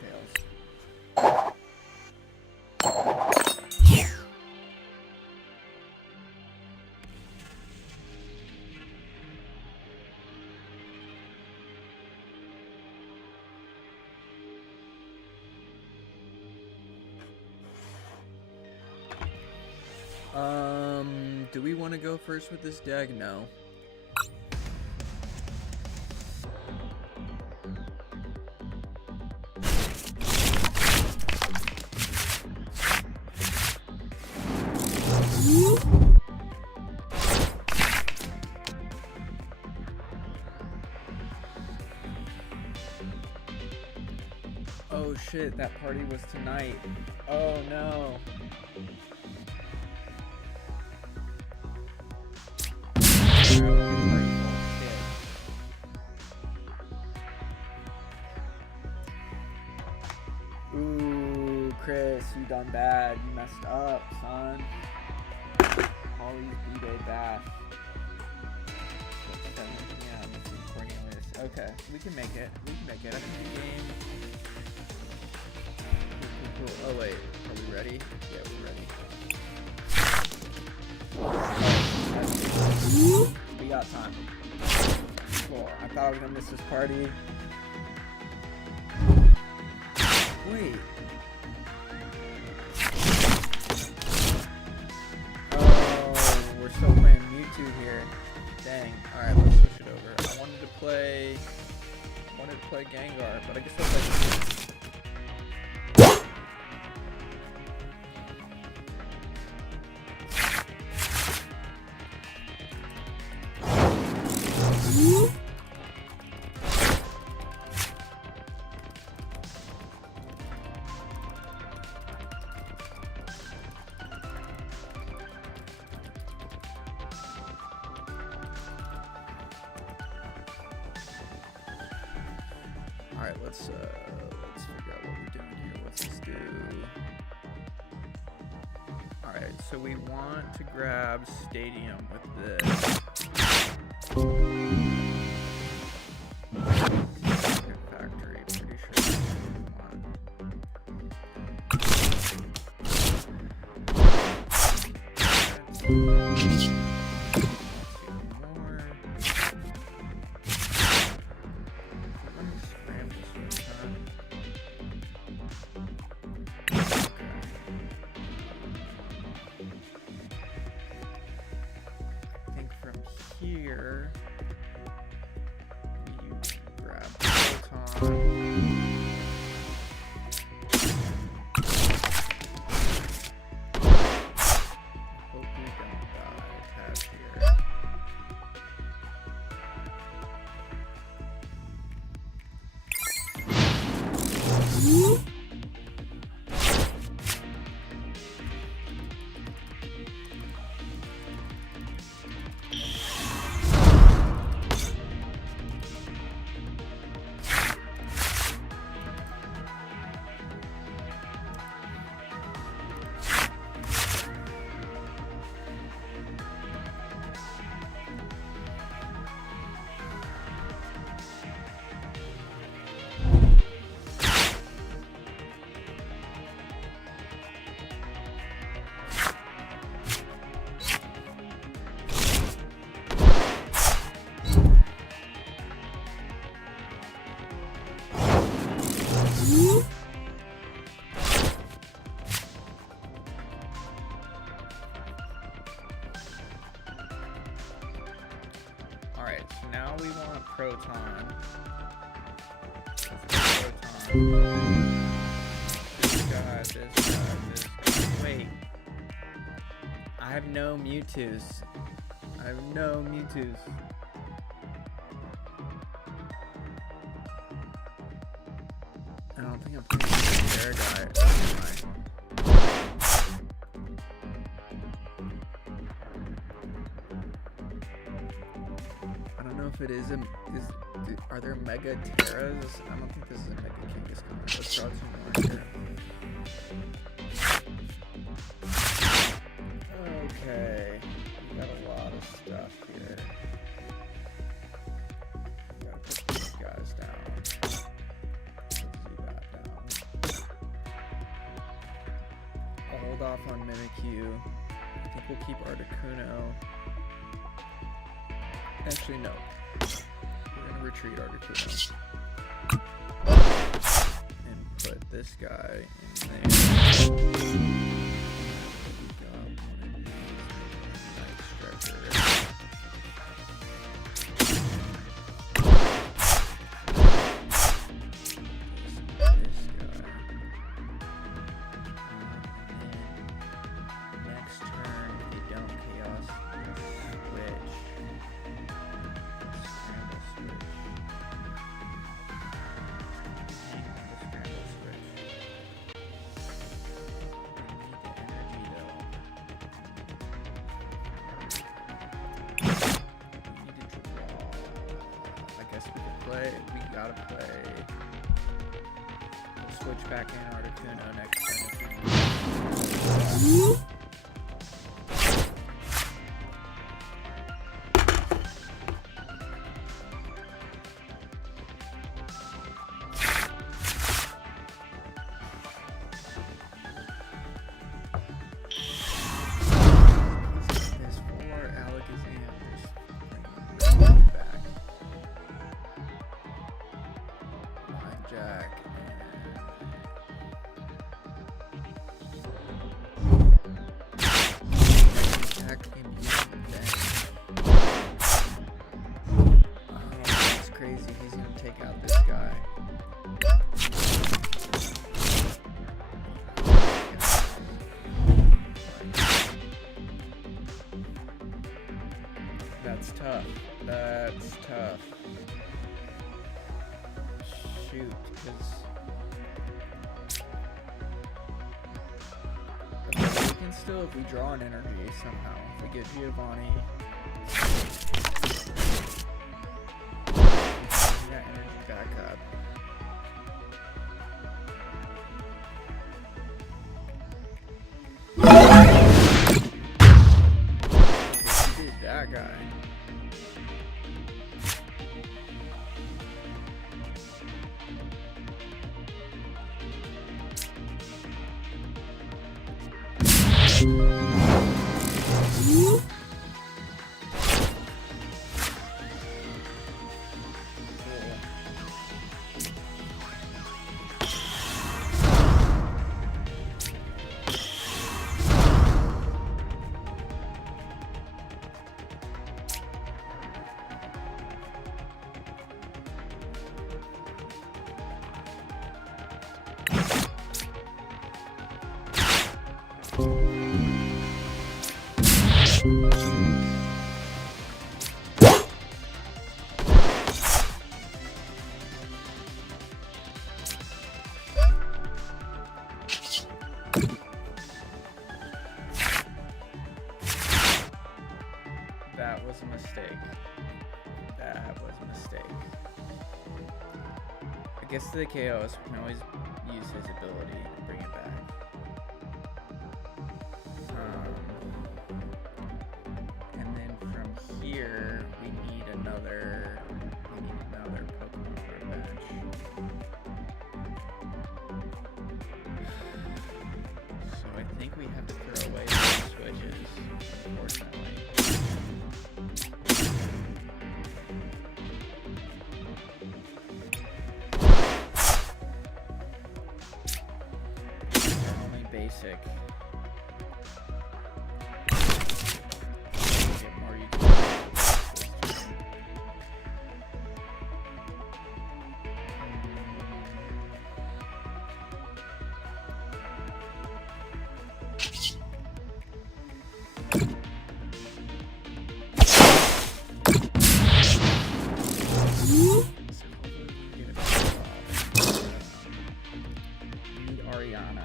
Tails. Do we want to go first with this deck? No. Oh shit, that party was tonight. Oh no. Ooh, Chris, you done bad. You messed up, son. Holly's B-Day Bash. 7 p.m. This is Cornelius. Okay, we can make it. I can do game. Cool. Oh wait, are we ready? Yeah, we're ready. We got time. Cool. I thought I was gonna miss this party. Wait. Oh, we're still playing Mewtwo here. Dang. Alright, let's switch it over. I wanted to play Gengar, but I guess I'll play Alright, let's figure out what we're doing here. What's this do? So we want to grab Stadium with this. Factory, pretty sure that's what we want. Here you grab Proton. Hope we don't die. Pass here. Alright, so now we want Proton. This guy, this guy. Wait. I have no Mewtwo's. I don't think I'm putting the air guy. I don't know if it is are there Mega Terras? I don't think this is a Mega Kangaskhan. Let's draw some more here. Okay, we got a lot of stuff here. Gotta put these guys down. Let's do that down. I'll hold off on Mimikyu. I think we'll keep Articuno. Actually, no. We're gonna retreat Articuno. And put this guy in there. We gotta play. We'll switch back in Articuno next turn. That's tough. That's tough. Shoot, because we can still, if we draw an energy somehow, if we get Giovanni, bring that energy back up. That was a mistake. That was a mistake. I guess the KOs can always use his ability to bring it back. And then from here, we need another Pokemon for a match. So I think we have to throw away those switches, unfortunately. Basic. Get more Ariana.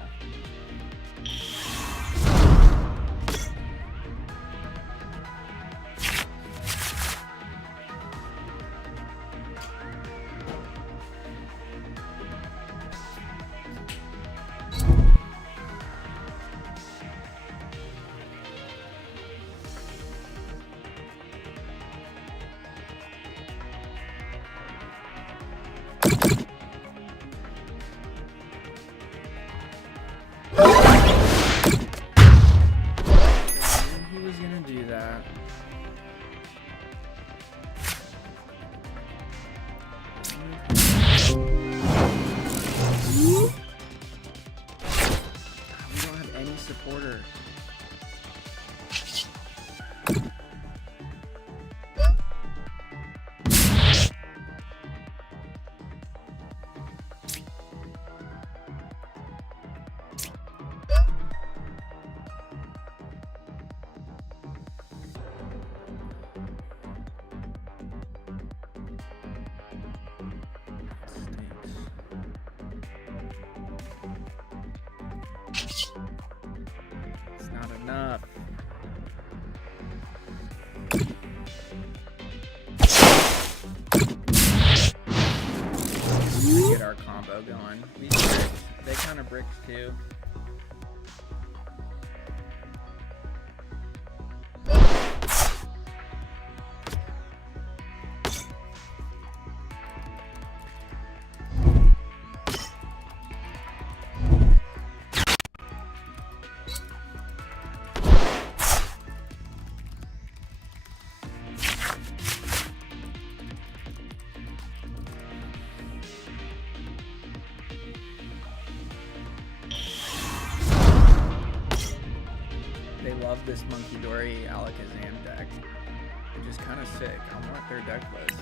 Supporter. Enough. Get our combo going. We bricked. They kind of bricked too. They love this Monkey Dory Alakazam deck, which is kind of sick. I want their deck list.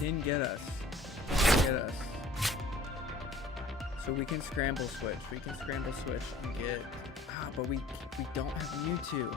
Didn't get us. So we can scramble switch. We can scramble switch and get. But we don't have Mewtwo.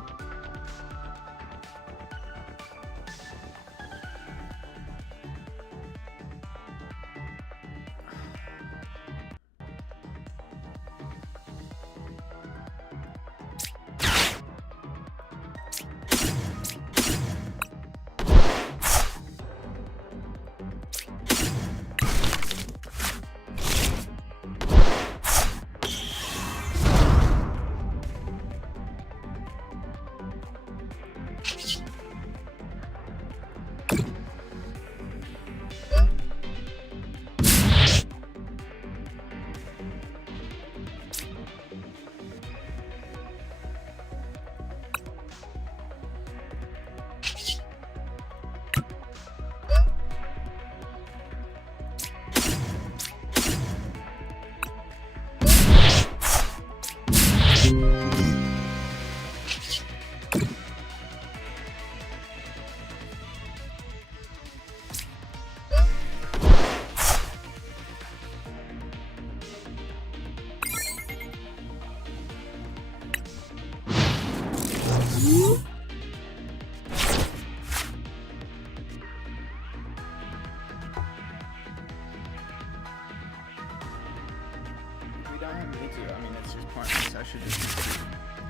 pointless. I should just keep.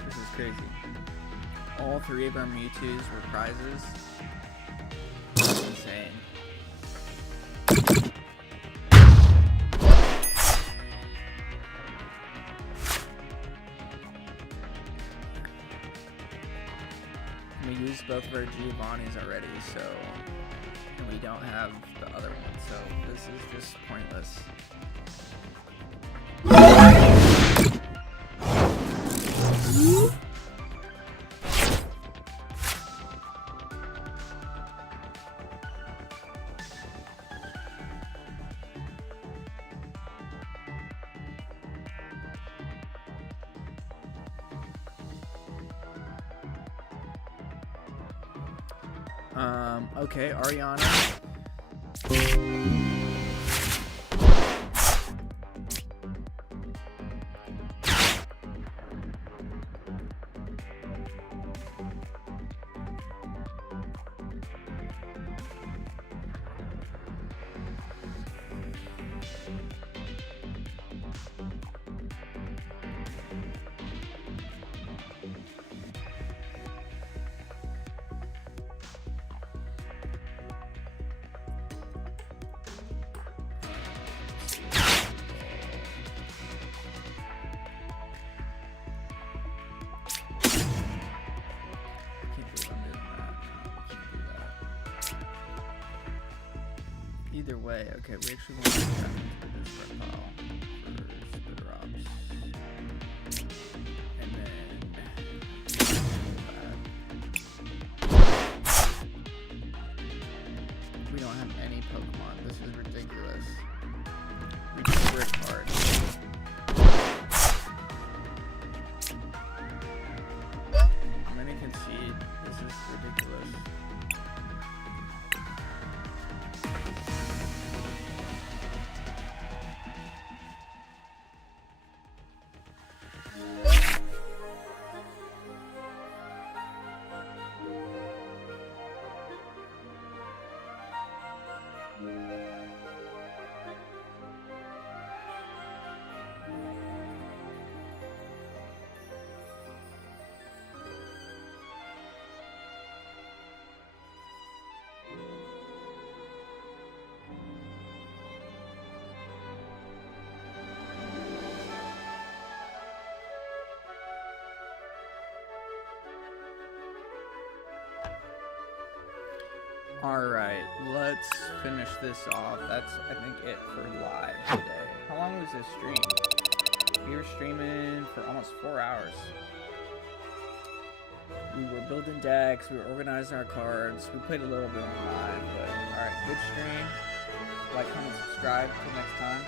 This is crazy. All 3 of our Mewtwo's were prizes. That's insane. We used both of our Giovanni's already, so, and we don't have the other one, so this is just pointless. Okay, Ariana. Either way, okay, we actually want to tap into this red pile for Spitter Ops. And then we don't have any Pokemon. This is ridiculous. We just brick hard. I'm gonna concede. This is ridiculous. Alright, let's finish this off. That's, I think, it for live today. How long was this stream? We were streaming for almost 4 hours. We were building decks, we were organizing our cards, we played a little bit on live, but alright, good stream. Like, comment, subscribe. Till next time.